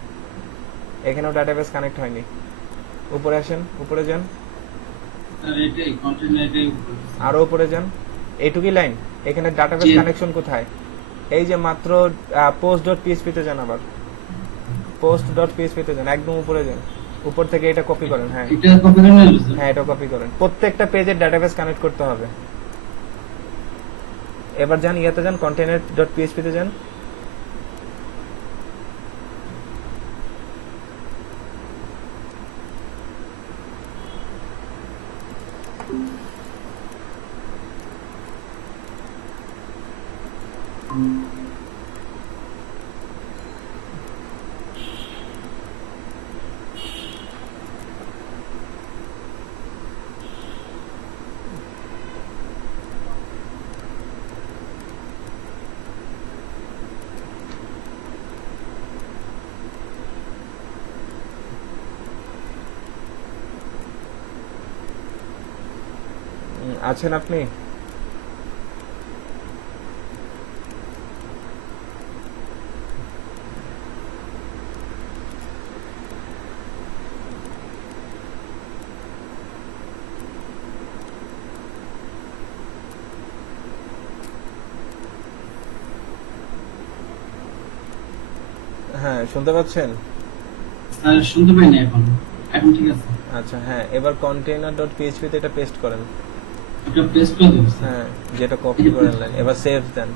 এখানেও ডাটাবেস কানেক্ট হয়নি। উপরে আসেন, উপরে যান, স্যার এটাই কন্টেন্ট, এটাই আরো উপরে যান, এইটুকুই লাইন। এখানে ডাটাবেস জি। কানেকশন কোথায়? এই যে মাত্র পোস্ট ডট পিএইচপি তে যান, আবার পোস্ট ডট পিএইচপি তে যান, একদম উপরে যান, উপর থেকে এটা কপি করেন। হ্যাঁ এটা কপি করে নিয়ে আসছে। হ্যাঁ, এটা কপি করেন, প্রত্যেকটা পেজের ডাটাবেস কানেক্ট করতে হবে। এবার যান ইয়াতে যান, কন্টেইনার ডট পিএইচপি তে যান, আছেন আপনি? হ্যাঁ, শুনতে পাচ্ছেন? স্যার শুনতে পাই না এখন, এখন ঠিক আছে। আচ্ছা, হ্যাঁ, এবার কন্টেইনার ডট পিএইচপি তে এটা পেস্ট করেন। এটা পেস্ট করে দেবো স্যার। হ্যাঁ, যেটা কপি করে আনলেন, এবার সেভ দেন।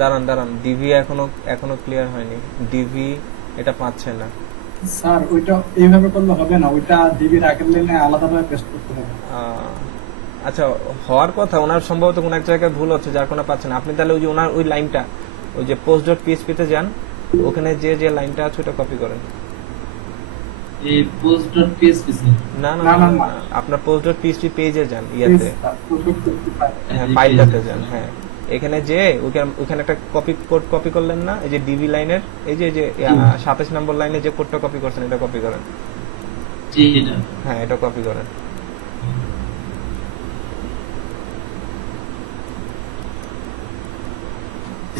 দাঁড়ান, ডিভি এখনো ক্লিয়ার হয়নি, ডিভি এটা পাচ্ছে না। স্যার ওইটা এইভাবে করলে হবে না, ওইটা ডিবির আগের লাইনে আলাদাভাবে পেস্ট করতে হবে। আচ্ছা, হওয়ার কথা, ওনার সম্ভবত কোন এক জায়গায় ভুল হচ্ছে যার কোনো পাচ্ছে না। আপনি তাহলে ওই যে ওনার ওই লাইনটা, ওই যে পোস্ট ডট পিএইচপি তে যান, ওখানে যে লাইনটা আছে ওটা কপি করেন। এই post.php স্যার। না না না, না, না, না। আপনার পোস্ট ডট পিএইচপি পেজে যান, ইয়াতে হ্যাঁ, ফাইলটাতে যান। হ্যাঁ, এখানে যে ওখানে একটা কোড কপি করলেন না, এই যে ডিভি লাইনের, এই যে 27 নম্বর লাইনে যে কোডটা কপি করছেন, এটা কপি করেন। জি এটা হ্যাঁ এটা কপি করেন।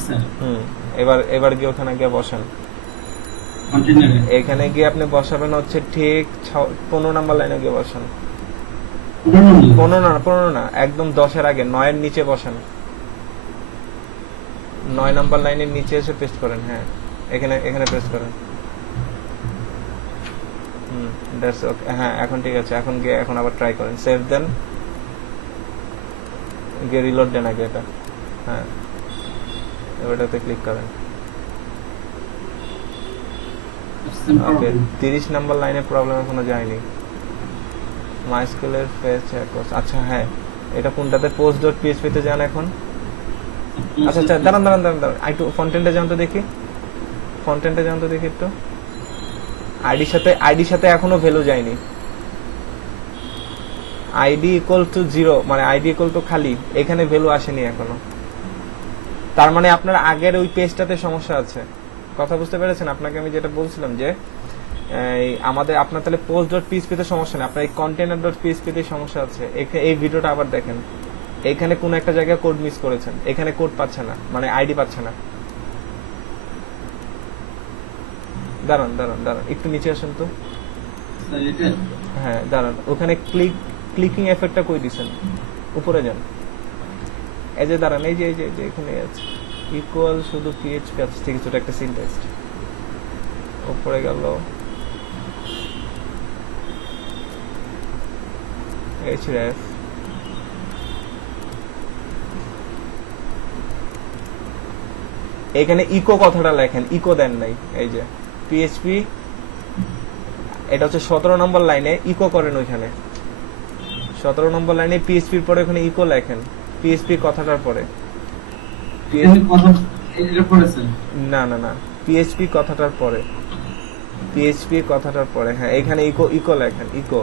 স্যার এবার গিয়ে ওখানে গিয়ে বসান। কন্টেনারে এখানে গিয়ে আপনি বসাবেন হচ্ছে ঠিক 15 নাম্বার লাইনে গিয়ে বসান। 15 না একদম 10-এর আগে 9-এর নিচে বসান। 9 নাম্বার লাইনের নিচে এসে পেস্ট করেন। হ্যাঁ এখানে পেস্ট করেন। That's okay. হ্যাঁ এখন ঠিক আছে। এখন আবার ট্রাই করেন, সেভ দেন, গিয়ে রিলোড দেন আগে এটা। হ্যাঁ এবারটাতে ক্লিক করেন। ওকে 30 নাম্বার লাইনে প্রবলেম এখনো যায়নি। মাইস্কুলের ফেস চেকস। আচ্ছা হ্যাঁ এটা কোনটাতে post.php তে যান এখন। আচ্ছা দাঁড়ান একটু ফন্টেন্টে যান তো দেখি। একটু আইডির সাথে এখনো ভ্যালু যায়নি। আইডি ইকুয়াল টু 0 মানে আইডি ইকুয়াল টু খালি, এখানে ভ্যালু আসেনি এখনো। তার মানে আপনার আগের ওই পেজটাতে সমস্যা আছে। কথা বুঝতে পেরেছেন? আপনাকে আমি যেটা বলছিলাম যে আপনার তাহলে post.php তে সমস্যা নেই, আপনার এই container.php তে সমস্যা আছে। এই ভিডিওটা আবার দেখেন, এখানে কোন একটা জায়গায় কোড মিস করেছেন, এখানে কোড পাচ্ছে না, মানে আইডি পাচ্ছে না। দাঁড়ান একটু নিচে আসেন তো। হ্যাঁ দাঁড়ান, ওখানে ক্লিকিং এফেক্টটা কই দিছেন? উপরে যান। এই যে দাঁড়ান, এই যে এখানে আছে ইকুয়াল, শুধু PHP আছে, ঠিক আছে, একটা সিনট্যাক্স উপরে গেল। href এখানে ইকো কথাটা লেখেন, ইকো দেন নাই। এই যে PHP এটা হচ্ছে 17 নম্বর লাইনে, ইকো করেন ওইখানে 17 নম্বর লাইনে PHP এর পরে ওখানে ইকো লেখেন, PHP কথাটার পরে। না PHP কথাটার পরে, হ্যাঁ এখানে ইকো লেখেন, ইকো।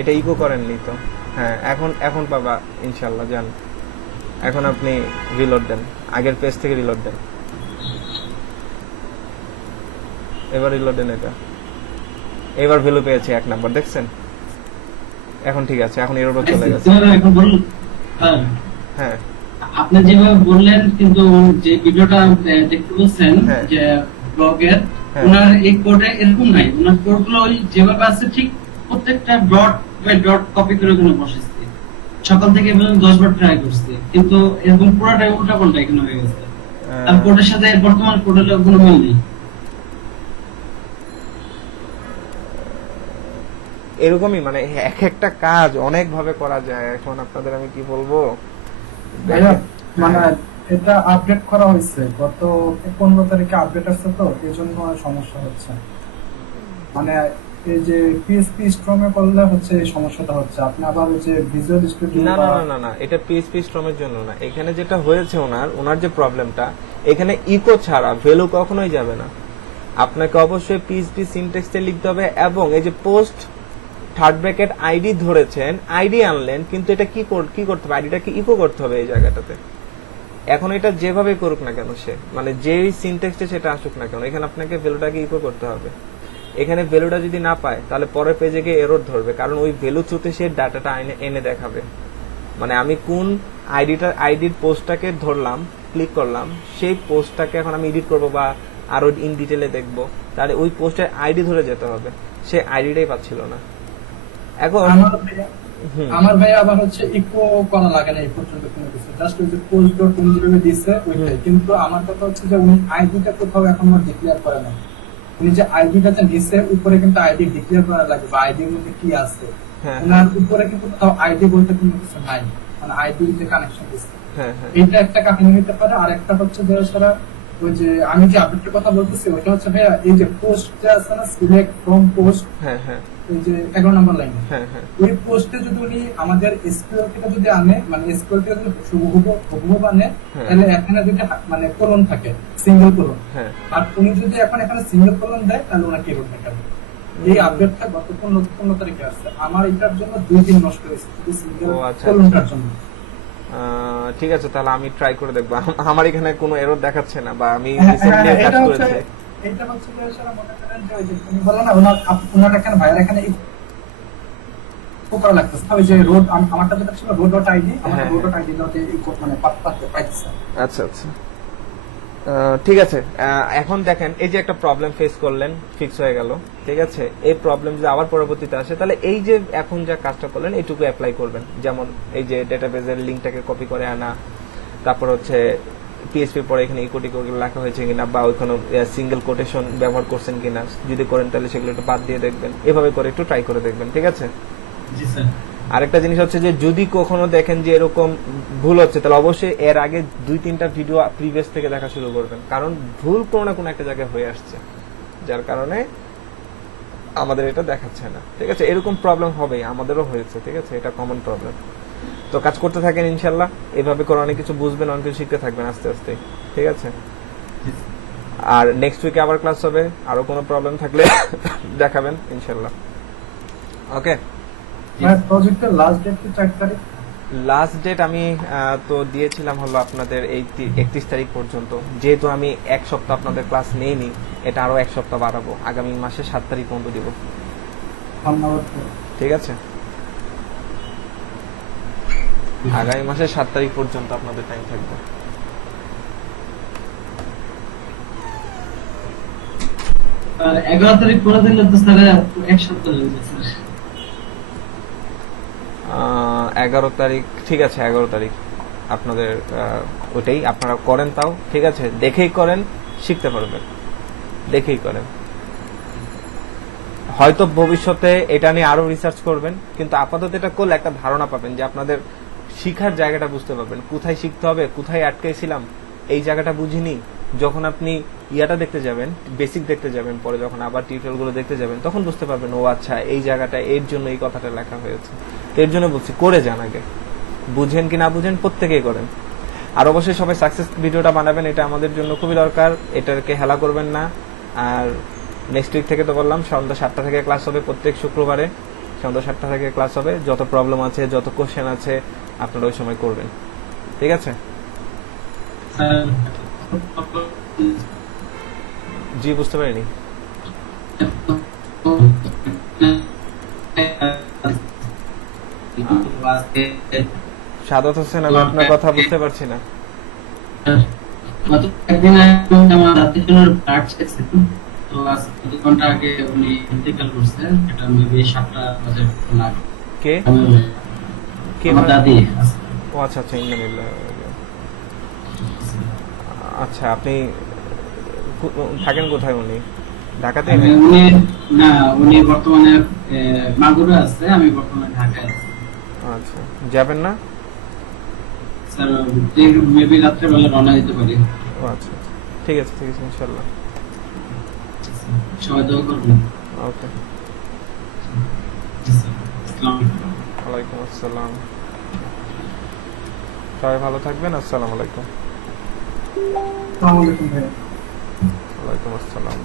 এটা ইকো করেননি তো। হ্যাঁ এখন পাবা ইনশাআল্লাহ। যান এখন আপনি রিলোড দেন, আগের পেজ থেকে রিলোড দেন। এবার রিলোড দেন এটা। এবার ভ্যালু পেয়েছে 1 নাম্বার, দেখছেন? এখন ঠিক আছে, এখন এরর চলে গেছে। হ্যাঁ আপনি যেভাবে বললেন, কিন্তু যে ভিডিওটা দেখতে বলছেন যে ব্লগের, ওনার এই কোডে এরকম নাই। ওনার কোডগুলো ওই যেভাবে আছে ঠিক প্রত্যেকটা ডট বাই ডট কপি করে ওখানে বসেছে। সকাল থেকে 10 বার ট্রাই করছি, কিন্তু এরকম পুরোটাই উল্টা পাল্টা এখানে হয়ে গেছে। আর কোডের সাথে বর্তমান কোডের কোনো মিল নেই। এরকমই মানে এক একটা কাজ অনেক ভাবে করা যায়। এখন আপনাদের আমি কি বলবো, মানে এটা আপডেট করা হয়েছে গত 15 তারিখে আপডেট আসছে, তো এই জন্য সমস্যা হচ্ছে। মানে এই যে PHP স্ট্রমে করলে হচ্ছে এই সমস্যাটা হচ্ছে। আপনি আবার ওই যে ভিজুয়াল স্টুডিও না এটা PHP স্ট্রমের জন্য না। এখানে যেটা হয়েছে ওনার যে প্রবলেমটা, এখানে ইকো ছাড়া ভ্যালু কখনোই যাবে না। আপনাকে অবশ্যই PHP সিনট্যাক্সে লিখতে হবে, এবং এই যে পোস্ট থার্ড ব্র্যাকেট আইডি ধরেছেন, আইডি আনলেন, কিন্তু এটা কি করতে হবে, আইডিটাকে ইকো করতে হবে এই জায়গাটাতে। এখন এটা যেভাবে করুক না কেন সে, মানে যেই সিনট্যাক্সে সেটা আসুক না কেন, এখানে আপনাকে ভ্যালুটাকে ইকো করতে হবে। এখানে ভ্যালুটা যদি না পায়, তাহলে পরের পেজে গিয়ে এরর ধরবে, কারণ ওই ভ্যালু থ্রুতে সে ডাটাটা এনে দেখাবে। মানে আমি কোন আইডির পোস্টটাকে ধরলাম, ক্লিক করলাম, সেই পোস্টটাকে এখন আমি এডিট করবো বা আরো ইন ডিটেলে দেখবো, তাহলে ওই পোস্টের আইডি ধরে যেতে হবে। সে আইডিটাই পাচ্ছিল না। এখন আমার ভাই আবার হচ্ছে ইকো করা লাগে না এই পর্যন্ত কোনো কিছু, জাস্ট ওই যে পোস্ট ডট যেভাবে দিছে ওইটাই। কিন্তু আমার কথা হচ্ছে যে উনি আইডিটা কোথাও এখন ডিক্লেয়ার করে না। উনি যে আইডিটা দিছে উপরে কিন্তু আইডি ডিক্লেয়ার করা লাগে, বা আইডির মধ্যে কি আছে ওনার উপরে কিন্তু কোথাও আইডি বলতে কোনো কিছু নাই, মানে আইডি যে কানেকশন দিছে। এইটা একটা কাহিনী হতে পারে। আর একটা হচ্ছে যে সারা ওই যে আমি যে আপডেটের কথা বলতেছি, ওইটা হচ্ছে ভাইয়া এই যে পোস্ট যে আছে না, সিলেক্ট ফ্রম পোস্ট, এই যে 11 নম্বর লাইনে, ওই পোস্টে যদি উনি আমাদের এসকিউএল থেকে যদি আনে, মানে এসকিউএল থেকে যদি হুবহু আনে, তাহলে এখানে যদি মানে কোলন থাকে, সিঙ্গেল কোলন, আর উনি যদি এখন এখানে সিঙ্গেল কোলন দেয়, তাহলে ওনাকে এরর দেখাবে। এই আপডেটটা গত 15 তারিখে আসছে। আমার এটার জন্য 2 দিন নষ্ট হয়েছে শুধু সিঙ্গেল কোলনটার জন্য। ঠিক আছে, তাহলে আমি ট্রাই করে দেখবো। আমার এখানে কোনো এরর দেখাচ্ছে না, বা আমি রিসেন্টলি কাজ করেছি। এইটা হচ্ছে যে সেটা মনে করেন যে ওই যে তুমি বলো না ওনার এখানে ভাইয়ের এখানে করা লাগতেছে ওই যে রোড আমারটা যেটা ছিল রোড ডট আইডি আমার হ্যাঁ, রোড ডট আইডি ডট মানে পাইতেছে। আচ্ছা আচ্ছা ঠিক আছে। এখন দেখেন এই যে একটা প্রবলেম ফেস করলেন, ফিক্স হয়ে গেল, ঠিক আছে। এই প্রবলেম যদি আবার পরবর্তীতে আসে তাহলে এই যে এখন যা কাজটা করলেন এইটুকু অ্যাপ্লাই করবেন। যেমন এই যে ডেটাবেজের লিঙ্কটাকে কপি করে আনা, তারপর হচ্ছে পিএইচপি পরে এখানে ইকো টিকো লেখা হয়েছে কিনা বা ওইখানে সিঙ্গেল কোটেশন ব্যবহার করছেন কিনা, যদি করেন তাহলে সেগুলো একটু বাদ দিয়ে দেখবেন। এভাবে করে একটু ট্রাই করে দেখবেন, ঠিক আছে। জি স্যার। আরেকটা জিনিস হচ্ছে যে যদি কখনো দেখেন যে এরকম ভুল হচ্ছে তাহলে অবশ্যই এর আগে 2-3টা ভিডিও প্রিভিয়াস থেকে দেখা শুরু করবেন, কারণ ভুল কোনো না কোনো একটা জায়গায় হয়ে আসছে যার কারণে আমাদের এটা দেখাচ্ছে না, ঠিক আছে। এরকম প্রবলেম হবে, আমাদেরও হয়েছে, ঠিক আছে, এটা কমন প্রবলেম। তো কাজ করতে থাকেন ইনশাল্লাহ, এভাবে করে অনেক কিছু বুঝবেন, অনেক কিছু শিখতে থাকবেন আস্তে আস্তে, ঠিক আছে। আর নেক্সট উইকে আবার ক্লাস হবে, আরো কোনো প্রবলেম থাকলে দেখাবেন ইনশাল্লাহ। ওকে, প্রজেক্টের লাস্ট ডেট কি 4 তারিখ? লাস্ট ডেট আমি তো দিয়েছিলাম হলো আপনাদের এই 31 তারিখ পর্যন্ত। যেহেতু আমি এক সপ্তাহ আপনাদের ক্লাস নেইনি, এটা আরো এক সপ্তাহ বাড়াবো, আগামী মাসে 7 তারিখ পর্যন্ত দিব, ধন্যবাদ। ঠিক আছে। আগামী মাসে 7 তারিখ পর্যন্ত আপনাদের টাইম থাকবে। আর 11 তারিখ করে দিলে তো স্যার এক সপ্তাহ হয়ে যাবে স্যার। 11 তারিখ, ঠিক আছে, 11 তারিখ আপনাদের ওইটাই আপনারা করেন, তাও ঠিক আছে, দেখেই করেন, শিখতে পারবেন, দেখেই করেন। হয়তো ভবিষ্যতে এটা নিয়ে আরো রিসার্চ করবেন, কিন্তু আপাতত এটা করলে একটা ধারণা পাবেন যে আপনাদের শিখার জায়গাটা বুঝতে পারবেন, কোথায় শিখতে হবে, কোথায় আটকেছিলাম, এই জায়গাটা বুঝিনি। যখন আপনি ইয়াটা দেখতে যাবেন, বেসিক দেখতে যাবেন, পরে যখন আবার টিউটোরিয়াল গুলো দেখতে যাবেন, তখন বুঝতে পারবেন ও আচ্ছা এই জায়গাটা এর জন্য এই কথাটা লেখা হয়েছে। এর জন্য বলছি করে যান আগে, বুঝেন কি না বুঝেন প্রত্যেকেই করেন। আর অবশ্যই সবাই সাকসেস ভিডিওটা বানাবেন, এটা আমাদের জন্য খুবই দরকার, এটাকে হেলা করবেন না। আর নেক্সট উইক থেকে তো বললাম সন্ধ্যা 7টা থেকে ক্লাস হবে, প্রত্যেক শুক্রবারে সন্ধ্যা 7টা থেকে ক্লাস হবে। যত প্রবলেম আছে, যত কোশ্চেন আছে আপনারা ওই সময় করবেন, ঠিক আছে। জি, বুঝতে পারিনি। সাদত হোসেন, আমি আপনার কথা বুঝতে পারছি না। একদিন আমার আত্মীয়জনের ব্লাড চেক ছিল, তো আজ 2 ঘন্টা আগে উনি ইন্তেকাল করছে, এটা মেবি 7টা বাজে নাগাদ। কে কে আমার দাদি। ও আচ্ছা আচ্ছা, ইন্নালিল্লাহ। আচ্ছা, আপনি থাকেন কোথায়? উনি ঢাকাতে? উনি না, উনি বর্তমানে মাগুরা আছে, আমি বর্তমানে ঢাকায় আছি। আচ্ছা, যাবেন না স্যার? মেবি রাত্রে বেলা রওনা দিতে পারি। ও আচ্ছা, ঠিক আছে, ঠিক আছে, ইনশাআল্লাহ। সবাই দোয়া করবেন। ওকে, আসসালামু আলাইকুম। ওয়ালাইকুম আসসালাম। সবাই ভালো থাকবেন। আসসালামু আলাইকুম। আসসালামু আলাইকুম ভাই। ওয়ালাইকুম আসসালাম।